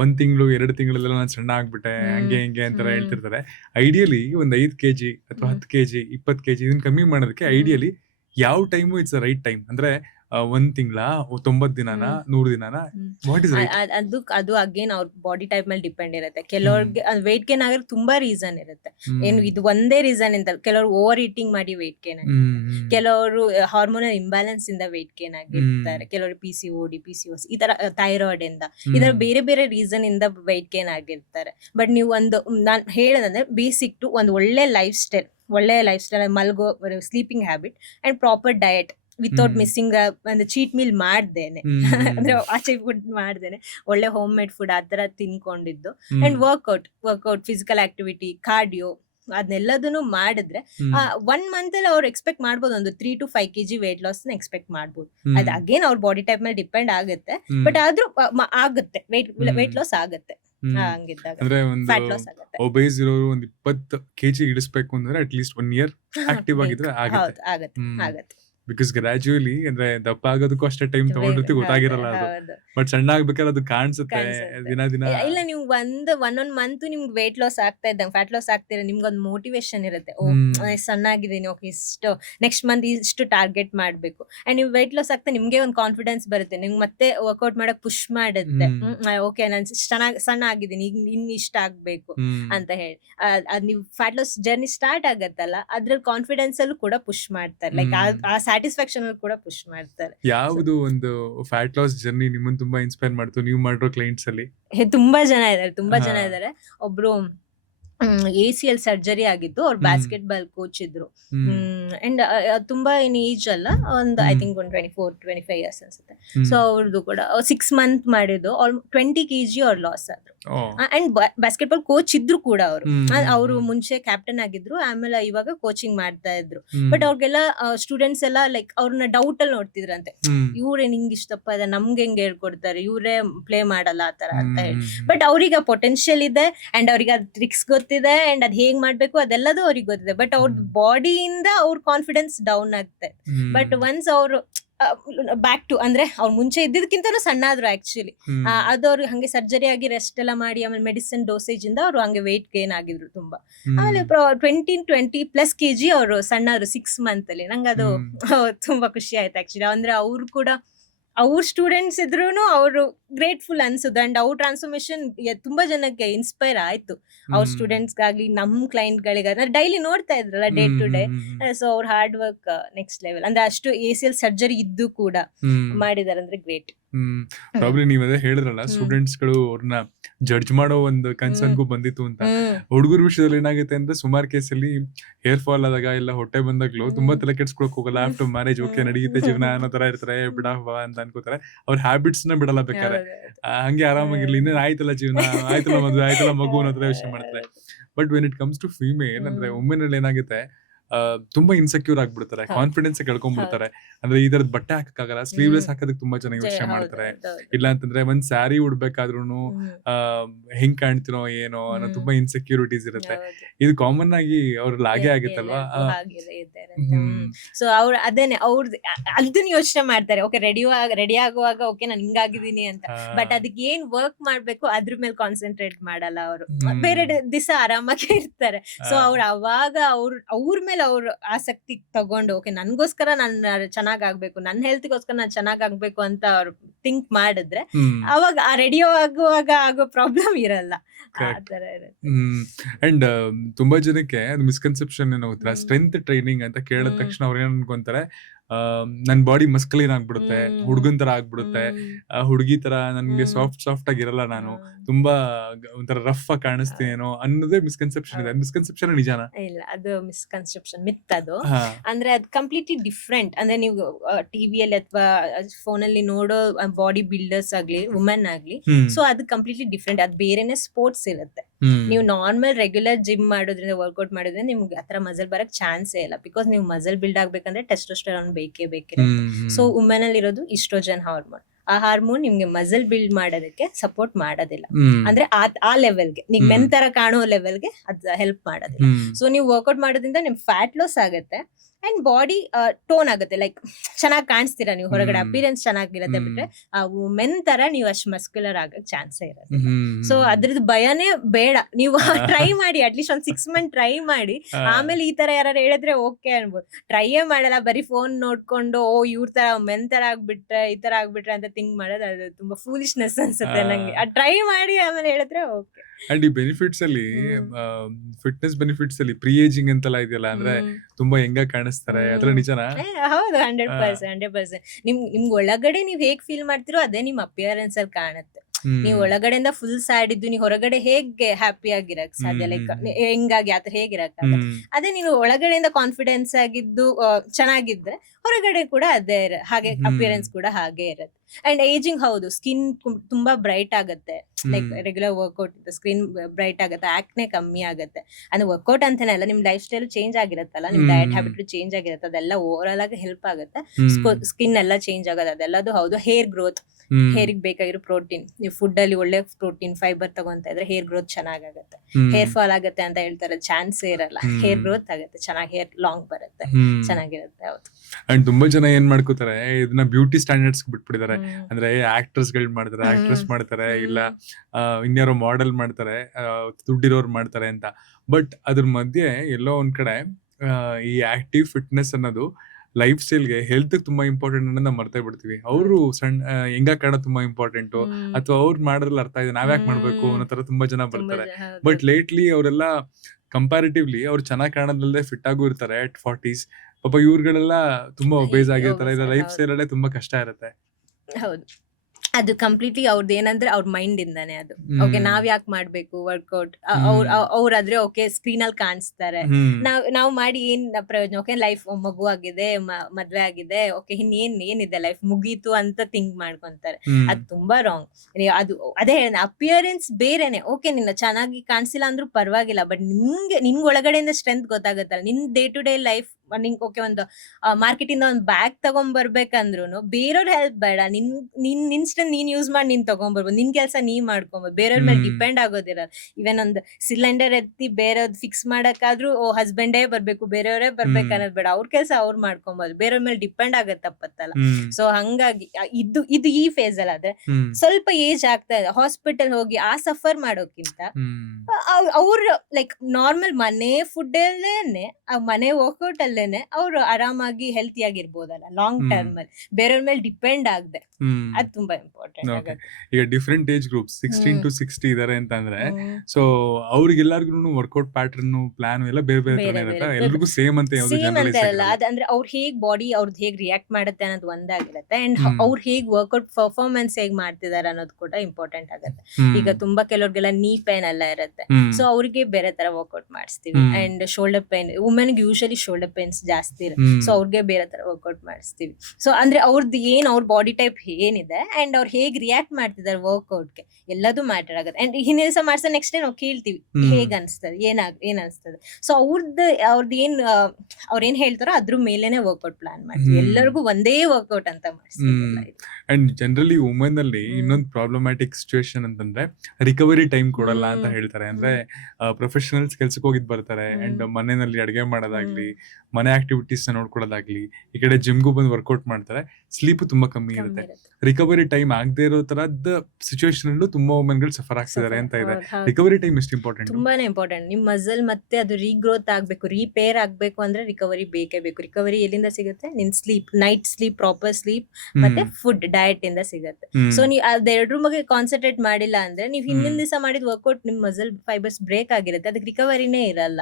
1 ತಿಂಗಳು 2 ತಿಂಗಳಲ್ಲೆಲ್ಲ ನಾನು ಸಣ್ಣ ಆಗ್ಬಿಟ್ಟೆ ಹಂಗೆ ಹಿಂಗೆ ಅಂತರ ಹೇಳ್ತಿರ್ತಾರೆ. ಐಡಿಯಲಿ ಒಂದ್ 5 kg ಅಥವಾ 10 kg 20 kg ಇದನ್ನ ಕಮ್ಮಿ ಮಾಡೋದಕ್ಕೆ ಐಡಿಯಲಿ ಯಾವ ಟೈಮು ಇಟ್ಸ್ ರೈಟ್ ಟೈಮ್ ಅಂದ್ರೆ 1 ತಿಂಗಳ 90 ದಿನಾನ 100 ದಿನಾನ ವಾಟ್ ಇಸ್ ರೈಟ್? ಅದು ಅಗೇನ್ ಅವ್ರ ಬಾಡಿ ಟೈಪ್ ಮೇಲೆ ಡಿಪೆಂಡ್ ಇರುತ್ತೆ. ಕೆಲವ್ರಿಗೆ ವೆಯ್ಟ್ ಗೇನ್ ಆಗೋದು ತುಂಬಾ ರೀಸನ್ ಇರುತ್ತೆ. ಏನು ಇದು ಒಂದೇ ರೀಸನ್ ಅಂತ, ಕೆಲವರು ಓವರ್ ಈಟಿಂಗ್ ಮಾಡಿ ವೆಯ್ಟ್ ಗೇನ್ ಆಗಿರ್ತಾರೆ, ಕೆಲವರು ಹಾರ್ಮೋನಲ್ ಇಂಬ್ಯಾಲೆನ್ಸ್ ಇಂದ ವೆಯ್ಟ್ ಗೇನ್ ಆಗಿರ್ತಾರೆ, ಕೆಲವರು PCOS ಈ ತರ ಥೈರಾಯ್ಡ್ ಇಂದ ಈ ತರ ಬೇರೆ ಬೇರೆ ರೀಸನ್ ಇಂದ ವೆಯ್ಟ್ ಗೇನ್ ಆಗಿರ್ತಾರೆ. ಬಟ್ ನೀವು ಒಂದು ನಾನ್ ಹೇಳೋದಂದ್ರೆ ಬೇಸಿಕ್ ಟು ಒಂದು ಒಳ್ಳೆ ಲೈಫ್ ಸ್ಟೈಲ್ ಮಲ್ಗೋ sleeping habit and proper diet without missing ಒಂದು ಚೀಟ್ ಮೀಲ್ ಮಾಡ್ದೇನೆ ಅಂದ್ರೆ ಆಚೆ ಫುಡ್ ಮಾಡ್ದೇನೆ ಒಳ್ಳೆ ಹೋಮ್ ಮೇಡ್ ಫುಡ್ ಆ ತರ ತಿನ್ಕೊಂಡಿದ್ದು and workout physical activity cardio ಅದನ್ನೆಲ್ಲದನ್ನು ಮಾಡಿದ್ರೆ 1 ಮಂತ್ ಅಲ್ಲಿ ಅವ್ರು ಎಕ್ಸ್ಪೆಕ್ಟ್ ಮಾಡ್ಬೋದು ಒಂದು 3 to 5 kg weight loss expect ಮಾಡ್ಬೋದು. ಅದು ಅಗೇನ್ ಅವ್ರ ಬಾಡಿ ಟೈಪ್ ಮೇಲೆ ಡಿಪೆಂಡ್ ಆಗುತ್ತೆ, ಬಟ್ ಆದ್ರೂ ಆಗುತ್ತೆ ವೇಟ್ ಲಾಸ್ ಆಗುತ್ತೆ. ಹಂಗಿದ್ದಾಗ ಅಂದ್ರೆ ಫ್ಯಾಟ್ ಲಾಸ್ ಒಂದು ಆಗುತ್ತೆ. ಒಬೇಸ್ ಇರೋರು ಒಂದು 20 kg ಇಳಿಸ್ಬೇಕು ಅಂದ್ರೆ ಅಟ್ ಲೀಸ್ಟ್ 1 year ಆಕ್ಟಿವ್ ಆಗಿದ್ರೆ ಆಗುತ್ತೆ. ಆಗತ್ತೆ ಬಿಕಾಸ್ ಗ್ರಾಜುಯಲಿ ಅಂದ್ರೆ ದಪ್ಪ ಆಗೋದಕ್ಕೂ ಅಷ್ಟೇ ಟೈಮ್ ತಗೊಂಡಿರ್ತೀವಿ, ಗೊತ್ತಾಗಿರಲ್ಲ ಅದು. ಬಟ್ ಸಣ್ಣ ಆಗ್ಬೇಕಾದ್ರೆ ಅದು ಕಾಣಿಸುತ್ತೆ ದಿನ ದಿನ. ಇಲ್ಲ ನೀವು ಒಂದೊಂದ್ ಮಂತ್ ನಿಮ್ಗೆ ವೇಟ್ ಲಾಸ್ ಆಗ್ತಾ ಇದ್ದಂಗೆ ಫ್ಯಾಟ್ ಲಾಸ್ ಆಗ್ತಿರ, ನಿಮ್ಗೆ ಒಂದು ಮೋಟಿವೇಶನ್ ಇರುತ್ತೆ. ಸಣ್ಣ ಆಗಿದ್ದೀನಿ, ಓಕೆ ಇಷ್ಟು ನೆಕ್ಸ್ಟ್ ಮಂತ್ ಇಷ್ಟು ಟಾರ್ಗೆಟ್ ಮಾಡ್ಬೇಕು. ಅಂಡ್ ನೀವು ವೇಟ್ ಲಾಸ್ ಆಗ್ತಾ ನಿಮ್ಗೆ ಒಂದು ಕಾನ್ಫಿಡೆನ್ಸ್ ಬರುತ್ತೆ, ನಿಮ್ಗೆ ಮತ್ತೆ ವರ್ಕೌಟ್ ಮಾಡಕ್ ಪುಷ್ ಮಾಡುತ್ತೆ. ಓಕೆ ನಾನು ಸಣ್ಣ ಆಗಿದ್ದೀನಿ, ಈಗ ಇನ್ನು ಇಷ್ಟ ಆಗ್ಬೇಕು ಅಂತ ಹೇಳಿ ಅದ್ ನೀವು ಫ್ಯಾಟ್ ಲಾಸ್ ಜರ್ನಿ ಸ್ಟಾರ್ಟ್ ಆಗತ್ತಲ್ಲ, ಅದ್ರಲ್ಲಿ ಕಾನ್ಫಿಡೆನ್ಸ್ ಅಲ್ಲೂ ಕೂಡ ಪುಷ್ ಮಾಡ್ತಾರೆ, ಲೈಕ್ ಆ ಸ್ಯಾಟಿಸ್ಫ್ಯಾಕ್ಷನ್ ಅಲ್ಲಿ ಕೂಡ ಪುಷ್ ಮಾಡ್ತಾರೆ. ಯಾವುದು ಒಂದು ಫ್ಯಾಟ್ ಲಾಸ್ ಜರ್ನಿ ನಿಮ್ಮನ್ನ ತುಂಬಾ ಇನ್ಸ್ಪೈರ್ ಮಾಡ್ತು ನೀವು ಮಾಡಿರೋ ಕ್ಲೈಂಟ್ಸ್ ಅಲ್ಲಿ? ತುಂಬಾ ಜನ ಇದ್ದಾರೆ. ಒಬ್ರು ACL ಸರ್ಜರಿ ಆಗಿದ್ದು, ಅವ್ರು ಬಾಸ್ಕೆಟ್ ಬಾಲ್ ಕೋಚ್ ಇದ್ರು. ಅಂಡ್ ತುಂಬಾ ಏನ್ ಏಜ್ ಅಲ್ಲ, ಒಂದು ಐ ಥಿಂಕ್ ಒಂದು 24-25 ಇಯರ್ಸ್ ಅನ್ಸುತ್ತೆ. ಸೊ ಅವ್ರದ್ದು ಕೂಡ 6 ಮಂತ್ ಮಾಡಿದ್ದು 20 kg ಅವ್ರು ಲಾಸ್ ಆದ್ರು. ಅಂಡ್ ಬಾಸ್ಕೆಟ್ ಬಾಲ್ ಕೋಚ್ ಇದ್ರು ಕೂಡ ಅವರು ಮುಂಚೆ ಕ್ಯಾಪ್ಟನ್ ಆಗಿದ್ರು, ಆಮೇಲೆ ಇವಾಗ ಕೋಚಿಂಗ್ ಮಾಡ್ತಾ ಇದ್ರು. ಬಟ್ ಅವ್ರಿಗೆಲ್ಲ ಸ್ಟೂಡೆಂಟ್ಸ್ ಎಲ್ಲ ಲೈಕ್ ಅವ್ರನ್ನ ಡೌಟ್ ಅಲ್ಲಿ ನೋಡ್ತಿದ್ರಂತೆ, ಇವ್ರೇ ನಿಂಗ್ ಇಷ್ಟಪ್ಪ ಇದೆ, ನಮ್ಗೆ ಹೆಂಗ್ ಹೇಳ್ಕೊಡ್ತಾರೆ, ಇವ್ರೇ ಪ್ಲೇ ಮಾಡಲ್ಲ ಆತರ ಅಂತ ಹೇಳಿ. ಬಟ್ ಅವ್ರಿಗೆ ಪೊಟೆನ್ಶಿಯಲ್ ಇದೆ ಅಂಡ್ ಅವ್ರಿಗೆ ಅದ್ ಟ್ರಿಕ್ಸ್ ಗೊತ್ತಿದೆ ಅಂಡ್ ಅದ್ ಹೇಗ್ ಮಾಡ್ಬೇಕು ಅದೆಲ್ಲದು ಅವ್ರಿಗೆ ಗೊತ್ತಿದೆ. ಬಟ್ ಅವ್ರ ಬಾಡಿಯಿಂದ ಅವ್ರ ಕಾನ್ಫಿಡೆನ್ಸ್ ಡೌನ್ ಆಗುತ್ತೆ. ಬಟ್ ಒನ್ಸ್ ಅವರು ಬ್ಯಾಕ್ ಟು ಅಂದ್ರೆ ಅವ್ರು ಮುಂಚೆ ಇದ್ದಿದ್ದಕ್ಕಿಂತನೂ ಸಣ್ಣ ಆದ್ರು ಆಕ್ಚುಲಿ, ಅದು ಅವ್ರಿಗೆ ಹಂಗೆ ಸರ್ಜರಿ ಆಗಿ ರೆಸ್ಟ್ ಎಲ್ಲ ಮಾಡಿ ಆಮೇಲೆ ಮೆಡಿಸಿನ್ ಡೋಸೇಜ್ ಇಂದ ಅವ್ರು ಹಂಗೆ ವೆಯ್ಟ್ ಗೇನ್ ಆಗಿದ್ರು ತುಂಬಾ. ಆಮೇಲೆ 20+ kg ಅವರು ಸಣ್ಣ ಆದ್ರು 6 ಮಂತ್ ಅಲ್ಲಿ. ನಂಗೆ ಅದು ತುಂಬಾ ಖುಷಿ ಆಯ್ತು ಆಕ್ಚುಲಿ. ಅಂದ್ರೆ ಅವ್ರು ಕೂಡ ಅವ್ರ ಸ್ಟೂಡೆಂಟ್ಸ್ ಇದ್ರೂನು ಅವರು ಗ್ರೇಟ್ಫುಲ್ ಅನ್ಸುದು. ಅಂಡ್ ಅವ್ರ ಟ್ರಾನ್ಸ್ಫಾರ್ಮೇಶನ್ ತುಂಬಾ ಜನಕ್ಕೆ ಇನ್ಸ್ಪೈರ್ ಆಯ್ತು, ಅವ್ರ ಸ್ಟೂಡೆಂಟ್ಸ್ಗಾಗ್ಲಿ ನಮ್ ಕ್ಲೈಂಟ್ ಗಳಿಗೆ ಡೈಲಿ ನೋಡ್ತಾ ಇದ್ರಲ್ಲ ಡೇ ಟು ಡೇ. ಸೊ ಅವ್ರ ಹಾರ್ಡ್ ವರ್ಕ್ ನೆಕ್ಸ್ಟ್ ಲೆವೆಲ್. ಅಂದ್ರೆ ಅಷ್ಟು ACL ಸರ್ಜರಿ ಇದ್ದು ಕೂಡ ಮಾಡಿದಾರೆ ಅಂದ್ರೆ ಗ್ರೇಟ್. ಪ್ರಾಬ್ಲಿ ನೀವ್ ಅದೇ ಹೇಳಿದ್ರಲ್ಲ, ಸ್ಟೂಡೆಂಟ್ಸ್ ಗಳು ಅವ್ರನ್ನ ಜಡ್ಜ್ ಮಾಡೋ ಒಂದು ಕನ್ಸರ್ನ್ಗೂ ಬಂದಿತ್ತು ಅಂತ. ಹುಡುಗರ ವಿಷಯದಲ್ಲಿ ಏನಾಗುತ್ತೆ ಅಂದ್ರೆ ಸುಮಾರು ಕೇಸಲ್ಲಿ ಹೇರ್ ಫಾಲ್ ಆದಾಗ ಇಲ್ಲ ಹೊಟ್ಟೆ ಬಂದಾಗ್ಲೂ ತುಂಬಾ ತಲೆ ಕೆಡ್ಸ್ಕೊಳಕ್ ಹೋಗಲ್ಲ. ಆಫ್ಟರ್ ಮ್ಯಾರೇಜ್ ಓಕೆ ನಡೆಯುತ್ತೆ ಜೀವನ ಅನ್ನೋ ತರ ಇರ್ತಾರೆ, ಬಿಡವಾ ಅಂತ ಅನ್ಕೋತಾರೆ. ಅವ್ರ ಹ್ಯಾಬಿಟ್ಸ್ ನ ಬಿಡಲ್ಲ ಬೇಕಾರೆ, ಹಂಗೆ ಆರಾಮಾಗಿರ್ಲಿ, ಇನ್ನೇನ್ ಆಯ್ತಲ್ಲ ಜೀವನ, ಆಯ್ತಲ್ಲ ಮದುವೆ, ಆಯ್ತಲ್ಲ ಮಗು ಅನ್ನೋ ತರ ವಿಷಯ ಮಾಡ್ತಾರೆ. But when it comes to female ಅಂದ್ರೆ ವುಮೆನ್ ಅಲ್ಲಿ ಏನಾಗುತ್ತೆ, ತುಂಬಾ ಇನ್ಸೆಕ್ಯೂರ್ ಆಗ್ಬಿಡ್ತಾರೆ, ಕಾನ್ಫಿಡೆನ್ಸ್ ಕಳ್ಕೊಂಡ್ಬಿಡ್ತಾರೆ. ಅಂದ್ರೆ ಈ ತರದ್ ಬಟ್ಟೆ ಹಾಕಕ್ಕಾಗಲ್ಲ, ಸ್ಲೀವ್ಲೆಸ್ ಹಾಕೋದಕ್ಕೆ ತುಂಬಾ ಚೆನ್ನಾಗಿ ಯೋಚನೆ ಮಾಡ್ತಾರೆ. ಇಲ್ಲ ಅಂತಂದ್ರೆ ಒಂದ್ ಸ್ಯಾರಿ ಉಡ್ಬೇಕಾದ್ರೂ ಹೆಂಗ್ ಕಾಣ್ತಿರೋ ಏನೋ ಅನ್ನೋ ತುಂಬಾ ಇನ್ಸೆಕ್ಯೂರಿಟೀಸ್ ಇರುತ್ತೆ. ಇದು ಕಾಮನ್ ಆಗಿ ಅವ್ರಲ್ಲಿ ಹಾಗೆ ಆಗುತ್ತಲ್ವಾ? ಸೊ ಅವ್ರು ಅದೇನೆ ಅವ್ರದ್ದು ಅದನ್ನ ಯೋಚನೆ ಮಾಡ್ತಾರೆ, ಓಕೆ ರೆಡಿ ಆಗುವಾಗ ಓಕೆ ನಾನು ಹಿಂಗಾಗಿದ್ದೀನಿ ಅಂತ. ಬಟ್ ಅದಕ್ಕೆ ಏನ್ ವರ್ಕ್ ಮಾಡ್ಬೇಕು ಅದ್ರ ಮೇಲೆ ಕಾನ್ಸಂಟ್ರೇಟ್ ಮಾಡಲ್ಲ ಅವರು. ಬೇರೆ ದಿವಸ ಆರಾಮಾಗಿ ಇರ್ತಾರೆ. ಸೊ ಅವ್ರು ಅವಾಗ ಅವ್ರ ಮೇಲೆ ಅವ್ರು ಆಸಕ್ತಿ ತಗೊಂಡು ಓಕೆ ನನ್ಗೋಸ್ಕರ ನಾನು ಚೆನ್ನಾಗಾಗ್ಬೇಕು, ನನ್ನ ಹೆಲ್ತ್ಗೋಸ್ಕರ ನಾನು ಚೆನ್ನಾಗಾಗ್ಬೇಕು ಅಂತ ಅವ್ರು ಥಿಂಕ್ ಮಾಡಿದ್ರೆ ಅವಾಗ ಆ ರೆಡಿ ಆಗುವಾಗ ಆಗೋ ಪ್ರಾಬ್ಲಮ್ ಇರಲ್ಲ. ಅಂಡ್ ತುಂಬಾ ಜನಕ್ಕೆ ಅದು ಮಿಸ್ಕನ್ಸೆಪ್ಷನ್ ಏನೋ ಗೊತ್ತಿಲ್ಲ. ಸ್ಟ್ರೆಂತ್ ಟ್ರೈನಿಂಗ್ ಅಂತ ಕೇಳಿದ ತಕ್ಷಣ ಅವ್ರು ಏನ್ ಅನ್ಕೊಂತಾರೆ, ನನ್ ಬಾಡಿ ಮಸ್ಕಲಿನ್ ಆಗ್ಬಿಡುತ್ತೆ, ಹುಡುಗನ್ ತರ ಆಗ್ಬಿಡುತ್ತೆ, ಹುಡುಗಿ ತರ ನನ್ಗೆ ಸಾಫ್ಟ್ ಆಗಿರಲ್ಲ, ನಾನು ತುಂಬಾ ಒಂಥರ ರಫ್ ಆಗಿ ಕಾಣಿಸ್ತೀನೇನೋ ಅನ್ನೋದೇ ಮಿಸ್ಕನ್ಸೆಪ್ಷನ್ ಇದೆ. ಮಿಸ್ಕನ್ಸೆಪ್ಷನ್ ನಿಜಾನ? ಇಲ್ಲ, ಅದು ಮಿಸ್ಕನ್ಸೆಪ್ಷನ್, ಮಿತ್ ಅದು. ಅಂದ್ರೆ ಅದು ಕಂಪ್ಲೀಟ್ಲಿ ಡಿಫ್ರೆಂಟ್. ಅಂದ್ರೆ ನೀವು ಟಿವಿಯಲ್ಲಿ ಅಥವಾ ಫೋನ್ ಅಲ್ಲಿ ನೋಡೋ ಬಾಡಿ ಬಿಲ್ಡರ್ಸ್ ಆಗ್ಲಿ ವುಮೆನ್ ಆಗ್ಲಿ, ಸೊ ಅದು ಕಂಪ್ಲೀಟ್ಲಿ ಡಿಫ್ರೆಂಟ್. ಅದು ಬೇರೆನೆ ಸ್ಪೋರ್ಟ್ಸ್ ಇರುತ್ತೆ. ನೀವು ನಾರ್ಮಲ್ ರೆಗ್ಯುಲರ್ ಜಿಮ್ ಮಾಡೋದ್ರಿಂದ ವರ್ಕೌಟ್ ಮಾಡೋದ್ರಿಂದ ನಿಮ್ಗೆ ಆತರ ಮಸಲ್ ಬರಕ್ ಚಾನ್ಸೇ ಇಲ್ಲ. ಬಿಕಾಸ್ ನೀವು ಮಸಲ್ ಬಿಲ್ಡ್ ಆಗ್ಬೇಕಂದ್ರೆ ಟೆಸ್ಟೋಸ್ಟೆರಾನ್ ಬೇಕೇ ಬೇಕಿರುತ್ತೆ. ಸೊ ವುಮೆನ್ ಅಲ್ಲಿ ಇರೋದು ಈಸ್ಟ್ರೋಜನ್ ಹಾರ್ಮೋನ್, ಆ ಹಾರ್ಮೋನ್ ನಿಮ್ಗೆ ಮಸಲ್ ಬಿಲ್ಡ್ ಮಾಡೋದಕ್ಕೆ ಸಪೋರ್ಟ್ ಮಾಡೋದಿಲ್ಲ. ಹ್ಮ್ ಅಂದ್ರೆ ಆ ಲೆವೆಲ್ಗೆ ನೀವು ಮೆನ್ ತರ ಕಾಣೋ ಲೆವೆಲ್ಗೆ ಅದ್ ಹೆಲ್ಪ್ ಮಾಡೋದಿಲ್ಲ. ಹ್ಮ್ ಸೊ ನೀವು ವರ್ಕೌಟ್ ಮಾಡೋದ್ರಿಂದ ನಿಮ್ ಫ್ಯಾಟ್ ಲಾಸ್ ಆಗುತ್ತೆ ಅಂಡ್ ಬಾಡಿ ಟೋನ್ ಆಗುತ್ತೆ. ಲೈಕ್ ಚೆನ್ನಾಗಿ ಕಾಣಿಸ್ತೀರಾ ನೀವು ಹೊರಗಡೆ, ಅಪಿಯರೆನ್ಸ್ ಚೆನ್ನಾಗಿರುತ್ತೆ. ಬಿಟ್ರೆ ಆ ವುಮೆನ್ ತರ ನೀವು ಅಷ್ಟು ಮಸ್ಕ್ಯುಲರ್ ಆಗಕ್ ಚಾನ್ಸೇ ಇರುತ್ತೆ. ಸೊ ಅದ್ರದ್ದು ಭಯನೇ ಬೇಡ, ನೀವು ಟ್ರೈ ಮಾಡಿ, ಅಟ್ಲೀಸ್ಟ್ ಒಂದ್ 6 ಮಂತ್ ಟ್ರೈ ಮಾಡಿ. ಆಮೇಲೆ ಈ ತರ ಯಾರು ಹೇಳಿದ್ರೆ ಓಕೆ ಅನ್ಬೋದು. ಟ್ರೈಯೇ ಮಾಡಲ್ಲ, ಬರೀ ಫೋನ್ ನೋಡ್ಕೊಂಡು ಓ ಇವ್ರ ತರ ಮೆನ್ ತರ ಆಗ್ಬಿಟ್ರೆ ಈ ತರ ಆಗ್ಬಿಟ್ರೆ ಅಂತ ಥಿಂಕ್ ಮಾಡೋದು ಅದು ತುಂಬಾ ಫೂಲಿಶ್ನೆಸ್ ಅನ್ಸುತ್ತೆ ನಂಗೆ. ಟ್ರೈ ಮಾಡಿ ಆಮೇಲೆ ಹೇಳಿದ್ರೆ ಓಕೆ. ಅಂಡ್ ಈ ಬೆನಿಫಿಟ್ಸ್ ಅಲ್ಲಿ ಫಿಟ್ನೆಸ್ ಬೆನಿಫಿಟ್ಸ್ ಅಲ್ಲಿ ಪ್ರೀ ಏಜಿಂಗ್ ಅಂತೆಲ್ಲ ಇದೆಯಲ್ಲ, ಅಂದ್ರೆ ತುಂಬಾ ಹೆಂಗ ಕಾಣಿಸ್ತಾರೆ, ಅದ್ರ ನಿಜನಾ? ಹೌದು, 100%. ನಿಮ್ಗೆ ಒಳಗಡೆ ನೀವ್ ಹೇಗ್ ಫೀಲ್ ಮಾಡ್ತಿರೋ ಅದೇ ನಿಮ್ ಅಪಿಯರೆನ್ಸ್ ಅಲ್ಲಿ ಕಾಣುತ್ತೆ. ನೀವು ಒಳಗಡೆಯಿಂದ ಫುಲ್ ಸ್ಯಾಡ್ ಇದ್ದು ನೀವು ಹೊರಗಡೆ ಹೇಗೆ ಹ್ಯಾಪಿ ಆಗಿರಕ್ ಸಾಧ್ಯ, ಲೈಕ್ ಹೆಂಗಾಗಿ ಆತರ ಹೇಗಿರಕ್ ಅದೇ ನೀವು ಒಳಗಡೆಯಿಂದ ಕಾನ್ಫಿಡೆನ್ಸ್ ಆಗಿದ್ದು ಚೆನ್ನಾಗಿದ್ರೆ ಹೊರಗಡೆ ಕೂಡ ಅದೇ ಹಾಗೆ ಅಪಿಯರೆನ್ಸ್ ಕೂಡ ಹಾಗೆ ಇರುತ್ತೆ. ಅಂಡ್ ಏಜಿಂಗ್ ಹೌದು, ಸ್ಕಿನ್ ತುಂಬಾ ಬ್ರೈಟ್ ಆಗುತ್ತೆ. Like regular workout skin bright ಆಗುತ್ತೆ, ಆಕ್ನೆ ಕಮ್ಮಿ ಆಗುತ್ತೆ. ಅಂದ್ರೆ ವರ್ಕೌಟ್ ಅಂತಾನೆ ಅಲ್ಲ, ನಿಮ್ ಲೈಫ್ ಸ್ಟೈಲ್ ಚೇಂಜ್ ಆಗಿರುತ್ತಲ್ಲ, ನಿಮ್ ಡಯಟ್ ಹ್ಯಾಬಿಟ್ ಚೇಂಜ್ ಆಗಿರುತ್ತೆ, ಅದೆಲ್ಲ ಓವರ್ ಆಲ್ ಆಗಿ ಹೆಲ್ಪ್ ಆಗುತ್ತೆ. ಸ್ಕಿನ್ ಎಲ್ಲ ಚೇಂಜ್ ಆಗೋದು ಅದೆಲ್ಲದು ಹೌದು. ಹೇರ್ ಗ್ರೋತ್, ಹೇರಿಗೆ ಬೇಕಾಗಿರೋ ಪ್ರೋಟೀನ್, ನೀವು ಫುಡ್ ಅಲ್ಲಿ ಒಳ್ಳೆ ಪ್ರೋಟೀನ್ ಫೈಬರ್ ತಗೊಂತ ಇದ್ರೆ ಹೇರ್ ಗ್ರೋತ್ ಚೆನ್ನಾಗಾಗುತ್ತೆ. ಹೇರ್ ಫಾಲ್ ಆಗುತ್ತೆ ಅಂತ ಹೇಳ್ತಾರೆ, ಚಾನ್ಸೇ ಇರಲ್ಲ. ಹೇರ್ ಗ್ರೋತ್ ಆಗುತ್ತೆ, ಚೆನ್ನಾಗಿ ಹೇರ್ ಲಾಂಗ್ ಬರುತ್ತೆ, ಚೆನ್ನಾಗಿರುತ್ತೆ. ಹೌದು. ಅಂಡ್ ತುಂಬಾ ಜನ ಏನ್ ಮಾಡ್ಕೋತಾರೆ, ಇದನ್ನ ಬ್ಯೂಟಿ ಸ್ಟ್ಯಾಂಡರ್ಡ್ಸ್ ಬಿಟ್ಬಿಟ್ಟಿದ್ದಾರೆ. ಅಂದ್ರೆ ಆಕ್ಟರ್ಸ್ ಗಳು ಮಾಡ್ತಾರೆ, ಆಕ್ಟ್ರೆಸ್ ಮಾಡ್ತಾರೆ, ಇಲ್ಲ ಇನ್ಯಾರೋ ಮಾಡೆಲ್ ಮಾಡ್ತಾರೆ, ದುಡ್ಡಿರೋರು ಮಾಡ್ತಾರೆ ಅಂತ. ಬಟ್ ಅದ್ರ ಮಧ್ಯೆ ಎಲ್ಲೋ ಒಂದ್ ಕಡೆ ಈ ಆಕ್ಟಿವ್ ಫಿಟ್ನೆಸ್ ಅನ್ನೋದು ಲೈಫ್ ಸ್ಟೈಲ್ಗೆ, ಹೆಲ್ತ್ ತುಂಬಾ ಇಂಪಾರ್ಟೆಂಟ್ ಅನ್ನೋದನ್ನ ಮರ್ತೇ ಬಿಡ್ತೀವಿ. ಅವರು ಹೆಂಗ ಕಾಣೋದು ತುಂಬಾ ಇಂಪಾರ್ಟೆಂಟು, ಅಥವಾ ಅವ್ರು ಮಾಡೋದ್ರಲ್ಲಿ ಅರ್ಥ ಇದೆ, ನಾವ್ಯಾಕ್ ಮಾಡ್ಬೇಕು ಅನ್ನೋ ತರ ತುಂಬಾ ಜನ ಬರ್ತಾರೆ. ಬಟ್ ಲೇಟ್ಲಿ ಅವರೆಲ್ಲ ಕಂಪ್ಯಾರಿಟಿವ್ಲಿ ಅವ್ರು ಚೆನ್ನಾಗಿ ಕಾಣೋದ್ರಲ್ಲದೆ ಫಿಟ್ ಆಗೂ ಇರ್ತಾರೆ ಅಟ್ 40s. ಪಾಪ ಇವ್ರುಗಳೆಲ್ಲ ತುಂಬಾ ಒಬೇಸ್ ಆಗಿರ್ತಾರೆ. ಇಲ್ಲ ಲೈಫ್ ಸ್ಟೈಲ್ ಅಲ್ಲೇ ತುಂಬಾ ಕಷ್ಟ ಇರುತ್ತೆ. ಹೌದು, ಅದು ಕಂಪ್ಲೀಟ್ಲಿ ಅವ್ರದ್ದು ಏನಂದ್ರೆ ಅವ್ರ ಮೈಂಡ್ ಇಂದಾನೆ ಅದು. ಓಕೆ, ನಾವ್ ಯಾಕೆ ಮಾಡ್ಬೇಕು ವರ್ಕೌಟ್, ಅವ್ರಾದ್ರೆ ಓಕೆ ಸ್ಕ್ರೀನ್ ಅಲ್ಲಿ ಕಾಣಿಸ್ತಾರೆ, ನಾವ್ ಮಾಡಿ ಏನ್ ಪ್ರಯೋಜನ? ಓಕೆ ಲೈಫ್ ಮಗು ಆಗಿದೆ, ಮದ್ವೆ ಆಗಿದೆ, ಓಕೆ ಏನಿದೆ ಲೈಫ್ ಮುಗೀತು ಅಂತ ಥಿಂಕ್ ಮಾಡ್ಕೊಂತಾರೆ. ಅದು ತುಂಬಾ ರಾಂಗ್. ಅದು ಅದೇ ಹೇಳ, ಅಪಿಯರೆನ್ಸ್ ಬೇರೆನೆ. ಓಕೆ ನಿನ್ನ ಚೆನ್ನಾಗಿ ಕಾಣಿಸಿಲ್ಲ ಅಂದ್ರೂ ಪರವಾಗಿಲ್ಲ, ಬಟ್ ನಿನ್ಗೆ ಒಳಗಡೆಯಿಂದ ಸ್ಟ್ರೆಂತ್ ಗೊತ್ತಾಗತ್ತಲ್ಲ. ನಿನ್ ಡೇ ಟು ಡೇ ಲೈಫ್ ನಿಂಗೆ ಓಕೆ ಒಂದು ಮಾರ್ಕೆಟ್ ಇಂದ ಒಂದು ಬ್ಯಾಗ್ ತಗೊಂಡ್ ಬರ್ಬೇಕಂದ್ರು ಬೇರೆಯವ್ರ ಹೆಲ್ಪ್ ಬೇಡ, ನಿನ್ ಸ್ಟ್ರೆಂತ್ ನೀನ್ ಯೂಸ್ ಮಾಡಿ ನೀನ್ ತಗೊಂಡ್ಬರ್ಬೋದು, ನಿನ್ ಕೆಲಸ ನೀ ಮಾಡ್ಕೊಬೋದು, ಬೇರೆಯವ್ರ ಮೇಲೆ ಡಿಪೆಂಡ್ ಆಗೋದಿರಲ್ಲ. ಇವನ್ ಒಂದು ಸಿಲಿಂಡರ್ ಎತ್ತಿ ಬೇರೆಯವ್ರದ್ ಫಿಕ್ಸ್ ಮಾಡಕ್ಕಾದ್ರೂ ಹಸ್ಬೆಂಡೇ ಬರ್ಬೇಕು, ಬೇರೆಯವರೇ ಬರ್ಬೇಕು ಅನ್ನೋದು ಬೇಡ, ಅವ್ರ ಕೆಲಸ ಅವ್ರು ಮಾಡ್ಕೊಬೋದು, ಬೇರೆಯವ್ರ ಮೇಲೆ ಡಿಪೆಂಡ್ ಆಗತ್ತಪ್ಪತ್ತಲ್ಲ. ಸೊ ಹಂಗಾಗಿ ಇದು ಈ ಫೇಸ್ ಅಲ್ಲಿ ಆದ್ರೆ ಸ್ವಲ್ಪ ಏಜ್ ಆಗ್ತಾ ಇದೆ, ಹಾಸ್ಪಿಟಲ್ ಹೋಗಿ ಆ ಸಫರ್ ಮಾಡೋಕ್ಕಿಂತ ಅವ್ರ ಲೈಕ್ ನಾರ್ಮಲ್ ಮನೆ ಫುಡ್ ಅಲ್ಲೇನೆ, ಮನೆ ವರ್ಕೌಟ್ ಅಲ್ಲೇನೆ ಅವ್ರು ಆರಾಮಾಗಿ ಹೆಲ್ತಿ ಆಗಿರ್ಬೋದಲ್ಲ ಲಾಂಗ್ ಟರ್ಮ್ ಅಲ್ಲಿ, ಬೇರೆಯವ್ರ ಮೇಲೆ ಡಿಪೆಂಡ್ ಆಗದೆ. ಅದು ತುಂಬಾ ಇಂಪಾರ್ಟೆಂಟ್ ಆಗುತ್ತೆ. ಈಗ ಡಿಫ್ರೆಂಟ್ ಏಜ್ ಗ್ರೂಪ್ 16 to 60 ಇದಾರೆ ಅಂತಂದ್ರೆ, ಸೊ ಅವ್ರಿಗೆಲ್ಲರಿಗೂ ವರ್ಕೌಟ್ ಪ್ಯಾಟರ್ನ್ ಪ್ಲಾನ್ ಎಲ್ಲ ಬೇರೆ ಬೇರೆ ತರ ಇರುತ್ತೆ. ಎಲ್ರಿಗೂ ಸೇಮ್ ಅಂತ ಯಾವ್ದು ಜನರಲೈಸ್ ಆಗಲ್ಲ. ಅದಂದ್ರೆ ಅವ್ರು ಹೇಗ್ ಬಾಡಿ ಅವ್ರದ್ದು ಹೇಗ್ ರಿಯಾಕ್ಟ್ ಮಾಡುತ್ತೆ ಅನ್ನೋದು ಒಂದಾಗಿರುತ್ತೆ. ಅಂಡ್ ಅವ್ರು ಹೇಗ್ ವರ್ಕೌಟ್ ಪರ್ಫಾರ್ಮೆನ್ಸ್ ಹೇಗ್ ಮಾಡ್ತಿದಾರೆ ಅನ್ನೋದು ಕೂಡ ಇಂಪಾರ್ಟೆಂಟ್ ಆಗುತ್ತೆ. ಈಗ ತುಂಬಾ ಕೆಲವ್ರಿಗೆಲ್ಲ ನೀ ಪೇನ್ ಎಲ್ಲ ಇರುತ್ತೆ, ಸೊ ಅವ್ರಿಗೆ ಬೇರೆ ತರ ವರ್ಕೌಟ್ ಮಾಡಿಸ್ತೀವಿ. ಅಂಡ್ ಶೋಲ್ಡರ್ ಪೇನ್, ವುಮೆನ್ಗೆ ಯೂಶಲಿ ಶೋಲ್ಡರ್ ಪೇನ್ಸ್ ಜಾಸ್ತಿ ಇರುತ್ತೆ, ಸೊ ಅವ್ರಿಗೆ ಬೇರೆ ತರ ವರ್ಕೌಟ್ ಮಾಡಿಸ್ತೀವಿ. ಸೊ ಅಂದ್ರೆ ಅವ್ರದ್ದು ಏನ್ ಅವ್ರ ಬಾಡಿ ಟೈಪ್ ಏನಿದೆ ಅಂಡ್ ಅವ್ರು ಹೇಗ್ ರಿಯಾಕ್ಟ್ ಮಾಡ್ತಿದ್ದಾರೆ ವರ್ಕೌಟ್ಗೆ ಎಲ್ಲದೂ ಮ್ಯಾಟರ್ ಆಗುತ್ತೆ. ಅಂಡ್ ಹಿಂದಿನ ದಿವಸ ಮಾಡ್ಸ ನೆಕ್ಸ್ಟ್ ಡೇ ನಾವು ಕೇಳ್ತೀವಿ ಹೇಗ್ ಅನ್ಸ್ತದೆ, ಏನ್ ಅನ್ಸ್ತದೆ. ಸೊ ಅವ್ರದ್ದು ಅವ್ರೇನ್ ಹೇಳ್ತಾರೋ ಅದ್ರ ಮೇಲೆನೆ ವರ್ಕೌಟ್ ಪ್ಲಾನ್ ಮಾಡ್ತೀವಿ. ಎಲ್ಲರಿಗೂ ಒಂದೇ ವರ್ಕೌಟ್ ಅಂತ ಮಾಡಿಸ್ತೀವಿ. ಅಂಡ್ ಜನರಲಿ ವುಮೆನ್ ಅಲ್ಲಿ ಇನ್ನೊಂದು ಪ್ರಾಬ್ಲಮ್ಯಾಟಿಕ್ ಸಿಚುವೇಶನ್ ಅಂತಂದ್ರೆ ರಿಕವರಿ ಟೈಮ್ ಕೊಡಲ್ಲ ಅಂತ ಹೇಳ್ತಾರೆ. ಅಂದ್ರೆ ಪ್ರೊಫೆಷನಲ್ಸ್ ಕೆಲ್ಸಕ್ಕೆ ಹೋಗಿದ್ ಬರ್ತಾರೆ, ಅಂಡ್ ಮನೆಯಲ್ಲಿ ಅಡ್ಗೆ ಮಾಡೋದಾಗ್ಲಿ, ಮನೆ ಆಕ್ಟಿವಿಟೀಸ್ ನೋಡ್ಕೊಳ್ಳೋದಾಗ್ಲಿ, ಈ ಕಡೆ ಜಿಮ್ಗೂ ಬಂದು ವರ್ಕೌಟ್ ಮಾಡ್ತಾರೆ, ಸ್ಲೀಪ್ ತುಂಬಾ ಕಮ್ಮಿ ಇರುತ್ತೆ. ರಿಕವರಿ ಟೈಮ್ ಆಗದೆ ಇರೋ ತರದ್ ಸಿಚುವೇಶನ್ ಅಲ್ಲೂ ತುಂಬಾ ವುಮೆನ್ ಗಳು ಸಫರ್ ಆಗ್ತಿದ್ದಾರೆ ಅಂತ ಇದೆ. ರಿಕವರಿ ಟೈಮ್ ಎಷ್ಟು ಇಂಪಾರ್ಟೆಂಟ್? ತುಂಬಾನೇ ಇಂಪಾರ್ಟೆಂಟ್. ನಿಮ್ ಮಸಲ್ ಮತ್ತೆ ಅದು ರೀಗ್ರೋತ್ ಆಗ್ಬೇಕು, ರೀಪೇರ್ ಆಗ್ಬೇಕು ಅಂದ್ರೆ ರಿಕವರಿ ಬೇಕೇ ಬೇಕು. ರಿಕವರಿ ಎಲ್ಲಿಂದ ಸಿಗುತ್ತೆ? ನಿನ್ sleep, night sleep, proper sleep, ಮತ್ತೆ ಫುಡ್ ಡಯಟ್ ಇಂದ ಸಿಗುತ್ತೆ. ಸೊ ನೀವು ಅದೆರಡ್ರ ಬಗ್ಗೆ ಕಾನ್ಸಂಟ್ರೇಟ್ ಮಾಡಿಲ್ಲ ಅಂದ್ರೆ ನೀವು ಹಿಂದಿನ ದಿವಸ ಮಾಡಿದ ವರ್ಕೌಟ್ ನಿಮ್ ಮಸಲ್ ಫೈಬರ್ಸ್ ಬ್ರೇಕ್ ಆಗಿರುತ್ತೆ, ಅದಕ್ಕೆ ರಿಕವರಿನೇ ಇರಲ್ಲ.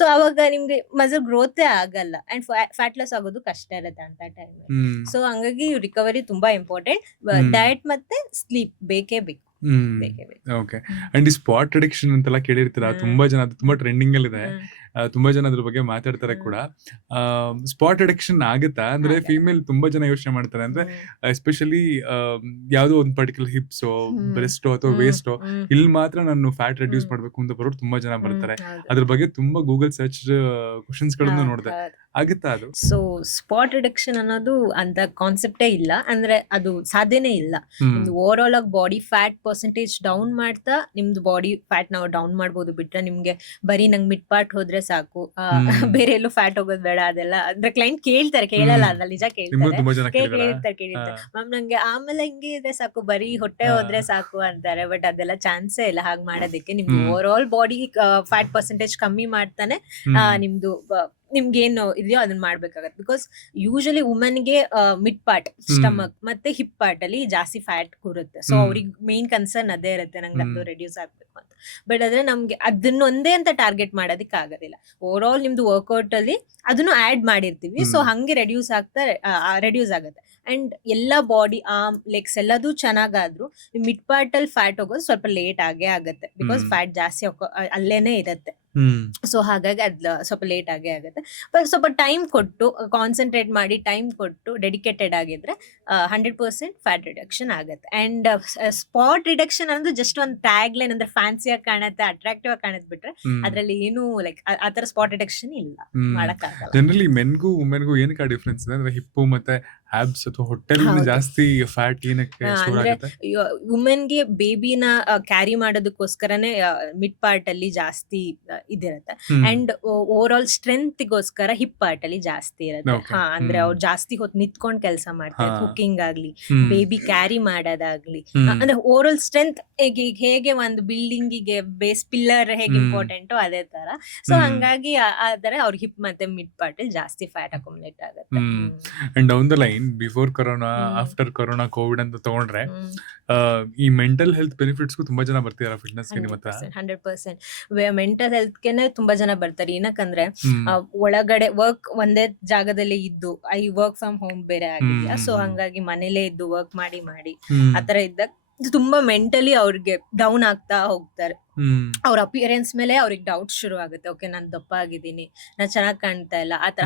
ಸೊ ಅವಾಗ ನಿಮ್ಗೆ ಮಸಲ್ ಗ್ರೋತ್ ಆಗಲ್ಲ ಅಂಡ್ ಫ್ಯಾಟ್ ಲಾಸ್ ಆಗೋದು ಕಷ್ಟ ಇರುತ್ತೆ ಅಂತ ಟೈಮ್. ಸೊ ಹಂಗಾಗಿ ರಿಕವರಿ ತುಂಬಾ ಇಂಪಾರ್ಟೆಂಟ್. ಡಯಟ್ ಮತ್ತೆ ಸ್ಲೀಪ್ ಬೇಕೇ ಬೇಕು. ಓಕೆ. ಅಂಡ್ ಈ ಸ್ಪಾಟ್ ಅಡಿಕ್ಷನ್ ಅಂತೆಲ್ಲ ಕೇಳಿರ್ತೀರಾ, ತುಂಬಾ ಜನ ಅದು ತುಂಬಾ ಟ್ರೆಂಡಿಂಗ್ ಅಲ್ಲಿ ಇದೆ. ತುಂಬಾ ಜನ ಅದ್ರ ಬಗ್ಗೆ ಮಾತಾಡ್ತಾರೆ ಕೂಡ. ಸ್ಪಾಟ್ ಅಡಿಕ್ಷನ್ ಆಗುತ್ತಾ ಅಂದ್ರೆ ಆಗತ್ತೆ. ಫೀಮೇಲ್ ತುಂಬಾ ಜನ ಯೋಚನೆ ಮಾಡ್ತಾರೆ ಅಂದ್ರೆ ಎಸ್ಪೆಷಲಿ ಯಾವ್ದೋ ಒಂದು ಪರ್ಟಿಕ್ಯುಲರ್ ಹಿಪ್ಸೋ ಬ್ರೆಸ್ಟೋ ಅಥವಾ ವೇಸ್ಟೋ ಇಲ್ಲಿ ಮಾತ್ರ ನಾನು ಫ್ಯಾಟ್ ರೆಡ್ಯೂಸ್ ಮಾಡ್ಬೇಕು ಅಂತ ಬರೋರು ತುಂಬಾ ಜನ ಬರ್ತಾರೆ. ಅದ್ರ ಬಗ್ಗೆ ತುಂಬಾ ಗೂಗಲ್ ಸರ್ಚ್ ಕ್ವಶನ್ಸ್ ಗಳನ್ನು ನೋಡಿದೆ. ಆಗುತ್ತಾ ಅದು? ಸೊ ಸ್ಪಾಟ್ ರಿಡಕ್ಷನ್ ಅನ್ನೋದು ಅಂತ ಕಾನ್ಸೆಪ್ಟೇ ಇಲ್ಲ, ಅಂದ್ರೆ ಅದು ಸಾಧ್ಯನೇ ಇಲ್ಲ. ನಿಮ್ದು ಓವರ್ ಆಲ್ ಆಗಿ ಬಾಡಿ ಫ್ಯಾಟ್ ಪರ್ಸೆಂಟೇಜ್ ಡೌನ್ ಮಾಡ್ತಾ ನಿಮ್ದು ಬಾಡಿ ಫ್ಯಾಟ್ ನಾವು ಡೌನ್ ಮಾಡ್ಬೋದು. ಬಿಟ್ರೆ ನಿಮ್ಗೆ ಬರೀ ನಂಗೆ ಮಿಡ್ ಪಾರ್ಟ್ ಹೋದ್ರೆ ಸಾಕು, ಬೇರೆ ಎಲ್ಲೂ ಫ್ಯಾಟ್ ಹೋಗೋದ್ ಬೇಡ ಅದೆಲ್ಲ ಅಂದ್ರೆ ಕ್ಲೈಂಟ್ ಕೇಳ್ತಾರೆ, ಕೇಳಲ್ಲ ಅದ್ರಲ್ಲಿ ನಿಜ ನಿಮ್ಗೂ ತುಂಬಾ ಜನ ಕೇಳ್ತಾರೆ ಮ್ಯಾಮ್ ನಂಗೆ ಆಮೇಲೆ ಹಿಂಗೆ ಇದ್ರೆ ಸಾಕು, ಬರೀ ಹೊಟ್ಟೆ ಹೋದ್ರೆ ಸಾಕು ಅಂತಾರೆ. ಬಟ್ ಅದೆಲ್ಲ ಚಾನ್ಸೇ ಇಲ್ಲ ಹಾಗೆ ಮಾಡೋದಕ್ಕೆ. ನಿಮ್ದು overall body fat percentage ಕಮ್ಮಿ ಮಾಡ್ತಾನೆ ನಿಮ್ದು ನಿಮ್ಗೇನು ಇದೆಯೋ ಅದನ್ನ ಮಾಡ್ಬೇಕಾಗತ್ತೆ. ಬಿಕಾಸ್ ಯೂಶಲಿ ವುಮೆನ್ಗೆ ಮಿಡ್ ಪಾರ್ಟ್, ಸ್ಟಮಕ್ ಮತ್ತೆ ಹಿಪ್ ಪಾರ್ಟ್ ಅಲ್ಲಿ ಜಾಸ್ತಿ ಫ್ಯಾಟ್ ಕೂರುತ್ತೆ. ಸೊ ಅವ್ರಿಗೆ ಮೇನ್ ಕನ್ಸರ್ನ್ ಅದೇ ಇರುತ್ತೆ, ನಂಗೆ ಅದು ರೆಡ್ಯೂಸ್ ಆಗ್ಬೇಕು ಅಂತ. ಬಟ್ ಆದ್ರೆ ನಮ್ಗೆ ಅದನ್ನ ಒಂದೇ ಅಂತ ಟಾರ್ಗೆಟ್ ಮಾಡೋದಕ್ಕೆ ಆಗೋದಿಲ್ಲ. ಓವರ್ ಆಲ್ ನಿಮ್ದು ವರ್ಕೌಟ್ ಅಲ್ಲಿ ಅದನ್ನು ಆಡ್ ಮಾಡಿರ್ತೀವಿ. ಸೊ ಹಂಗೆ ರೆಡ್ಯೂಸ್ ಆಗುತ್ತೆ. ಅಂಡ್ ಎಲ್ಲ ಬಾಡಿ ಆರ್ಮ್ ಲೆಗ್ಸ್ ಎಲ್ಲದೂ ಚೆನ್ನಾಗಾದ್ರು ಮಿಡ್ ಪಾರ್ಟ್ ಅಲ್ಲಿ ಫ್ಯಾಟ್ ಹೋಗೋದು ಸ್ವಲ್ಪ ಲೇಟ್ ಆಗೇ ಆಗುತ್ತೆ. ಬಿಕಾಸ್ ಫ್ಯಾಟ್ ಜಾಸ್ತಿ ಅಲ್ಲೇನೆ ಇರುತ್ತೆ. ಸೊ ಹಾಗಾಗಿ ಅದ್ ಸ್ವಲ್ಪ ಲೇಟ್ ಆಗೇ ಆಗುತ್ತೆ. ಬಟ್ ಸ್ವಲ್ಪ ಟೈಮ್ ಕೊಟ್ಟು ಕಾನ್ಸಂಟ್ರೇಟ್ ಮಾಡಿ ಟೈಮ್ ಕೊಟ್ಟು ಡೆಡಿಕೇಟೆಡ್ ಆಗಿದ್ರೆ 100% ಫ್ಯಾಟ್ ರಿಡಕ್ಷನ್ ಆಗುತ್ತೆ. ಅಂಡ್ ಸ್ಪಾಟ್ ರಿಡಕ್ಷನ್ ಅಂದ್ರೆ ಜಸ್ಟ್ ಒಂದು ಟ್ಯಾಗ್ ಲೈನ್ ಅಂದ್ರೆ ಫ್ಯಾನ್ಸಿ ಆಗಿ ಕಾಣುತ್ತೆ, ಅಟ್ರಾಕ್ಟಿವ್ ಆಗಿ ಕಾಣುತ್ತೆ ಬಿಟ್ರೆ ಅದ್ರಲ್ಲಿ ಏನು ಲೈಕ್ ಆತರ ಸ್ಪಾಟ್ ರಿಡಕ್ಷನ್ ಇಲ್ಲ, ಮಾಡಕ್ಕಾಗಲ್ಲ. ಜನರಲಿ ಮೆನ್ಗೂ ವುಮೆನ್ಗೂ ಏನಕ್ಕೆ ಡಿಫ್ರೆನ್ಸ್ ಇದೆ ಅಂದ್ರೆ ಹಿಪ್ಪು ಮತ್ತೆ ಆಬ್ಸ್ ಅಥವಾ ಹೊಟ್ಟೆಲಿ ಜಾಸ್ತಿ ಫ್ಯಾಟ್ ಏನಕ್ಕೆ ಸ್ಟೋರ್ ಆಗುತ್ತೆ? ವುಮೆನ್ಗೆ ಬೇಬಿನ ಕ್ಯಾರಿ ಮಾಡೋದಕ್ಕೋಸ್ಕರನೇ ಮಿಡ್ ಪಾರ್ಟ್ ಅಲ್ಲಿ ಜಾಸ್ತಿ ಇದಿರುತ್ತೆ. ಅಂಡ್ ಓವರ್ ಆಲ್ ಸ್ಟ್ರೆಂತ್ ಗೋಸ್ಕರ ಹಿಪ್ ಪಾರ್ಟ್ ಅಲ್ಲಿ ಜಾಸ್ತಿ ಇರುತ್ತೆ. ಅಂದ್ರೆ ಅವ್ರು ಜಾಸ್ತಿ ಹೊತ್ತು ನಿಂತ್ಕೊಂಡ್ ಕೆಲಸ ಮಾಡ್ತಾರೆ, ಕುಕಿಂಗ್ ಆಗ್ಲಿ ಬೇಬಿ ಕ್ಯಾರಿ ಮಾಡೋದಾಗ್ಲಿ. ಅಂದ್ರೆ ಓವರ್ ಆಲ್ ಸ್ಟ್ರೆಂತ್ ಹೇಗೆ ಒಂದು ಬಿಲ್ಡಿಂಗ್ ಗೆ ಬೇಸ್ ಪಿಲ್ಲರ್ ಹೇಗೆ ಇಂಪಾರ್ಟೆಂಟ್ ಅದೇ ತರ. ಸೊ ಹಂಗಾಗಿ ಆತರ ಅವ್ರ ಹಿಪ್ ಮತ್ತೆ ಮಿಡ್ ಪಾರ್ಟ್ ಅಲ್ಲಿ ಜಾಸ್ತಿ ಫ್ಯಾಟ್ ಅಕ್ಯುಮುಲೇಟ್ ಆಗುತ್ತೆ. And down the line before corona after corona Covid ಅಂತ ತಗೊಂಡ್ರೆ ಈ ಮೆಂಟಲ್ ಹೆಲ್ತ್ ಬೆನಿಫಿಟ್ಸ್ಗೂ ತುಂಬಾ ಜನ ಬರ್ತಿದಾರ ಫಿಟ್ನೆಸ್ ಗೆ? ನಿಮ್ಮ ಹತ್ರ 100% ಮೆಂಟಲ್ ಹೆಲ್ತ್ ಗೆನೆ ತುಂಬಾ ಜನ ಬರ್ತಾರೆ. ಏನಕ್ಕಂದ್ರೆ ಒಳಗಡೆ ವರ್ಕ್ ಒಂದೇ ಜಾಗದಲ್ಲಿ ಇದ್ದು ಐ ವರ್ಕ್ ಫ್ರಮ್ ಹೋಮ್ ಬೇರೆ ಆಗಿದೆಯಾ. ಸೊ ಹಂಗಾಗಿ ಮನೇಲೇ ಇದ್ದು ವರ್ಕ್ ಮಾಡಿ ಆತರ ಇದ್ದಾಗ ತುಂಬಾ ಮೆಂಟಲಿ ಅವ್ರಿಗೆ ಡೌನ್ ಆಗ್ತಾ ಹೋಗ್ತಾರೆ. ಅವ್ರ ಅಪಿಯರೆನ್ಸ್ ಮೇಲೆ ಅವ್ರಿಗೆ ಡೌಟ್ ಶುರು ಆಗುತ್ತೆ. ಓಕೆ ನಾನು ದಪ್ಪ ಆಗಿದ್ದೀನಿ, ನಾನು ಚೆನ್ನಾಗಿ ಕಾಣ್ತಾ ಇಲ್ಲ, ಆತರ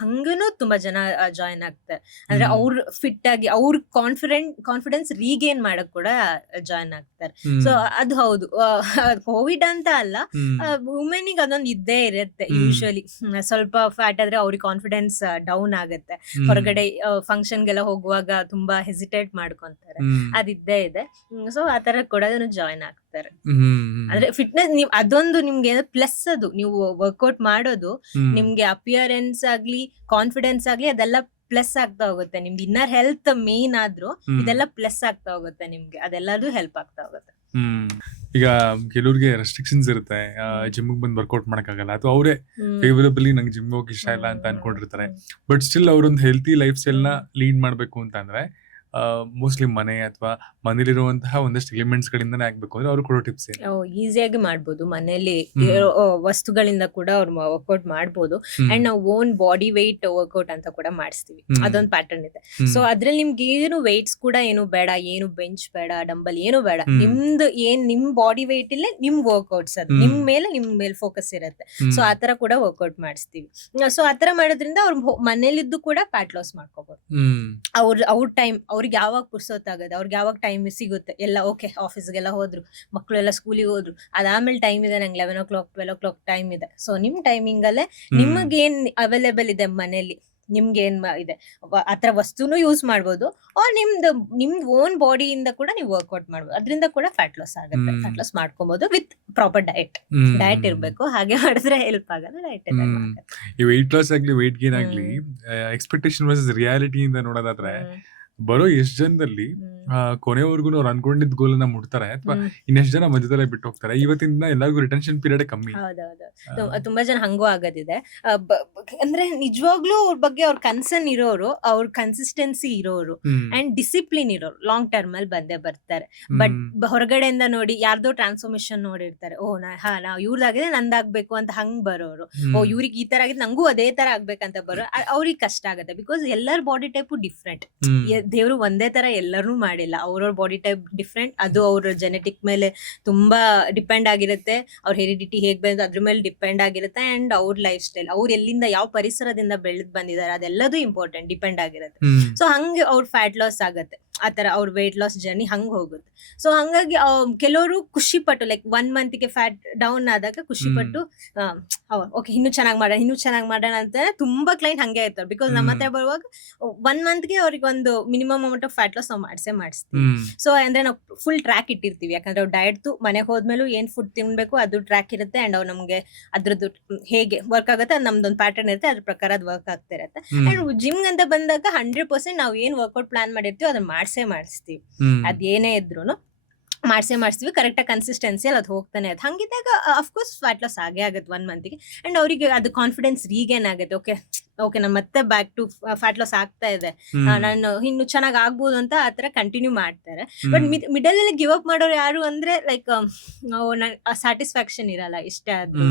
ಹಂಗೇನು ತುಂಬಾ ಜನ ಜಾಯಿನ್ ಆಗ್ತಾರೆ. ಅಂದ್ರೆ ಅವ್ರು ಫಿಟ್ ಆಗಿ ಅವ್ರ ಕಾನ್ಫಿಡೆನ್ಸ್ ರೀಗೇನ್ ಮಾಡಕ್ ಕೂಡ ಜಾಯಿನ್ ಆಗ್ತಾರೆ. ಸೊ ಅದು ಹೌದು, ಕೋವಿಡ್ ಅಂತ ಅಲ್ಲ, ವುಮೆನಿಗೆ ಅದೊಂದು ಇದ್ದೇ ಇರುತ್ತೆ. ಯೂಶಲಿ ಸ್ವಲ್ಪ ಫ್ಯಾಟ್ ಆದ್ರೆ ಅವ್ರಿಗೆ ಕಾನ್ಫಿಡೆನ್ಸ್ ಡೌನ್ ಆಗುತ್ತೆ. ಹೊರಗಡೆ ಫಂಕ್ಷನ್ಗೆಲ್ಲ ಹೋಗುವಾಗ ತುಂಬಾ ಹೆಸಿಟೇಟ್ ಮಾಡ್ಕೊಂತಾರೆ, ಅದಿದ್ದೇ ಇದೆ. ಸೊ ಆತರ ಕೂಡ ಜಾಯಿನ್ ಆಗ್ತಾರೆ. ಅಂದ್ರೆ ಫಿಟ್ನೆಸ್ ನೀವು ಅದೊಂದು ನಿಮ್ಗೆ ಪ್ಲಸ್, ಅದು ನೀವು ವರ್ಕೌಟ್ ಮಾಡೋದು ನಿಮ್ಗೆ ಅಪಿಯರೆನ್ಸ್ ಆಗ್ಲಿ ಕಾನ್ಫಿಡೆನ್ಸ್ ಆಗ್ಲಿ ಅದೆಲ್ಲ ಪ್ಲಸ್ ಆಗ್ತಾ ಹೋಗುತ್ತೆ. ನಿಮ್ದು ಇನ್ನರ್ ಹೆಲ್ತ್ ಮೇನ್ ಆದ್ರೂ ಇದೆಲ್ಲ ಪ್ಲಸ್ ಆಗ್ತಾ ಹೋಗುತ್ತೆ ನಿಮ್ಗೆ, ಅದೆಲ್ಲದೂ ಹೆಲ್ಪ್ ಆಗ್ತಾ ಹೋಗುತ್ತೆ. ಈಗ ಕೆಲವ್ರಿಗೆ ರೆಸ್ಟ್ರಿಕ್ಷನ್ಸ್ ಇರುತ್ತೆ, ಜಿಮ್ ಬಂದು ವರ್ಕೌಟ್ ಮಾಡಕ್ಕಾಗಲ್ಲ, ಅಥವಾ ಅವರೇ ಫೇವರಬಲಿ ನಂಗೆ ಜಿಮ್ ಹೋಗಿ ಇಷ್ಟ ಇಲ್ಲ ಅಂತ ಅನ್ಕೊಂಡಿರ್ತಾರೆ. ಬಟ್ ಸ್ಟಿಲ್ ಅವ್ರೊಂದು ಹೆಲ್ತಿ ಲೈಫ್ ಸ್ಟೈಲ್ ನ ಲೀಡ್ ಮಾಡ್ಬೇಕು ಅಂತ ಅಂದ್ರೆ ಮೋಸ್ಟ್ಲಿ ಮನೆ ಅಥವಾ ಮನೇಲಿರುವಂತಹ ಒಂದಷ್ಟು ಎಲಿಮೆಂಟ್ಸ್ ಗಳಿಂದನೇ ಆಗ್ಬೇಕು ಅಂದ್ರೆ ಅವ್ರು ಕೊಡೋ ಟಿಪ್ಸ್ ಏನು? ಈಸಿಯಾಗಿ ಮಾಡ್ಬೋದು, ಮನೇಲಿ ವಸ್ತುಗಳಿಂದ ಕೂಡ ಅವ್ರು ವರ್ಕೌಟ್ ಮಾಡ್ಬೋದು. ಅಂಡ್ ನಾವು ಓನ್ ಬಾಡಿ ವೆಯ್ಟ್ ವರ್ಕೌಟ್ ಅಂತ ಕೂಡ ಮಾಡಿಸ್ತೀವಿ, ಅದೊಂದು ಪ್ಯಾಟರ್ನ್ ಇದೆ. ಸೊ ಅದ್ರಲ್ಲಿ ನಿಮ್ಗೆ ಏನು ವೆಯ್ಟ್ಸ್ ಕೂಡ ಏನು ಬೇಡ, ಏನು ಬೆಂಚ್ ಬೇಡ, ಡಂಬಲ್ ಏನು ಬೇಡ, ನಿಮ್ ಬಾಡಿ ವೆಯ್ಟ್ ಇಲ್ಲೇ ನಿಮ್ ವರ್ಕೌಟ್ಸ್, ಅದು ನಿಮ್ ಮೇಲೆ ಫೋಕಸ್ ಇರುತ್ತೆ. ಸೊ ಆತರ ಕೂಡ ವರ್ಕೌಟ್ ಮಾಡಿಸ್ತೀವಿ. ಸೊ ಆತರ ಮಾಡೋದ್ರಿಂದ ಅವ್ರು ಮನೇಲಿದ್ದು ಕೂಡ ಫ್ಯಾಟ್ ಲಾಸ್ ಮಾಡ್ಕೋಬಹುದು. ಅವ್ರ ಟೈಮ್ ಅವ್ರಿಗೆ ಯಾವಾಗ ಪುರ್ಸೊತ್ತಾಗತ್ತೆ, ಅವ್ರಿಗೆ ಯಾವಾಗ ಟೈಮ್ ಸಿಗುತ್ತೆ, ಎಲ್ಲ ಓಕೆ ಆಫೀಸ್ಗೆಲ್ಲ ಹೋದ್ರು, ಮಕ್ಕಳೆಲ್ಲ ಸ್ಕೂಲಿಗೆ ಹೋದ್ರು, ಅದಾದ್ಮೇಲೆ ಟೈಮ್ ಇದೆ, ನಂಗೆ 11 o'clock 12 o'clock ಟೈಮ್ ಇದೆ. ಸೊ ನಿಮ್ ಟೈಮಿಂಗ್ ಅಲ್ಲೇ ನಿಮಗೇನ್ ಅವೈಲೇಬಲ್ ಇದೆ ಮನೇಲಿ, ನಿಮ್ಗೆ ಏನ್ ಇದೆ ಆತರ ವಸ್ತುನು ಯೂಸ್ ಮಾಡ್ಬೋದು. ನಿಮ್ದು ಓನ್ ಬಾಡಿಯಿಂದ ಕೂಡ ನೀವು ವರ್ಕೌಟ್ ಮಾಡ್ಬೋದು, ಅದರಿಂದ ಕೂಡ ಫ್ಯಾಟ್ ಲಾಸ್ ಆಗುತ್ತೆ. ಫ್ಯಾಟ್ ಲಾಸ್ ಮಾಡ್ಕೊಬಹುದು ವಿತ್ ಪ್ರಾಪರ್ ಡಯಟ್ ಇರ್ಬೇಕು. ಹಾಗೆ ಮಾಡಿದ್ರೆ ಹೆಲ್ಪ್ ಆಗಲ್ಲ, ಡಯಟ್ ಈ ವೆಯ್ಟ್ ಲಾಸ್ ಆಗ್ಲಿ ವೆಯ್ಟ್ ಗೇನ್ ಆಗ್ಲಿ ಎಕ್ಸ್ಪೆಕ್ಟೇಷನ್ ವರ್ಸಸ್ ರಿಯಾಲಿಟಿ ಇಂದ ನೋಡೋದಾದ್ರೆ ಬರೋ ಎಷ್ಟ್ ಜನದಲ್ಲಿ ಕೊನೆವರೆಗೂ ಅವ್ರು ಅನ್ಕೊಂಡಿದ್ ಗೋಲ್ ನ ಮುಟ್ತಾರೆ, ಅಥವಾ ಇನ್ನೆಷ್ಟ್ ಜನ ಮಧ್ಯದಲ್ಲೇ ಬಿಟ್ಟು ಹೋಗ್ತಾರೆ? ಇವತ್ತಿಂದ ಎಲ್ಲರಿಗೂ ರಿಟೆನ್ಷನ್ ಪೀರಿಯಡ್ ಕಮ್ಮಿ. ತುಂಬಾ ಜನ ಹಂಗೂ ಆಗೋದಿದೆ. ಅಂದ್ರೆ ನಿಜವಾಗ್ಲೂ ಅವ್ರ ಬಗ್ಗೆ ಅವ್ರ ಕನ್ಸರ್ನ್ ಇರೋರು, ಅವ್ರ ಕನ್ಸಿಸ್ಟೆನ್ಸಿ ಇರೋರು ಅಂಡ್ ಡಿಸಿಪ್ಲಿನ್ ಇರೋರು ಲಾಂಗ್ ಟರ್ಮ್ ಅಲ್ಲಿ ಬಂದೇ ಬರ್ತಾರೆ. ಬಟ್ ಹೊರಗಡೆಯಿಂದ ನೋಡಿ ಯಾರ್ದೋ ಟ್ರಾನ್ಸ್ಫಾರ್ಮೇಶನ್ ನೋಡಿರ್ತಾರೆ, ನಾವು ಇವ್ರದಾಗಿದೆ ನಂದಾಗ್ಬೇಕು ಅಂತ ಹಂಗ್ ಬರೋರು, ಇವ್ರಿಗೆ ಈ ತರ ಆಗಿದೆ ನಂಗೂ ಅದೇ ತರ ಆಗ್ಬೇಕಂತ ಬರೋ, ಅವ್ರಿಗೆ ಕಷ್ಟ ಆಗುತ್ತೆ. ಬಿಕಾಸ್ ಎಲ್ಲರ ಬಾಡಿ ಟೈಪು ಡಿಫ್ರೆಂಟ್. ದೇವ್ರು ಒಂದೇ ತರ ಎಲ್ಲರೂ ಮಾಡಿಲ್ಲ. ಅವ್ರವ್ರ ಬಾಡಿ ಟೈಪ್ ಡಿಫ್ರೆಂಟ್, ಅದು ಅವ್ರ ಜೆನೆಟಿಕ್ ಮೇಲೆ ತುಂಬಾ ಡಿಪೆಂಡ್ ಆಗಿರುತ್ತೆ. ಅವ್ರ ಹೆರಿಡಿಟಿ ಹೇಗ್ ಬಂದ ಅದ್ರ ಮೇಲೆ ಡಿಪೆಂಡ್ ಆಗಿರುತ್ತೆ. ಅಂಡ್ ಅವ್ರ ಲೈಫ್ ಸ್ಟೈಲ್, ಅವ್ರು ಎಲ್ಲಿಂದ ಯಾವ ಪರಿಸರದಿಂದ ಬೆಳೆದ್ ಬಂದಿದ್ದಾರೆ ಅದೆಲ್ಲದೂ ಇಂಪಾರ್ಟೆಂಟ್ ಡಿಪೆಂಡ್ ಆಗಿರುತ್ತೆ. ಸೊ ಹಂಗೆ ಅವ್ರ ಫ್ಯಾಟ್ ಲಾಸ್ ಆಗತ್ತೆ, ಆತರ ಅವ್ರ ವೇಟ್ ಲಾಸ್ ಜರ್ನಿ ಹಂಗ್ ಹೋಗುತ್ತೆ. ಸೊ ಹಂಗಾಗಿ ಕೆಲವರು ಖುಷಿ ಪಟ್ಟು ಲೈಕ್ 1 ಮಂತ್ಗೆ ಫ್ಯಾಟ್ ಡೌನ್ ಆದಾಗ ಖುಷಿ ಪಟ್ಟು ಓಕೆ ಇನ್ನೂ ಚೆನ್ನಾಗಿ ಮಾಡೋಣ ಅಂತ ತುಂಬಾ ಕ್ಲೈಂಟ್ ಹಂಗೆ ಇರ್ತಾರೆ. ಬಿಕಾಸ್ ನಮ್ಮ ಹತ್ರ ಬರುವಾಗ 1 ಮಂತ್ಗೆ ಅವ್ರಿಗೆ ಒಂದು minimum amount of fat loss ನಾವು ಮಾಡಿಸ್ತೀವಿ. ಸೊ ಅಂದ್ರೆ ನಾವು ಫುಲ್ ಟ್ರ್ಯಾಕ್ ಇಟ್ಟಿರ್ತೀವಿ, ಯಾಕಂದ್ರೆ ಅವ್ರು ಡಯಟ್ ಮನೆಗೆ ಹೋದ್ಮೇಲೂ ಏನ್ ಫುಡ್ ತಿನ್ಬೇಕು ಅದು ಟ್ರ್ಯಾಕ್ ಇರುತ್ತೆ. ಅಂಡ್ ಅವ್ರು ನಮ್ಗೆ ಅದ್ರದ್ದು ಹೇಗೆ ವರ್ಕ್ ಆಗುತ್ತೆ ಅದು ನಮ್ದೊಂದು ಪ್ಯಾಟರ್ನ್ ಇರುತ್ತೆ, ಅದ್ರ ಪ್ರಕಾರ ಅದು ವರ್ಕ್ ಆಗ್ತಾ ಇರುತ್ತೆ. ಅಂಡ್ ಜಿಮ್ ಅಂತ ಬಂದಾಗ 100% ನಾವು ಏನ್ ವರ್ಕೌಟ್ ಪ್ಲಾನ್ ಮಾಡಿರ್ತೀವಿ ಅದನ್ನ ಮಾಡಿಸ್ತೀವಿ. ಅದೇನೇ ಇದ್ರು ಮಾಡಿಸ್ತೀವಿ. ಕರೆಕ್ಟ್ ಆಗಿ ಕನ್ಸಿಸ್ಟೆನ್ಸಿಯಲ್ಲಿ ಅದು ಹೋಗ್ತಾನೆ ಅದು. ಹಂಗಿದ್ದಾಗ ಅಫ್ಕೋರ್ಸ್ ಫ್ಯಾಟ್ ಲಾಸ್ ಆಗೇ ಆಗುತ್ತೆ 1 ಮಂತ್ಗೆ. ಅಂಡ್ ಅವರಿಗೆ ಅದು ಕಾನ್ಫಿಡೆನ್ಸ್ ರೀಗೇನ್ ಆಗುತ್ತೆ. ಓಕೆ ನಾನು ಮತ್ತೆ ಬ್ಯಾಕ್ ಟು ಫ್ಯಾಟ್ ಲಾಸ್ ಆಗ್ತಾ ಇದೆ, ನಾನು ಇನ್ನು ಚೆನ್ನಾಗಿ ಆಗ್ಬೋದು ಅಂತ ಆತರ ಕಂಟಿನ್ಯೂ ಮಾಡ್ತಾರೆ. ಬಟ್ ಮಿಡಲ್ ಅಲ್ಲಿ ಗಿವ್ ಅಪ್ ಮಾಡೋರು ಯಾರು ಅಂದ್ರೆ ಲೈಕ್ ಸ್ಯಾಟಿಸ್ಫ್ಯಾಕ್ಷನ್ ಇರಲ್ಲ ಇಷ್ಟೇ ಆದ್ರೂ.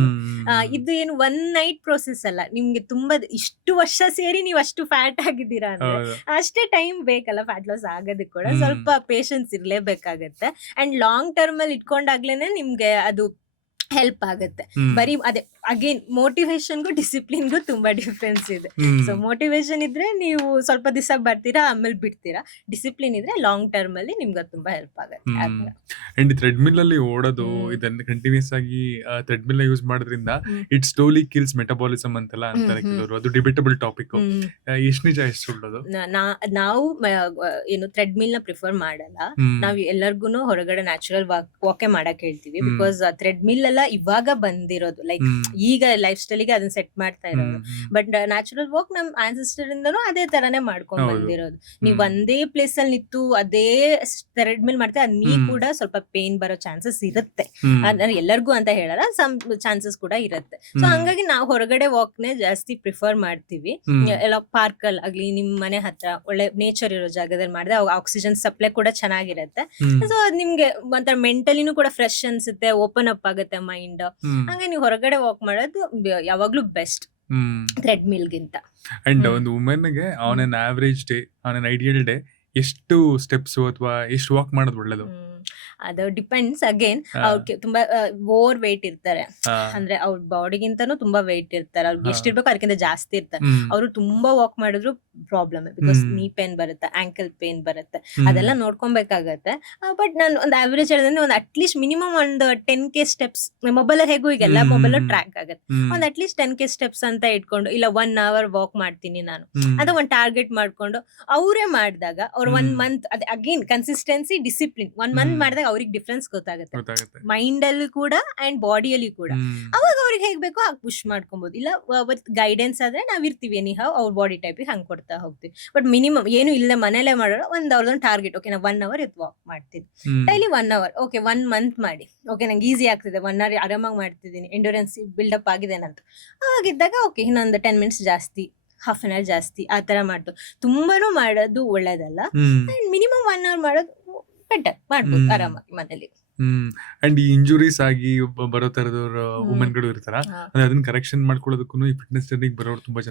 ಇದು ಏನು 1 ನೈಟ್ ಪ್ರೋಸೆಸ್ ಅಲ್ಲ, ನಿಮ್ಗೆ ತುಂಬಾ ಇಷ್ಟು ವರ್ಷ ಸೇರಿ ನೀವು ಅಷ್ಟು ಫ್ಯಾಟ್ ಆಗಿದ್ದೀರಾ ಅಂದ್ರೆ ಅಷ್ಟೇ ಟೈಮ್ ಬೇಕಲ್ಲ ಫ್ಯಾಟ್ ಲಾಸ್ ಆಗೋದಕ್ಕೆ ಕೂಡ. ಸ್ವಲ್ಪ ಪೇಷನ್ಸ್ ಇರ್ಲೇಬೇಕಾಗತ್ತೆ. ಅಂಡ್ ಲಾಂಗ್ ಟರ್ಮ್ ಅಲ್ಲಿ ಇಟ್ಕೊಂಡಾಗ್ಲೇನೆ ನಿಮ್ಗೆ ಅದು ಹೆಲ್ಪ್ ಆಗುತ್ತೆ. ಬರೀ ಅದೇ ಅಗೇನ್ ಮೋಟಿವೇಶನ್ಗೂ ಡಿಸಿಪ್ಲಿನ್ಗೂ ತುಂಬಾ ಡಿಫ್ರೆನ್ಸ್ ಇದೆ. ಸೊ ಮೋಟಿವೇಶನ್ ಇದ್ರೆ ನೀವು ಸ್ವಲ್ಪ ದಿವಸ ಬರ್ತೀರಾ ಆಮೇಲೆ ಬಿಡ್ತೀರಾ, ಡಿಸಿಪ್ಲಿನ್ ಇದ್ರೆ ಲಾಂಗ್ ಟರ್ಮ್ ಅಲ್ಲಿ ನಿಮ್ಗೆ ತುಂಬಾ ಹೆಲ್ಪ್ ಆಗುತ್ತೆ. ಅಂಡ್ ಥ್ರೆಡ್ಮಿಲ್ ಅಲ್ಲಿ ಓಡೋದು ಇದನ್ನ ಕಂಟಿನ್ಯೂಸ್ ಆಗಿ ಥ್ರೆಡ್ಮಿಲ್ ಯೂಸ್ ಮಾಡೋದ್ರಿಂದ ಇಟ್ ಸ್ಲೋಲಿ ಕಿಲ್ಸ್ ಮೆಟಬಾಲಿಸಮ್ ಅಂತೆಲ್ಲ ಅಂತಾರೆ ಕೆಲವರು. ಅದು ಡಿಬೇಟಬಲ್ ಟಾಪಿಕ್, ಎಷ್ಟು ನಿಜ ಎಷ್ಟು ಸುಳ್ಳೋದು? ನಾವು ಏನು ಥ್ರೆಡ್ಮಿಲ್ ನ ಪ್ರಿಫರ್ ಮಾಡಲ್ಲ. ನಾವು ಎಲ್ಲರಿಗೂ ಹೊರಗಡೆ ನ್ಯಾಚುರಲ್ ವಾಕೆ ಮಾಡಕ್ ಹೇಳ್ತೀವಿ. ಬಿಕಾಸ್ ಥ್ರೆಡ್ಮಿಲ್ ಎಲ್ಲ ಇವಾಗ ಬಂದಿರೋದು, ಲೈಕ್ ಈಗ ಲೈಫ್ ಸ್ಟೈಲ್ಗೆ ಅದನ್ನ ಸೆಟ್ ಮಾಡ್ತಾ ಇರೋದು. ಬಟ್ ನ್ಯಾಚುರಲ್ ವಾಕ್ ನಮ್ ಆನ್ಸೆಸ್ಟರ್ ಇಂದನೂ ಅದೇ ತರಾನೇ ಮಾಡ್ಕೊಂಡ್ ಬಂದಿರೋದು. ನೀವ್ ಒಂದೇ ಪ್ಲೇಸ್ ಅಲ್ಲಿ ನಿಂತು ಅದೇ ಥ್ರೆಡ್ಮಿಲ್ ಮಾಡ್ತೀವಿ, ಅದ್ ನೀ ಕೂಡ ಸ್ವಲ್ಪ ಪೇನ್ ಬರೋ ಚಾನ್ಸಸ್ ಇರುತ್ತೆ. ಅಂದ್ರೆ ಎಲ್ಲರಿಗೂ ಅಂತ ಹೇಳಲ್ಲ, ಸಮ್ ಚಾನ್ಸಸ್ ಕೂಡ ಇರುತ್ತೆ. ಸೊ ಹಂಗಾಗಿ ನಾವು ಹೊರಗಡೆ ವಾಕ್ ನೇ ಜಾಸ್ತಿ ಪ್ರಿಫರ್ ಮಾಡ್ತೀವಿ. ಎಲ್ಲ ಪಾರ್ಕ್ ಅಲ್ಲಿ ಆಗ್ಲಿ, ನಿಮ್ ಮನೆ ಹತ್ರ ಒಳ್ಳೆ ನೇಚರ್ ಇರೋ ಜಾಗದಲ್ಲಿ ಮಾಡಿದ್ರೆ ಆಕ್ಸಿಜನ್ ಸಪ್ಲೈ ಕೂಡ ಚೆನ್ನಾಗಿರುತ್ತೆ. ಸೊ ಅದ್ ನಿಮ್ಗೆ ಒಂಥರ ಮೆಂಟಲಿನೂ ಕೂಡ ಫ್ರೆಶ್ ಅನ್ಸುತ್ತೆ, ಓಪನ್ ಅಪ್ ಆಗುತ್ತೆ ಮೈಂಡ್. ಹಂಗೆ ನೀವು ಹೊರಗಡೆ ವಾಕ್ ಮಾಡೋದು ಯಾವಾಗ್ಲೂ ಬೆಸ್ಟ್ ಥ್ರೆಡ್ಮಿಲ್ಗಿಂತ. ಅಂಡ್ ಒಂದು ವುಮೆನ್ಗೆ on an average day, on an ideal day ಎಷ್ಟು ಸ್ಟೆಪ್ಸ್ ಅಥವಾ ಎಷ್ಟು ವಾಕ್ ಮಾಡೋದು ಒಳ್ಳೇದು? ಅದು ಡಿಪೆಂಡ್ಸ್ ಅಗೇನ್. ಅವ್ರಿಗೆ ತುಂಬಾ ಓವರ್ ವೇಟ್ ಇರ್ತಾರೆ, ಅಂದ್ರೆ ಅವ್ರ ಬಾಡಿಗಿಂತನೂ ತುಂಬಾ ವೇಟ್ ಇರ್ತಾರೆ. ಅವ್ರಿಗೆ ಎಷ್ಟಿರ್ಬೇಕು ಅದಕ್ಕಿಂತ ಜಾಸ್ತಿ ಇರ್ತಾರೆ. ಅವರು ತುಂಬಾ ವಾಕ್ ಮಾಡಿದ್ರು ಪ್ರಾಬ್ಲಮ್, ಬಿಕಾಸ್ ನೀ ಪೇನ್ ಬರುತ್ತೆ, ಆಂಕಲ್ ಪೇನ್ ಬರುತ್ತೆ, ಅದೆಲ್ಲ ನೋಡ್ಕೊಬೇಕಾಗತ್ತೆ. ಬಟ್ ನಾನು ಒಂದು ಆವರೇಜ್ ಹೇಳಿದ್ರೆ ಒಂದು ಅಟ್ಲೀಸ್ಟ್ ಮಿನಿಮಮ್ ಒಂದು 10K ಸ್ಟೆಪ್ಸ್, ಮೊಬೈಲ್ ಹೇಗೂ ಈಗ ಎಲ್ಲ ಮೊಬೈಲ್ ಟ್ರ್ಯಾಕ್ ಆಗುತ್ತೆ, ಒಂದು ಅಟ್ಲೀಸ್ಟ್ 10K ಸ್ಟೆಪ್ಸ್ ಅಂತ ಇಟ್ಕೊಂಡು, ಇಲ್ಲ 1 hour ವಾಕ್ ಮಾಡ್ತೀನಿ ನಾನು ಅದು ಒಂದು ಟಾರ್ಗೆಟ್ ಮಾಡ್ಕೊಂಡು ಅವರೇ ಮಾಡಿದಾಗ ಅವ್ರು 1 ಮಂತ್ ಅದೇ ಅಗೇನ್ ಕನ್ಸಿಸ್ಟೆನ್ಸಿ ಡಿಸಿಪ್ಲಿನ್ 1 ಮಂತ್ ಮಾಡಿದಾಗ ಅವ್ರಿಗೆ ಡಿಫ್ರೆನ್ಸ್ ಗೊತ್ತಾಗುತ್ತೆ ಮೈಂಡ್ ಅಲ್ಲಿ ಕೂಡ ಅಂಡ್ ಬಾಡಿಯಲ್ಲಿ ಕೂಡ. ಅವಾಗ ಅವ್ರಿಗೆ ಹೇಗ್ ಬೇಕೋ ಹಾಗೆ ಪುಷ್ ಮಾಡ್ಕೊಬಹುದು. ಇಲ್ಲ ವಿತ್ ಗೈಡೆನ್ಸ್ ಆದ್ರೆ ನಾವ್ ಇರ್ತೀವಿ ಎನಿ ಹೌ ಅವ್ರ ಬಾಡಿ ಟೈಪಿಗೆ ಹಂಗೆ ಕೊಡ್ತಾ ಹೋಗ್ತೀವಿ. ಬಟ್ ಮಿನಿಮಮ್ ಏನು ಇಲ್ಲ ಮನೇಲೆ ಮಾಡೋರು ಅವ್ರದೊಂದು ಟಾರ್ಗೆಟ್, ಓಕೆ ನಾ 1 hour ಇದು ವಾಕ್ ಮಾಡ್ತೀನಿ ಡೈಲಿ 1 hour, ಓಕೆ 1 ಮಂತ್ ಮಾಡಿ, ಓಕೆ ನಂಗೆ ಈಸಿ ಆಗ್ತಿದೆ 1 hour ಆರಾಮಾಗಿ ಮಾಡ್ತಿದ್ದೀನಿ, ಎಂಡ್ಯೂರೆನ್ಸ್ ಬಿಲ್ಡಪ್ ಆಗಿದೆ ಅಂತ. ಅವಾಗಿದ್ದಾಗ ಓಕೆ ಇನ್ನೊಂದು 10 minutes ಜಾಸ್ತಿ, ಹಾಫ್ ಅನ್ ಅವರ್ ಜಾಸ್ತಿ, ಆ ತರ ಮಾಡ್ತು. ತುಂಬಾನು ಮಾಡೋದು ಒಳ್ಳೇದಲ್ಲ. ಮಿನಿಮಮ್ 1 hour ಮಾಡೋದು ಬೆಟರ್, ಮಾಡ್ಬೋದು ಆರಾಮಾಗಿ ಮನೇಲಿ. ಅಂಡ್ ಈ ಇಂಜುರೀಸ್ ಆಗಿ ಬರೋ ತರದವ್ರ ವುಮೆನ್ಗಳು ಇರ್ತಾರ, ಅದನ್ನ ಕರೆಕ್ಷನ್ ಮಾಡ್ಕೊಳ್ಳೋದಕ್ಕೂ ಈ ಫಿಟ್ನೆಸ್ ಜರ್ನಿಗೆ ಬರೋರು ತುಂಬಾ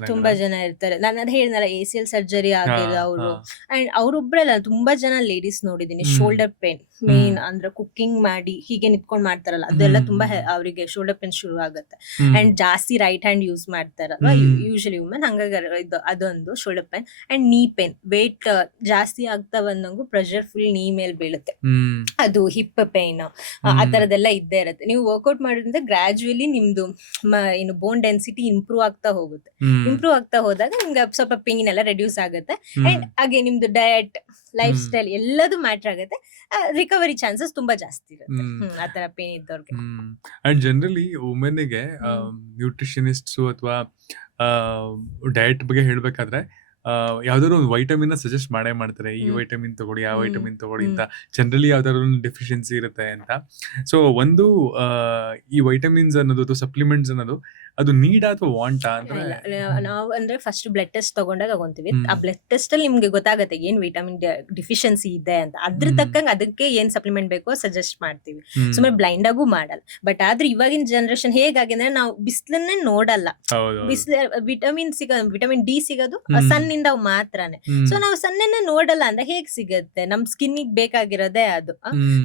ಜನ ಇರ್ತಾರೆ. ನಾನು ಅದ್ ಹೇಳಿದ್ನಲ್ಲ ACL ಸರ್ಜರಿ ಆಗಿಲ್ಲ ಅವರು, ಅಂಡ್ ಅವ್ರೊಬ್ರಲ್ಲ ತುಂಬಾ ಜನ ಲೇಡೀಸ್ ನೋಡಿದೀನಿ ಶೋಲ್ಡರ್ ಪೇನ್ ಮೇನ್ ಅಂದ್ರೆ ಕುಕ್ಕಿಂಗ್ ಮಾಡಿ ಹೀಗೆ ನಿಂತ್ಕೊಂಡ್ ಮಾಡ್ತಾರಲ್ಲ ಅದೆಲ್ಲ ತುಂಬಾ ಅವರಿಗೆ ಶೋಲ್ಡರ್ ಪೇನ್ ಶುರು ಆಗುತ್ತೆ. ಅಂಡ್ ಜಾಸ್ತಿ ರೈಟ್ ಹ್ಯಾಂಡ್ ಯೂಸ್ ಮಾಡ್ತಾರಲ್ವಾ ಯೂಶಲಿ ವುಮೆನ್, ಹಂಗಾಗಿ ಅದೊಂದು shoulder pain. And knee pain, weight ಜಾಸ್ತಿ ಆಗ್ತಾ ಬಂದಂಗು ಪ್ರೆಷರ್ ಫುಲ್ ನೀ ಮೇಲ್ ಬೀಳುತ್ತೆ, ಅದು ಹಿಪ್ ಪೇನ್, ಆ ತರದೆಲ್ಲ ಇದ್ದೇ ಇರುತ್ತೆ. ನೀವು ವರ್ಕೌಟ್ ಮಾಡೋದ್ರಿಂದ ಗ್ರಾಜುಯಲಿ ನಿಮ್ದು ಏನು ಬೋನ್ ಡೆನ್ಸಿಟಿ ಇಂಪ್ರೂವ್ ಆಗ್ತಾ ಹೋಗುತ್ತೆ. ಇಂಪ್ರೂವ್ ಆಗ್ತಾ ಹೋದಾಗ ನಿಮ್ಗೆ ಸ್ವಲ್ಪ ಪೇನ್ ಎಲ್ಲ ರೆಡ್ಯೂಸ್ ಆಗುತ್ತೆ. ಅಂಡ್ ಹಾಗೆ ನಿಮ್ದು ಡಯಟ್, ಲೈಫ್ ಸ್ಟೈಲ್ ಎಲ್ಲದೂ ಮ್ಯಾಟರ್ ಆಗುತ್ತೆ. ರಿಕವರಿ ಚಾನ್ಸಸ್ ತುಂಬಾ ಜಾಸ್ತಿ ಇರುತ್ತೆ ಆತರ ಪೇನ್ ಇದ್ದವ್ರಿಗೆ. ಅಂಡ್ ಜನರಲಿ ವುಮೆನ್ಗೆ ನ್ಯೂಟ್ರಿಷನಿಸ್ಟ್ಸ್ ಅಥವಾ ಡಯಟ್ ಬಗ್ಗೆ ಹೇಳ್ಬೇಕಾದ್ರೆ ಯಾವ್ದಾದ್ರು ಒಂದು ವೈಟಮಿನ್ ಸಜೆಸ್ಟ್ ಮಾಡೇ ಮಾಡ್ತಾರೆ, ಈ ವೈಟಮಿನ್ ತಗೊಳ್ಳಿ, ಆ ವೈಟಮಿನ್ ತಗೊಳ್ಳಿ ಅಂತ. ಜನರಲಿ ಯಾವ್ದಾದ್ರು ಒಂದು ಡೆಫಿಷಿಯನ್ಸಿ ಇರುತ್ತೆ ಅಂತ. ಸೊ ಒಂದು ಈ ವೈಟಮಿನ್ಸ್ ಅನ್ನೋದು ಅಥವಾ ಸಪ್ಲಿಮೆಂಟ್ಸ್ ಅನ್ನೋದು ಅದು ನೀಡಾ ಅಥವಾ ವಾಂಟಾ ಅಂದ್ರೆ ನಾವು ಅಂದ್ರೆ ಫಸ್ಟ್ ಬ್ಲಡ್ ಟೆಸ್ಟ್ ತಗೊಂತೀವಿ. ಆ ಬ್ಲಡ್ ಟೆಸ್ಟ್ ಅಲ್ಲಿ ನಿಮ್ಗೆ ಗೊತ್ತಾಗುತ್ತೆ ಏನ್ ವಿಟಮಿನ್ ಡಿಫಿಷಿಯನ್ಸಿ ಇದೆ ಅಂತ. ಅದ್ರ ತಕ್ಕಂಗೆ ಅದಕ್ಕೆ ಏನ್ ಸಪ್ಲಿಮೆಂಟ್ ಬೇಕೋ ಸಜೆಸ್ಟ್ ಮಾಡ್ತೀವಿ. ಸುಮ್ಮನೆ ಬ್ಲೈಂಡ್ ಆಗು ಮಾಡಲ್ಲ. ಬಟ್ ಆದ್ರೆ ಇವಾಗಿನ ಜನರೇಷನ್ ಹೇಗಾಗಿದೆ, ನಾವು ಬಿಸಿಲನ್ನೇ ನೋಡಲ್ಲ. ಬಿಸಿಲು ವಿಟಮಿನ್ ಡಿ ಸಿಗೋದು ಸನ್ನಿಂದ ಮಾತ್ರನೇ. ಸೊ ನಾವು ಸನ್ನೆನೆ ನೋಡಲ್ಲ ಅಂದ್ರೆ ಹೇಗ್ ಸಿಗತ್ತೆ? ನಮ್ ಸ್ಕಿನ್ನಿಗೆ ಬೇಕಾಗಿರೋದೇ ಅದು.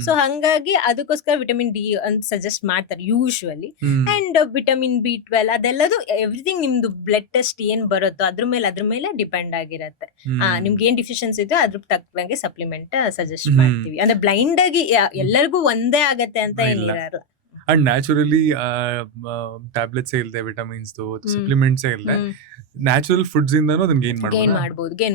ಸೊ ಹಂಗಾಗಿ ಅದಕ್ಕೋಸ್ಕರ ವಿಟಮಿನ್ ಡಿ ಅಂತ ಸಜೆಸ್ಟ್ ಮಾಡ್ತಾರೆ ಯೂಶುವಲಿ. ಅಂಡ್ ವಿಟಮಿನ್ B12 ಅದೆಲ್ಲದು ಎವ್ರಿಥಿಂಗ್ ನಿಮ್ದು ಬ್ಲಡ್ ಟೆಸ್ಟ್ ಏನ್ ಬರುತ್ತೋ ಅದ್ರ ಮೇಲೆ ಡಿಪೆಂಡ್ ಆಗಿರತ್ತೆ. ನಿಮ್ಗೆ ಏನ್ ಡಿಫಿಷಿಯನ್ಸಿ ಇದೆಯೋ ಅದ್ರ ತಕ್ಕಂಗೆ ಸಪ್ಲಿಮೆಂಟ್ ಸಜೆಸ್ಟ್ ಮಾಡ್ತೀವಿ. ಅಂದ್ರೆ ಬ್ಲೈಂಡ್ ಆಗಿ ಎಲ್ಲರಿಗೂ ಒಂದೇ ಆಗತ್ತೆ ಅಂತ ಏನಿರಲ್ಲ. ಅಂಡ್ ನ್ಯಾಚುರಲಿ ಟ್ಯಾಬ್ಲೆಟ್ಸ್ ಇಲ್ಲದೆ, ವಿಟಮಿನ್ಸ್ ಸಪ್ಲಿಮೆಂಟ್ಸ್ ಇಲ್ಲದೆ ನ್ಯಾಚುರಲ್ ಫುಡ್ಸ್ ಇಂದನೂ ಅದನ್ನ ಗೇನ್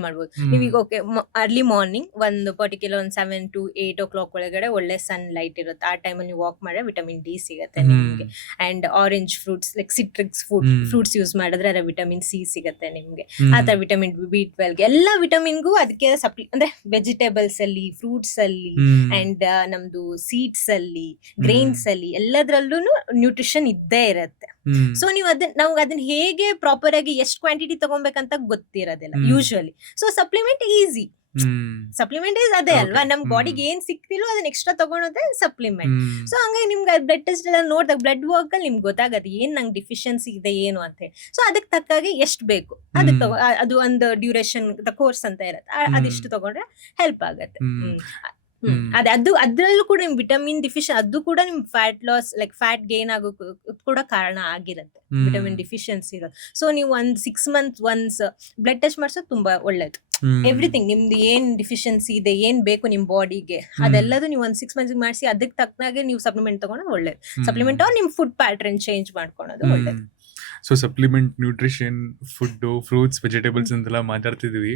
ಮಾಡ್ಬೋದು. ನೀವೀಗ ಓಕೆ ಅರ್ಲಿ ಮಾರ್ನಿಂಗ್ ಒಂದು ಪರ್ಟಿಕ್ಯುಲರ್ 7 to 8 o'clock ಒಳಗಡೆ ಒಳ್ಳೆ ಸನ್ ಲೈಟ್ ಇರುತ್ತೆ. ಆ ಟೈಮಲ್ಲಿ ನೀವು ವಾಕ್ ಮಾಡಿದ್ರೆ ವಿಟಮಿನ್ ಡಿ ಸಿಗುತ್ತೆ ನಿಮ್ಗೆ. And orange fruits like citrics fruits use ಮಾಡಿದ್ರೆ ಅದರ ವಿಟಮಿನ್ ಸಿ ಸಿಗುತ್ತೆ ನಿಮ್ಗೆ. ಆ ತರ ವಿಟಮಿನ್ B12 ಎಲ್ಲ ವಿಟಮಿನ್ಗೂ ಅದಕ್ಕೆ ಅಂದ್ರೆ ವೆಜಿಟೇಬಲ್ಸ್ ಅಲ್ಲಿ, ಫ್ರೂಟ್ಸ್ ಅಲ್ಲಿ, ಅಂಡ್ ನಮ್ದು ಸೀಡ್ಸ್ ಅಲ್ಲಿ, ಗ್ರೇನ್ಸ್ ಅಲ್ಲಿ ಎಲ್ಲದ್ರಲ್ಲೂ ನ್ಯೂಟ್ರಿಷನ್ ಇದ್ದೇ ಇರತ್ತೆ. ಸೊ ನೀವು ನಾವು ಅದನ್ನ ಹೇಗೆ ಪ್ರಾಪರ್ ಆಗಿ ಎಷ್ಟು ಕ್ವಾಂಟಿಟಿ ತಗೊಬೇಕಂತ ಗೊತ್ತಿರೋದಿಲ್ಲ usually. So supplement easy. Supplement is ಅದೇ ಅಲ್ವಾ, ನಮ್ ಬಾಡಿಗೆ ಏನ್ ಸಿಕ್ತಿಲ್ಲೋ ಅದನ್ನ ಎಕ್ಸ್ಟ್ರಾ ತಗೊಳೋದೇ ಸಪ್ಲಿಮೆಂಟ್. ಸೊ ಹಂಗಾಗಿ ನಿಮ್ಗೆ ಬ್ಲಡ್ ಟೆಸ್ಟ್ ಎಲ್ಲ ನೋಡಿದಾಗ ಬ್ಲಡ್ ವರ್ಕ್ ಅಲ್ಲಿ ನಿಮ್ಗೆ ಗೊತ್ತಾಗತ್ತೆ ಏನ್ ನಂಗೆ ಡಿಫಿಷಿಯನ್ಸಿ ಇದೆ ಏನು ಅಂತ ಹೇಳಿ. ಸೊ ಅದಕ್ಕೆ ತಕ್ಕಾಗಿ ಎಷ್ಟು ಬೇಕು ಅದಕ್ಕೆ ಅದು ಒಂದು ಡ್ಯೂರೇಷನ್ ಕೋರ್ಸ್ ಅಂತ ಇರತ್ತೆ, ಅದಿಷ್ಟು ತಗೊಂಡ್ರೆ ಹೆಲ್ಪ್ ಆಗತ್ತೆ. ಅದು ಅದ್ರಲ್ಲೂ ಕೂಡ ನಿಮ್ ವಿಟಮಿನ್ ಡಿಫಿಷಿಯನ್ ಅದು ಕೂಡ ನಿಮ್ fat loss like fat gain ಆಗೋ ಕೂಡ ಕಾರಣ ಆಗಿರುತ್ತೆ ವಿಟಮಿನ್ ಡಿಫಿಷಿಯನ್ಸಿ ಇರೋದು. ಸೊ ನೀವು 6 months ಒನ್ಸ್ ಬ್ಲಡ್ ಟೆಸ್ಟ್ ಮಾಡ್ಸೋದು ತುಂಬಾ ಒಳ್ಳೇದು. ಎವ್ರಿಥಿಂಗ್ ನಿಮ್ದು ಏನ್ ಡಿಫಿಷಿಯನ್ಸಿ ಇದೆ, ಏನ್ ಬೇಕು ನಿಮ್ ಬಾಡಿಗೆ, ಅದೆಲ್ಲದು ನೀವು 6 months ಮಾಡಿಸಿ ಅದಕ್ಕೆ ತಕ್ಕನಾಗೆ ನೀವು ಸಪ್ಲಿಮೆಂಟ್ ತಗೊಂಡು ಒಳ್ಳೇದು. ಸಪ್ಲಿಮೆಂಟ್ ಅವ್ರು ನಿಮ್ ಫುಡ್ ಪ್ಯಾಟರ್ನ್ ಚೇಂಜ್ ಮಾಡ್ಕೊಳೋದು ಒಳ್ಳೇದು. So supplement, nutrition, food, fruits, vegetables ಅಂತೆಲ್ಲ ಮಾತಾಡ್ತಿದ್ವಿ.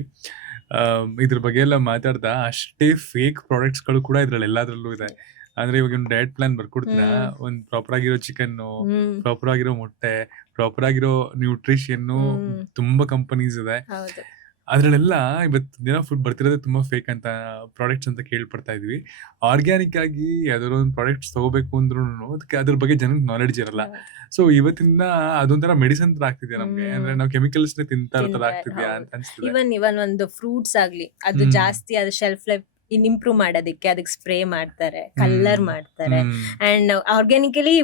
ಇದ್ರ ಬಗ್ಗೆ ಎಲ್ಲ ಮಾತಾಡ್ತಾ ಅಷ್ಟೇ ಫೇಕ್ ಪ್ರಾಡಕ್ಟ್ಸ್ಗಳು ಕೂಡ ಇದ್ರಲ್ಲಿ ಎಲ್ಲಾದ್ರಲ್ಲೂ ಇದೆ. ಅಂದ್ರೆ ಇವಾಗ ಒಂದು ಡಯಟ್ ಪ್ಲಾನ್ ಬರ್ಕೊಡ್ತೀರಾ, ಒಂದ್ ಪ್ರಾಪರ್ ಆಗಿರೋ ಚಿಕನ್, ಪ್ರಾಪರ್ ಆಗಿರೋ ಮೊಟ್ಟೆ, ಪ್ರಾಪರ್ ಆಗಿರೋ ನ್ಯೂಟ್ರಿಷನ್, ತುಂಬಾ ಕಂಪನೀಸ್ ಇದೆ. ಅದ್ರಲ್ಲೆಲ್ಲ ಇವತ್ತು ದಿನ ಫುಡ್ ಬರ್ತಿರೋದೇ ತುಂಬಾ ಫೇಕ್ ಅಂತ ಪ್ರಾಡಕ್ಟ್ಸ್ ಅಂತ ಕೇಳ್ಪಡ್ತಾ ಇದ್ವಿ. ಆರ್ಗ್ಯಾನಿಕ್ ಆಗಿ ಯಾವ್ದಾದ್ರು ಒಂದು ಪ್ರಾಡಕ್ಟ್ಸ್ ತಗೋಬೇಕು ಅಂದ್ರೂ ಅದಕ್ಕೆ ಅದ್ರ ಬಗ್ಗೆ ಜನಕ್ಕೆ ನಾಲೆಡ್ಜ್ ಇರಲ್ಲ. ಸೊ ಇವತ್ತಿನ ಅದೊಂಥರ ಮೆಡಿಸಿನ್ ತರ ಆಗ್ತಿದೆ ನಮ್ಗೆ. ಅಂದ್ರೆ ನಾವು ಕೆಮಿಕಲ್ಸ್ ತಿಂತಾ ತರ ಆಗ್ತಿದ್ಯಾ ಅಂತ ಅನ್ಸುತ್ತೆ. ಇವನ್ ಒಂದು ಫ್ರೂಟ್ಸ್ ಆಗ್ಲಿ, ಅದು ಜಾಸ್ತಿ ಅದು ಶೆಲ್ಫ್ ಲೈಫ್ ಇಂಪ್ರೂವ್ ಮಾಡೋದಕ್ಕೆ ಅದಕ್ಕೆ ಸ್ಪ್ರೇ ಮಾಡ್ತಾರೆ, ಕಲರ್ ಮಾಡ್ತಾರೆ. ಅಂಡ್ ಆರ್ಗ್ಯಾನಿಕಲಿ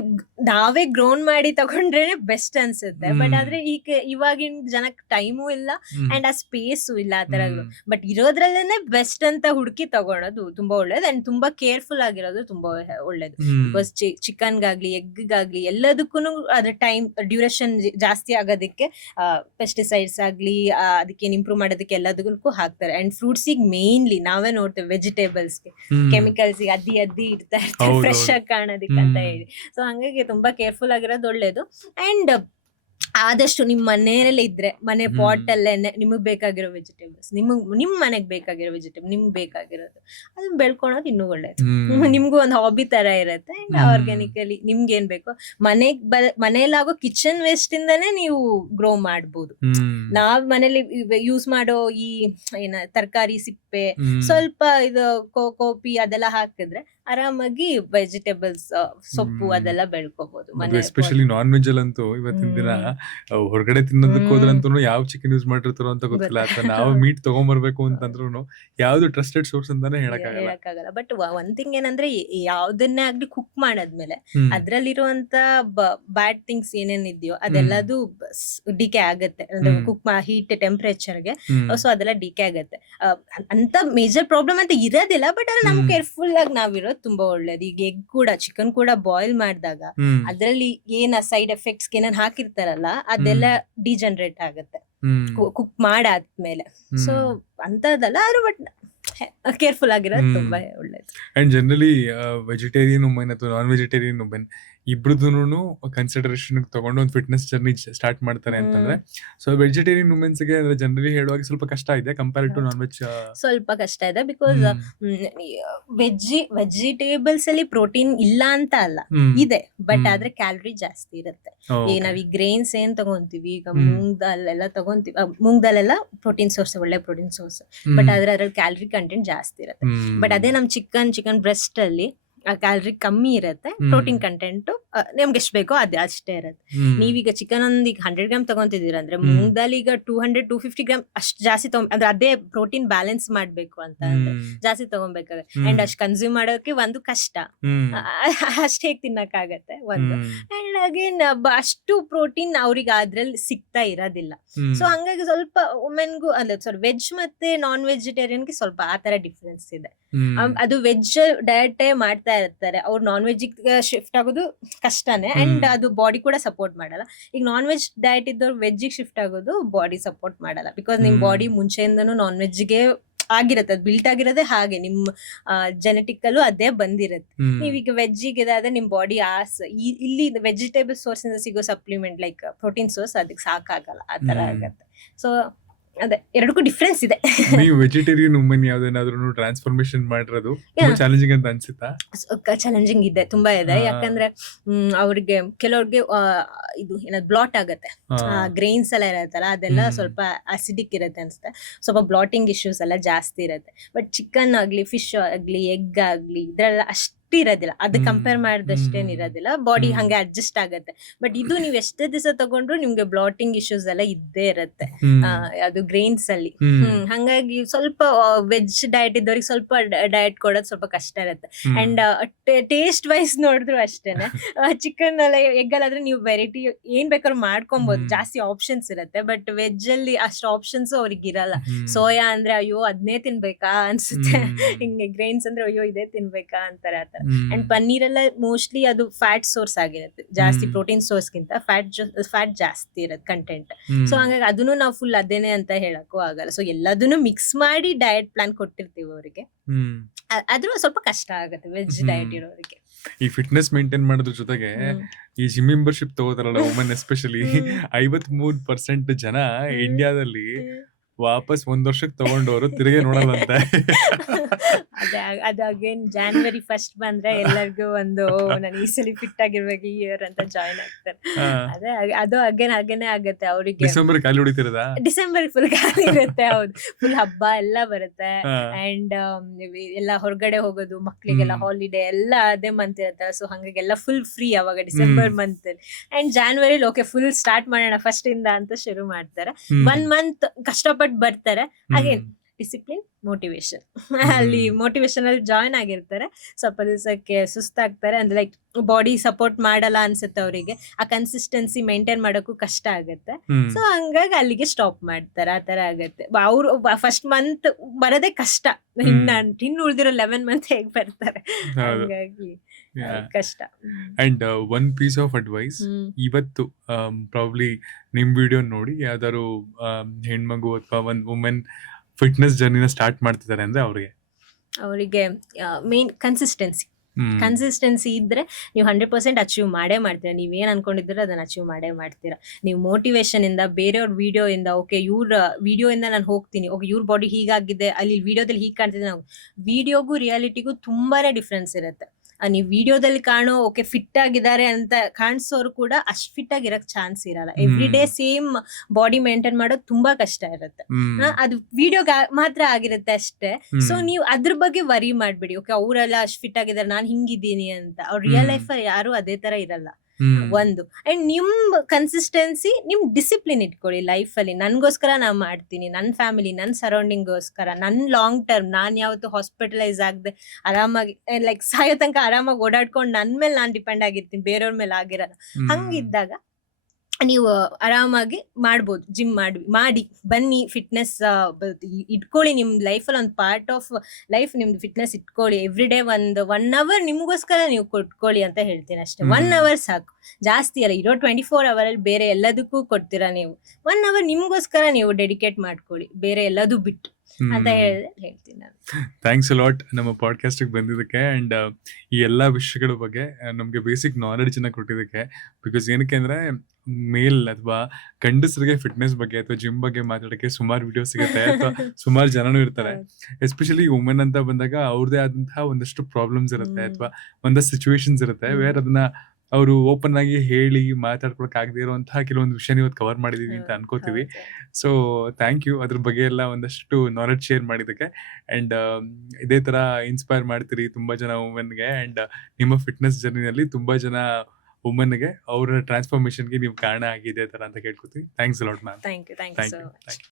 ನಾವೇ ಗ್ರೋನ್ ಮಾಡಿ ತಗೊಂಡ್ರೇನೆ ಬೆಸ್ಟ್ ಅನ್ಸುತ್ತೆ. ಬಟ್ ಆದ್ರೆ ಈಗ ಇವಾಗಿನ ಜನಕ್ಕೆ ಟೈಮು ಇಲ್ಲ ಅಂಡ್ ಆ ಸ್ಪೇಸು ಇಲ್ಲ ಆ ತರ. ಬಟ್ ಇರೋದ್ರಲ್ಲೇನೆ ಬೆಸ್ಟ್ ಅಂತ ಹುಡುಕಿ ತಗೊಳೋದು ತುಂಬಾ ಒಳ್ಳೇದು. ಅಂಡ್ ತುಂಬಾ ಕೇರ್ಫುಲ್ ಆಗಿರೋದು ತುಂಬಾ ಒಳ್ಳೇದು. ಬಿಕಾಸ್ ಚಿಕನ್ಗಾಗ್ಲಿ, ಎಗ್ಗಾಗ್ಲಿ ಎಲ್ಲದಕ್ಕೂ ಅದ್ರ ಟೈಮ್ ಡ್ಯೂರೇಷನ್ ಜಾಸ್ತಿ ಆಗೋದಕ್ಕೆ ಪೆಸ್ಟಿಸೈಡ್ಸ್ ಆಗ್ಲಿ ಅದಕ್ಕೆ ಇಂಪ್ರೂವ್ ಮಾಡೋದಕ್ಕೆ ಎಲ್ಲದಕ್ಕೂ ಹಾಕ್ತಾರೆ. ಅಂಡ್ ಫ್ರೂಟ್ಸಿಗೆ ಮೇನ್ಲಿ ನಾವೇ ನೋಡ್ತೇವೆ ವೆಜಿಟೇಬಲ್ಸ್ಗೆ ಕೆಮಿಕಲ್ಸ್ ಅದ್ದಿ ಇಡ್ತಾ ಇರ್ತಾರೆ ಫ್ರೆಶ್ ಆಗಿ ಕಾಣೋದಿಕ್ಕೆ ಅಂತ ಹೇಳಿ. ಸೊ ಹಂಗಾಗಿ ತುಂಬಾ ಕೇರ್ಫುಲ್ ಆಗಿರೋದು ಒಳ್ಳೇದು. ಅಂಡ್ ಆದಷ್ಟು ನಿಮ್ ಮನೆಯಲ್ಲೇ ಇದ್ರೆ ಮನೆ ಪಾಟ್ ಅಲ್ಲೇ ನಿಮಗ್ ಬೇಕಾಗಿರೋ ವೆಜಿಟೇಬಲ್ಸ್, ನಿಮ್ ಮನೆಗ್ ಬೇಕಾಗಿರೋ ವೆಜಿಟೇಬಲ್, ನಿಮ್ಗೆ ಬೇಕಾಗಿರೋದು ಅದನ್ನ ಬೆಳ್ಕೊಳೋದು ಇನ್ನೂ ಒಳ್ಳೇದು. ನಿಮ್ಗೂ ಒಂದು ಹಾಬಿ ತರ ಇರತ್ತೆ. ಅಂಡ್ ಆರ್ಗ್ಯಾನಿಕಲಿ ನಿಮ್ಗೆ ಏನ್ ಬೇಕೋ ಮನೇಲಾಗೋ ಕಿಚನ್ ವೇಸ್ಟ್ ಇಂದಾನೇ ನೀವು ಗ್ರೋ ಮಾಡ್ಬೋದು. ನಾವ್ ಮನೇಲಿ ಯೂಸ್ ಮಾಡೋ ಈ ತರಕಾರಿ ಸಿಪ್ಪೆ, ಸ್ವಲ್ಪ ಇದು ಕೋಪಿ ಅದೆಲ್ಲ ಹಾಕಿದ್ರೆ ಆರಾಮಾಗಿ ವೆಜಿಟೇಬಲ್ಸ್, ಸೊಪ್ಪು ಅದೆಲ್ಲ ಬೆಳ್ಕೋಬಹುದು. ಎಸ್ಪೆಷಲಿ ನಾನ್ ವೆಜ್ ಅಲ್ಲಂತೂ ಇವತ್ತಿನ ದಿನ ಹೊರಗಡೆ ತಿನ್ನೋದಕ್ಕೆ ಹೋದ್ರಂತೂ ಯಾವ ಚಿಕನ್ ಯೂಸ್ ಮಾಡಿರ್ತಾರೋ ಅಂತ ಗೊತ್ತಿಲ್ಲ. ಅಥವಾ ನಾವು ಮೀಟ್ ತಗೊಂಡ್ಬರ್ಬೇಕು ಅಂತಂದ್ರೂ ಯಾವ್ದು ಟ್ರಸ್ಟೆಡ್ ಸೋರ್ಸ್ ಅಂತಾನೆ ಹೇಳಕ್ಕಾಗಲ್ಲ. ಬಟ್ ಒಂದ್ ಥಿಂಗ್ ಏನಂದ್ರೆ ಯಾವ್ದನ್ನೇ ಆಗ್ಲಿ ಕುಕ್ ಮಾಡಾದ್ಮೇಲೆ ಅದ್ರಲ್ಲಿರುವಂತ ಬ್ಯಾಡ್ ಥಿಂಗ್ಸ್ ಏನೇನಿದೆಯೋ ಅದೆಲ್ಲದು ಡಿಕೆ ಆಗತ್ತೆ. ಅಂದ್ರೆ ಕುಕ್ ಹೀಟ್ ಟೆಂಪರೇಚರ್ಗೆ ಸೊ ಅದೆಲ್ಲ ಡಿಕೆ ಆಗತ್ತೆ. ಅಂತ ಮೇಜರ್ ಪ್ರಾಬ್ಲಮ್ ಅಂತ ಇರೋದಿಲ್ಲ. ಬಟ್ ಅದ್ರ ನಮ್ ಕೇರ್ಫುಲ್ ಆಗಿ ನಾವಿರೋದು ತುಂಬಾ ಒಳ್ಳೇದು. ಈಗ ಎಗ್ ಕೂಡ, ಚಿಕನ್ ಕೂಡ ಬಾಯ್ಲ್ ಮಾಡಿದಾಗ ಅದ್ರಲ್ಲಿ ಏನ ಸೈಡ್ ಎಫೆಕ್ಟ್ಸ್ ಏನೇನ್ ಹಾಕಿರ್ತಾರಲ್ಲ ಅದೆಲ್ಲ ಡಿಜನರೇಟ್ ಆಗುತ್ತೆ ಕುಕ್ ಮಾಡಾದ್ಮೇಲೆ. ಸೊ ಅಂತದಲ್ಲ, ಬಟ್ ಕೇರ್ಫುಲ್ ಆಗಿರೋದು ತುಂಬಾ ಒಳ್ಳೇದು. ಅಂಡ್ ಜನರಲಿ ವೆಜಿಟೇರಿಯನ್ ವುಮೆನ್ ಅಥವಾ ನಾನ್ ವೆಜಿಟೇರಿಯನ್ ವುಮೆನ್ ಇಬ್ರದೂನು ಕನ್ಸಿಡರೇಷನ್ ತಗೊಂಡು ಒಂದು ಫಿಟ್ನೆಸ್ ಜರ್ನಿ ಸ್ಟಾರ್ಟ್ ಮಾಡ್ತಾರೆ ಅಂತಂದ್ರೆ, ಸೊ ವೆಜಿಟೇರಿಯನ್ ವುಮೆನ್ಸ್ ಗೆ ಜನರಲಿ ಹೇಳುವಾಗ ಸ್ವಲ್ಪ ಕಷ್ಟ ಇದೆ ಕಂಪೇರ್ ಟು ನಾನ್ ವೆಜ್. ಸ್ವಲ್ಪ ಕಷ್ಟ ಇದೆ ಬಿಕಾಸ್ ವೆಜಿಟೇಬಲ್ಸ್ ಅಲ್ಲಿ ಪ್ರೋಟೀನ್ ಇಲ್ಲ ಅಂತ ಅಲ್ಲ, ಇದೆ. ಬಟ್ ಆದ್ರೆ ಕ್ಯಾಲರಿ ಜಾಸ್ತಿ ಇರುತ್ತೆ. ಈಗ ನಾವ್ ಈ ಗ್ರೇನ್ಸ್ ಏನ್ ತಗೊಂತೀವಿ, ಈಗ ಮೂಂಗ್ ದಾಲ್ ಎಲ್ಲ ತಗೊಂತೀವಿ, ಮೂಂಗ್ ದಾಲ್ ಎಲ್ಲ ಪ್ರೋಟೀನ್ ಸೋರ್ಸ್, ಒಳ್ಳೆ ಪ್ರೋಟೀನ್ ಸೋರ್ಸ್. ಬಟ್ ಆದ್ರೆ ಅದ್ರಲ್ಲಿ ಕ್ಯಾಲರಿ ಕಂಟೆಂಟ್ ಜಾಸ್ತಿ ಇರುತ್ತೆ. ಬಟ್ ಅದೇ ನಮ್ ಚಿಕನ್ ಬ್ರೆಸ್ಟ್ ಅಲ್ಲಿ ಕ್ಯಾಲರಿ ಕಮ್ಮಿ ಇರುತ್ತೆ, ಪ್ರೋಟೀನ್ ಕಂಟೆಂಟ್ ನಮ್ಗೆ ಎಷ್ಟು ಬೇಕೋ ಅಷ್ಟೇ ಇರುತ್ತೆ. ನೀವೀಗ ಚಿಕನ್ ಒಂದೀಗ 100 ಗ್ರಾಮ್ ತಗೊಂತಿದ್ದೀರಾ ಅಂದ್ರೆ ಮೂಂಗ್ ದಾಲ್ ಈಗ 200-250 ಗ್ರಾಮ್ ಅಷ್ಟು ಜಾಸ್ತಿ ಅಂದ್ರೆ ಅದೇ ಪ್ರೋಟೀನ್ ಬ್ಯಾಲೆನ್ಸ್ ಮಾಡ್ಬೇಕು ಅಂತ ಅಂದ್ರೆ ಜಾಸ್ತಿ ತಗೊಬೇಕಾಗತ್ತೆ. ಅಂಡ್ ಅಷ್ಟು ಕನ್ಸ್ಯೂಮ್ ಮಾಡೋಕೆ ಒಂದು ಕಷ್ಟ, ಅಷ್ಟು ಹೇಗ್ ತಿನ್ನಕ್ಕಾಗತ್ತೆ ಒಂದು. ಅಂಡ್ ಅಗೇನ್ ಅಷ್ಟು ಪ್ರೋಟೀನ್ ಅವ್ರಿಗೆ ಅದ್ರಲ್ಲಿ ಸಿಗ್ತಾ ಇರೋದಿಲ್ಲ. ಸೊ ಹಂಗಾಗಿ ಸ್ವಲ್ಪ ವುಮೆನ್ಗೂ ಅಂದ್ರೆ ವೆಜ್ ಮತ್ತೆ ನಾನ್ ವೆಜಿಟೇರಿಯನ್ಗೆ ಸ್ವಲ್ಪ ಆ ತರ ಡಿಫ್ರೆನ್ಸ್ ಇದೆ. ಅದು ವೆಜ್ ಡಯಟ್ ಮಾಡ್ತಾ ಇರ್ತಾರೆ, ಅವ್ರು ನಾನ್ ವೆಜ್ ಶಿಫ್ಟ್ ಆಗೋದು ಕಷ್ಟನೇ. ಅಂಡ್ ಅದು ಬಾಡಿ ಕೂಡ ಸಪೋರ್ಟ್ ಮಾಡಲ್ಲ. ಈಗ ನಾನ್ ವೆಜ್ ಡಯಟ್ ಇದ್ದವ್ರು ವೆಜ್ ಶಿಫ್ಟ್ ಆಗೋದು ಬಾಡಿ ಸಪೋರ್ಟ್ ಮಾಡಲ್ಲ, ಬಿಕಾಸ್ ನಿಮ್ ಬಾಡಿ ಮುಂಚೆಯಿಂದನೂ ನಾನ್ ವೆಜ್ಗೆ ಆಗಿರತ್ತೆ, ಅದು ಬಿಲ್ಟ್ ಆಗಿರೋದೇ ಹಾಗೆ, ನಿಮ್ ಜೆನೆಟಿಕಲ್ಲೂ ಅದೇ ಬಂದಿರುತ್ತೆ. ನೀವೀಗ ವೆಜ್ಜಿಗೆ ಆದ್ರೆ ನಿಮ್ ಬಾಡಿ ಇಲ್ಲಿ ವೆಜಿಟೇಬಲ್ ಸೋರ್ಸ್ ಇಂದ ಸಿಗೋ ಸಪ್ಲಿಮೆಂಟ್ ಲೈಕ್ ಪ್ರೋಟೀನ್ ಸೋರ್ಸ್ ಅದಕ್ಕೆ ಸಾಕಾಗಲ್ಲ, ಆ ತರ ಆಗತ್ತೆ. ಸೊ ಅದೇ ಎರಡಕ್ಕೂ ಡಿಫ್ರೆನ್ಸ್ ಇದೆ. ನೀವು ವೆಜಿಟೇರಿಯನ್ ವುಮೆನ್ ಯಾವ್ದೇನಾದ್ರೂ ಟ್ರಾನ್ಸ್ಫಾರ್ಮೇಶನ್ ಮಾಡಿರೋದು ಚಾಲೆಂಜಿಂಗ್ ಅಂತ ಅನ್ಸುತ್ತಾ? ಚಾಲೆಂಜಿಂಗ್ ಇದೆ, ತುಂಬಾ ಇದೆ. ಯಾಕಂದ್ರೆ ಅವ್ರಿಗೆ ಕೆಲವ್ರಿಗೆ ಇದು ಏನಾದ್ರು ಬ್ಲಾಟ್ ಆಗತ್ತೆ, ಗ್ರೈನ್ಸ್ ಎಲ್ಲ ಇರತ್ತಲ್ಲ ಅದೆಲ್ಲ ಸ್ವಲ್ಪ ಅಸಿಡಿಕ್ ಇರುತ್ತೆ ಅನ್ಸುತ್ತೆ, ಸ್ವಲ್ಪ ಬ್ಲಾಟಿಂಗ್ ಇಶ್ಯೂಸ್ ಎಲ್ಲ ಜಾಸ್ತಿ ಇರುತ್ತೆ. ಬಟ್ ಚಿಕನ್ ಆಗ್ಲಿ, ಫಿಶ್ ಆಗ್ಲಿ, ಎಗ್ ಆಗ್ಲಿ ಇದ್ರೆಲ್ಲ ಅಷ್ಟು ಇರೋದಿಲ್ಲ, ಅದು ಕಂಪೇರ್ ಮಾಡಿದಷ್ಟೇನ್ ಇರೋದಿಲ್ಲ, ಬಾಡಿ ಹಂಗೆ ಅಡ್ಜಸ್ಟ್ ಆಗತ್ತೆ. ಬಟ್ ಇದು ನೀವ್ ಎಷ್ಟೇ ದಿವಸ ತಗೊಂಡ್ರು ನಿಮ್ಗೆ ಬ್ಲಾಟಿಂಗ್ ಇಶ್ಯೂಸ್ ಎಲ್ಲ ಇದ್ದೇ ಇರತ್ತೆ, ಅದು ಗ್ರೈನ್ಸ್ ಅಲ್ಲಿ. ಹಂಗಾಗಿ ಸ್ವಲ್ಪ ವೆಜ್ ಡಯಟ್ ಇದ್ದವ್ರಿಗೆ ಸ್ವಲ್ಪ ಡಯಟ್ ಕೊಡೋದು ಸ್ವಲ್ಪ ಕಷ್ಟ ಇರುತ್ತೆ. ಅಂಡ್ ಟೇಸ್ಟ್ ವೈಸ್ ನೋಡಿದ್ರು ಅಷ್ಟೇನೆ, ಚಿಕನ್ ಅಲ್ಲ ಎಗ್ ಅಲ್ಲಾದ್ರೆ ನೀವು ವೆರೈಟಿ ಏನ್ ಬೇಕಾದ್ರೂ ಮಾಡ್ಕೊಬಹುದು, ಜಾಸ್ತಿ ಆಪ್ಷನ್ಸ್ ಇರುತ್ತೆ. ಬಟ್ ವೆಜ್ ಅಲ್ಲಿ ಅಷ್ಟು ಆಪ್ಷನ್ಸ್ ಅವ್ರಿಗೆ ಇರಲ್ಲ. ಸೋಯಾ ಅಂದ್ರೆ ಅಯ್ಯೋ ಅದನ್ನೇ ತಿನ್ಬೇಕಾ ಅನ್ಸುತ್ತೆ, ಹಿಂಗೆ ಗ್ರೈನ್ಸ್ ಅಂದ್ರೆ ಅಯ್ಯೋ ಇದೇ ತಿನ್ಬೇಕಾ ಅಂತಾರೆ. ಅಂಡ್ ಪನ್ನೀರ್ ಎಲ್ಲ ಮೋಸ್ಟ್ಲಿ ಅದು ಫ್ಯಾಟ್ ಸೋರ್ಸ್ ಆಗಿರುತ್ತೆ, ಜಾಸ್ತಿ ಪ್ರೋಟೀನ್ ಸೋರ್ಸ್ ಗಿಂತ ಫ್ಯಾಟ್ ಜಾಸ್ತಿ ಇರುತ್ತೆ ಕಂಟೆಂಟ್. ಸೊ ಹಂಗಾಗಿ ಅದನ್ನು ನಾವು ಫುಲ್ ಅದೇನೆ ಅಂತ ಹೇಳಕ್ಕೂ ಆಗಲ್ಲ. ಸೊ ಎಲ್ಲದನ್ನು ಮಿಕ್ಸ್ ಮಾಡಿ ಡಯಟ್ ಪ್ಲಾನ್ ಕೊಟ್ಟಿರ್ತೀವಿ ಅವರಿಗೆ, ಆದ್ರೂ ಸ್ವಲ್ಪ ಕಷ್ಟ ಆಗುತ್ತೆ ವೆಜ್ ಡಯಟ್ ಇರೋರಿಗೆ. ಈ ಫಿಟ್ನೆಸ್ ಮೇಂಟೈನ್ ಮಾಡೋದ್ರ ಜೊತೆಗೆ ಈ ಜಿಮ್ ಮೆಂಬರ್ಶಿಪ್ ತಗೋತಾರಲ್ಲ ವುಮೆನ್ ಎಸ್ಪೆಷಲಿ, 53% ಜನ ಇಂಡಿಯಾದಲ್ಲಿ ವಾಪಸ್ 1 ವರ್ಷಕ್ಕೆ ತಗೊಂಡವರು ತಿರುಗಿ ನೋಡಲ್ಲಂತೆ. ಅದು ಅಗೇನ್ ಜಾನ್ವರಿ 1 ಬಂದ್ರೆ ಎಲ್ಲರಿಗೂ ಒಂದು ನಾನು ಈ ಸಲ ಫಿಟ್ ಆಗಿರ್ಬೇಕು ಈ ಇಯರ್ ಅಂತ ಜಾಯಿನ್ ಆಗ್ತಾರೆ. ಅದೇ ಅದು ಹಾಗೇನೆ ಆಗತ್ತೆ ಅವರಿಗೆ. ಡಿಸೆಂಬರ್ ಖಾಲಿ ಹೊಡಿತಿರದ, ಡಿಸೆಂಬರ್ ಫುಲ್ ಖಾಲಿ ಇರುತ್ತೆ. ಹೌದು, ಫುಲ್ ಹಬ್ಬ ಎಲ್ಲ ಬರುತ್ತೆ. ಅಂಡ್ ಎಲ್ಲ ಹೊರಗಡೆ ಹೋಗೋದು, ಮಕ್ಳಿಗೆಲ್ಲ ಹಾಲಿಡೇ ಎಲ್ಲ ಅದೇ ಮಂತ್ ಇರುತ್ತೆ. ಸೊ ಹಂಗಾಗಿ ಎಲ್ಲ ಫುಲ್ ಫ್ರೀ ಅವಾಗ December month. And January okay full start ಮಾಡೋಣ ಫಸ್ಟ್ ಇಂದ ಅಂತ ಶುರು ಮಾಡ್ತಾರೆ. 1 ಮಂತ್ ಕಷ್ಟಪಟ್ಟು ಬರ್ತಾರೆ. ಅಗೇನ್ ಡಿಸಿಪ್ಲಿನ್, ಮೋಟಿವೇಶನ್, ಅಲ್ಲಿ ಮೋಟಿವೇಶನ್ ಅಲ್ಲಿ ಜಾಯಿನ್ ಆಗಿರ್ತಾರೆ. ಸ್ವಲ್ಪ ದಿವಸಕ್ಕೆ ಸುಸ್ತಾಗ್ತಾರೆ, ಅಂದ್ರೆ ಲೈಕ್ ಬಾಡಿ ಸಪೋರ್ಟ್ ಮಾಡಲ್ಲ ಅನ್ಸುತ್ತೆ ಅವರಿಗೆ, ಆ ಕನ್ಸಿಸ್ಟೆನ್ಸಿ ಮೇಂಟೈನ್ ಮಾಡೋಕ್ಕೂ ಕಷ್ಟ ಆಗುತ್ತೆ. ಸೊ ಹಂಗಾಗಿ ಅಲ್ಲಿಗೆ ಸ್ಟಾಪ್ ಮಾಡ್ತಾರೆ, ಆ ತರ ಆಗತ್ತೆ. ಅವ್ರು ಫಸ್ಟ್ ಮಂತ್ ಬರೋದೇ ಕಷ್ಟ, ಇನ್ನು ಉಳಿದಿರೋ 11 ಮಂತ್ ಹೇಗ್ ಬರ್ತಾರೆ, ಹಂಗಾಗಿ ಕಷ್ಟ. And one piece of advice, ಇವತ್ತು ಪ್ರಾಬ್ಲಿ ನಿಮ್ ವಿಡಿಯೋ ನೋಡಿ ಯಾವ್ದಾದ್ರು ಹೆಣ್ಮಗು ಅಥವಾ ಒಂದ್ ವುಮೆನ್ ಫಿಟ್ನೆಸ್ ಜರ್ನಿನ ಸ್ಟಾರ್ಟ್ ಮಾಡ್ತಿದ್ದಾರೆ ಅಂದ್ರೆ ಅವರಿಗೆ ಮೇನ್ ಕನ್ಸಿಸ್ಟೆನ್ಸಿ ಇದ್ರೆ ನೀವು 100% ಅಚೀವ್ ಮಾಡೇ ಮಾಡ್ತೀರಾ. ನೀವೇನ್ ಅನ್ಕೊಂಡಿದ್ರೆ ಅದನ್ನ ಅಚೀವ್ ಮಾಡೇ ಮಾಡ್ತೀರಾ. ನೀವು ಮೋಟಿವೇಶನ್ ಇಂದ, ಬೇರೆಯವ್ರ ವಿಡಿಯೋ ಇಂದ, ಓಕೆ ಇವ್ರ ವಿಡಿಯೋ ಇಂದ ನಾನು ಹೋಗ್ತೀನಿ, ಓಕೆ ಇವ್ರ ಬಾಡಿ ಹೀಗಾಗಿದೆ, ಅಲ್ಲಿ ವಿಡಿಯೋದಲ್ಲಿ ಹೀಗೆ ಕಾಣ್ತಿದೆ, ನಾವು ವಿಡಿಯೋಗೂ ರಿಯಾಲಿಟಿಗೂ ತುಂಬಾನೇ ಡಿಫ್ರೆನ್ಸ್ ಇರುತ್ತೆ. ನೀವು ವಿಡಿಯೋದಲ್ಲಿ ಕಾಣೋ ಓಕೆ ಫಿಟ್ ಆಗಿದ್ದಾರೆ ಅಂತ ಕಾಣಿಸೋರು ಕೂಡ ಅಷ್ಟು ಫಿಟ್ ಆಗಿರಕ್ ಚಾನ್ಸ್ ಇರಲ್ಲ. Every day same body maintain ಮಾಡೋದು ತುಂಬಾ ಕಷ್ಟ ಇರುತ್ತೆ. ಅದು ವಿಡಿಯೋ ಮಾತ್ರ ಆಗಿರುತ್ತೆ ಅಷ್ಟೇ. ಸೊ ನೀವು ಅದ್ರ ಬಗ್ಗೆ ವರಿ ಮಾಡ್ಬಿಡಿ, ಓಕೆ ಅವರೆಲ್ಲ ಅಷ್ಟು ಫಿಟ್ ಆಗಿದ್ದಾರೆ, ನಾನು ಹಿಂಗಿದ್ದೀನಿ ಅಂತ. ಅವ್ರ ರಿಯಲ್ ಲೈಫ್ ಯಾರು ಅದೇ ತರ ಇರಲ್ಲ. ಒಂದು ಅಂಡ್ ನಿಮ್ ಕನ್ಸಿಸ್ಟೆನ್ಸಿ, ನಿಮ್ ಡಿಸಿಪ್ಲಿನ್ ಇಟ್ಕೊಳ್ಳಿ ಲೈಫ್ ಅಲ್ಲಿ. ನನ್ಗೋಸ್ಕರ ನಾನ್ ಮಾಡ್ತೀನಿ, ನನ್ ಫ್ಯಾಮಿಲಿ, ನನ್ ಸರೌಂಡಿಂಗ್ ಗೋಸ್ಕರ, ನನ್ ಲಾಂಗ್ ಟರ್ಮ್, ನಾನ್ ಯಾವತ್ತು ಹಾಸ್ಪಿಟಲೈಸ್ ಆಗದೆ ಆರಾಮಾಗಿ ಲೈಕ್ ಸಾಯೋ ತನಕ ಆರಾಮಾಗಿ ಓಡಾಡ್ಕೊಂಡು ನನ್ ಮೇಲೆ ನಾನ್ ಡಿಪೆಂಡ್ ಆಗಿರ್ತೀನಿ, ಬೇರೆಯವ್ರ ಮೇಲೆ ಆಗಿರಲ್ಲ. ಹಂಗಿದ್ದಾಗ ನೀವು ಆರಾಮಾಗಿ ಮಾಡ್ಬೋದು. ಜಿಮ್ ಮಾಡಿ ಬನ್ನಿ, ಫಿಟ್ನೆಸ್ ಇಟ್ಕೊಳ್ಳಿ ನಿಮ್ ಲೈಫಲ್ಲಿ ಒಂದು ಪಾರ್ಟ್ ಆಫ್ ಲೈಫ್. ನಿಮ್ದು ಫಿಟ್ನೆಸ್ ಇಟ್ಕೊಳ್ಳಿ. ಎವ್ರಿ ಡೇ 1 ಅವರ್ ನಿಮ್ಗೋಸ್ಕರ ನೀವು ಕೊಟ್ಕೊಳ್ಳಿ ಅಂತ ಹೇಳ್ತೀನಿ ಅಷ್ಟೇ. 1 ಅವರ್ ಸಾಕು, ಜಾಸ್ತಿ ಅಲ್ಲ. ಇರೋ 24 ಅವರಲ್ಲಿ ಬೇರೆ ಎಲ್ಲದಕ್ಕೂ ಕೊಡ್ತೀರಾ ನೀವು. 1 ಅವರ್ ನಿಮ್ಗೋಸ್ಕರ ನೀವು ಡೆಡಿಕೇಟ್ ಮಾಡ್ಕೊಳ್ಳಿ, ಬೇರೆ ಎಲ್ಲದೂ ಬಿಟ್ಟು ಅಂತ ಹೇಳ್ತೀನಿ ನಾನು. ಥ್ಯಾಂಕ್ಸ್ ಅ ಲಾಟ್ ನಮ್ಮ ಪಾಡ್ಕಾಸ್ಟ್ ಬಂದಿದ್ದಕ್ಕೆ ಅಂಡ್ ಈ ಎಲ್ಲಾ ವಿಷಯಗಳ ಬಗ್ಗೆ ನಮ್ಗೆ ಬೇಸಿಕ್ ನಾಲೆಡ್ಜ್ ಅನ್ನ ಕೊಟ್ಟಿದ್ದಕ್ಕೆ. ಬಿಕಾಸ್ ಏನಕ್ಕೆ ಅಂದ್ರೆ ಮೇಲ್ ಅಥವಾ ಗಂಡಸರಿಗೆ ಫಿಟ್ನೆಸ್ ಬಗ್ಗೆ ಅಥವಾ ಜಿಮ್ ಬಗ್ಗೆ ಮಾತಾಡಕ್ಕೆ ಸುಮಾರು ವಿಡಿಯೋ ಸಿಗುತ್ತೆ, ಅಥವಾ ಸುಮಾರು ಜನನೂ ಇರ್ತಾರೆ. ಎಸ್ಪೆಷಲಿ ವುಮೆನ್ ಅಂತ ಬಂದಾಗ ಅವ್ರದೇ ಆದಂತಹ ಒಂದಷ್ಟು ಪ್ರಾಬ್ಲಮ್ಸ್ ಇರುತ್ತೆ, ಅಥವಾ ಒಂದಷ್ಟು ಸಿಚುವೇಶನ್ಸ್ ಇರುತ್ತೆ ವೇರ್ ಅದನ್ನ ಅವರು ಓಪನ್ ಆಗಿ ಹೇಳಿ ಮಾತಾಡ್ಕೊಳಕ್ ಆಗದೆ ಇರುವಂತಹ ಕೆಲವೊಂದು ವಿಷಯ ಇವತ್ತು ಕವರ್ ಮಾಡಿದೀವಿ ಅಂತ ಅನ್ಕೋತೀವಿ. ಹೌದು. ಸೊ ಥ್ಯಾಂಕ್ ಯು ಅದ್ರ ಬಗ್ಗೆ ಎಲ್ಲ ಒಂದಷ್ಟು ನಾಲೆಡ್ಜ್ ಶೇರ್ ಮಾಡಿದ್ದಕ್ಕೆ. ಅಂಡ್ ಇದೇ ತರ ಇನ್ಸ್ಪೈರ್ ಮಾಡ್ತೀರಿ ತುಂಬಾ ಜನ ವುಮೆನ್ಗೆ. ಅಂಡ್ ನಿಮ್ಮ ಫಿಟ್ನೆಸ್ ಜರ್ನಿನಲ್ಲಿ ತುಂಬಾ ಜನ ವುಮೆನ್ಗೆ ಅವರ ಟ್ರಾನ್ಸ್ಫಾರ್ಮೇಶನ್ಗೆ ನೀವು ಕಾರಣ ಆಗಿದೆ ತರ ಅಂತ ಕೇಳ್ಕೊತೀವಿ. Thanks lot ma'am. Thank you thank so you. Much.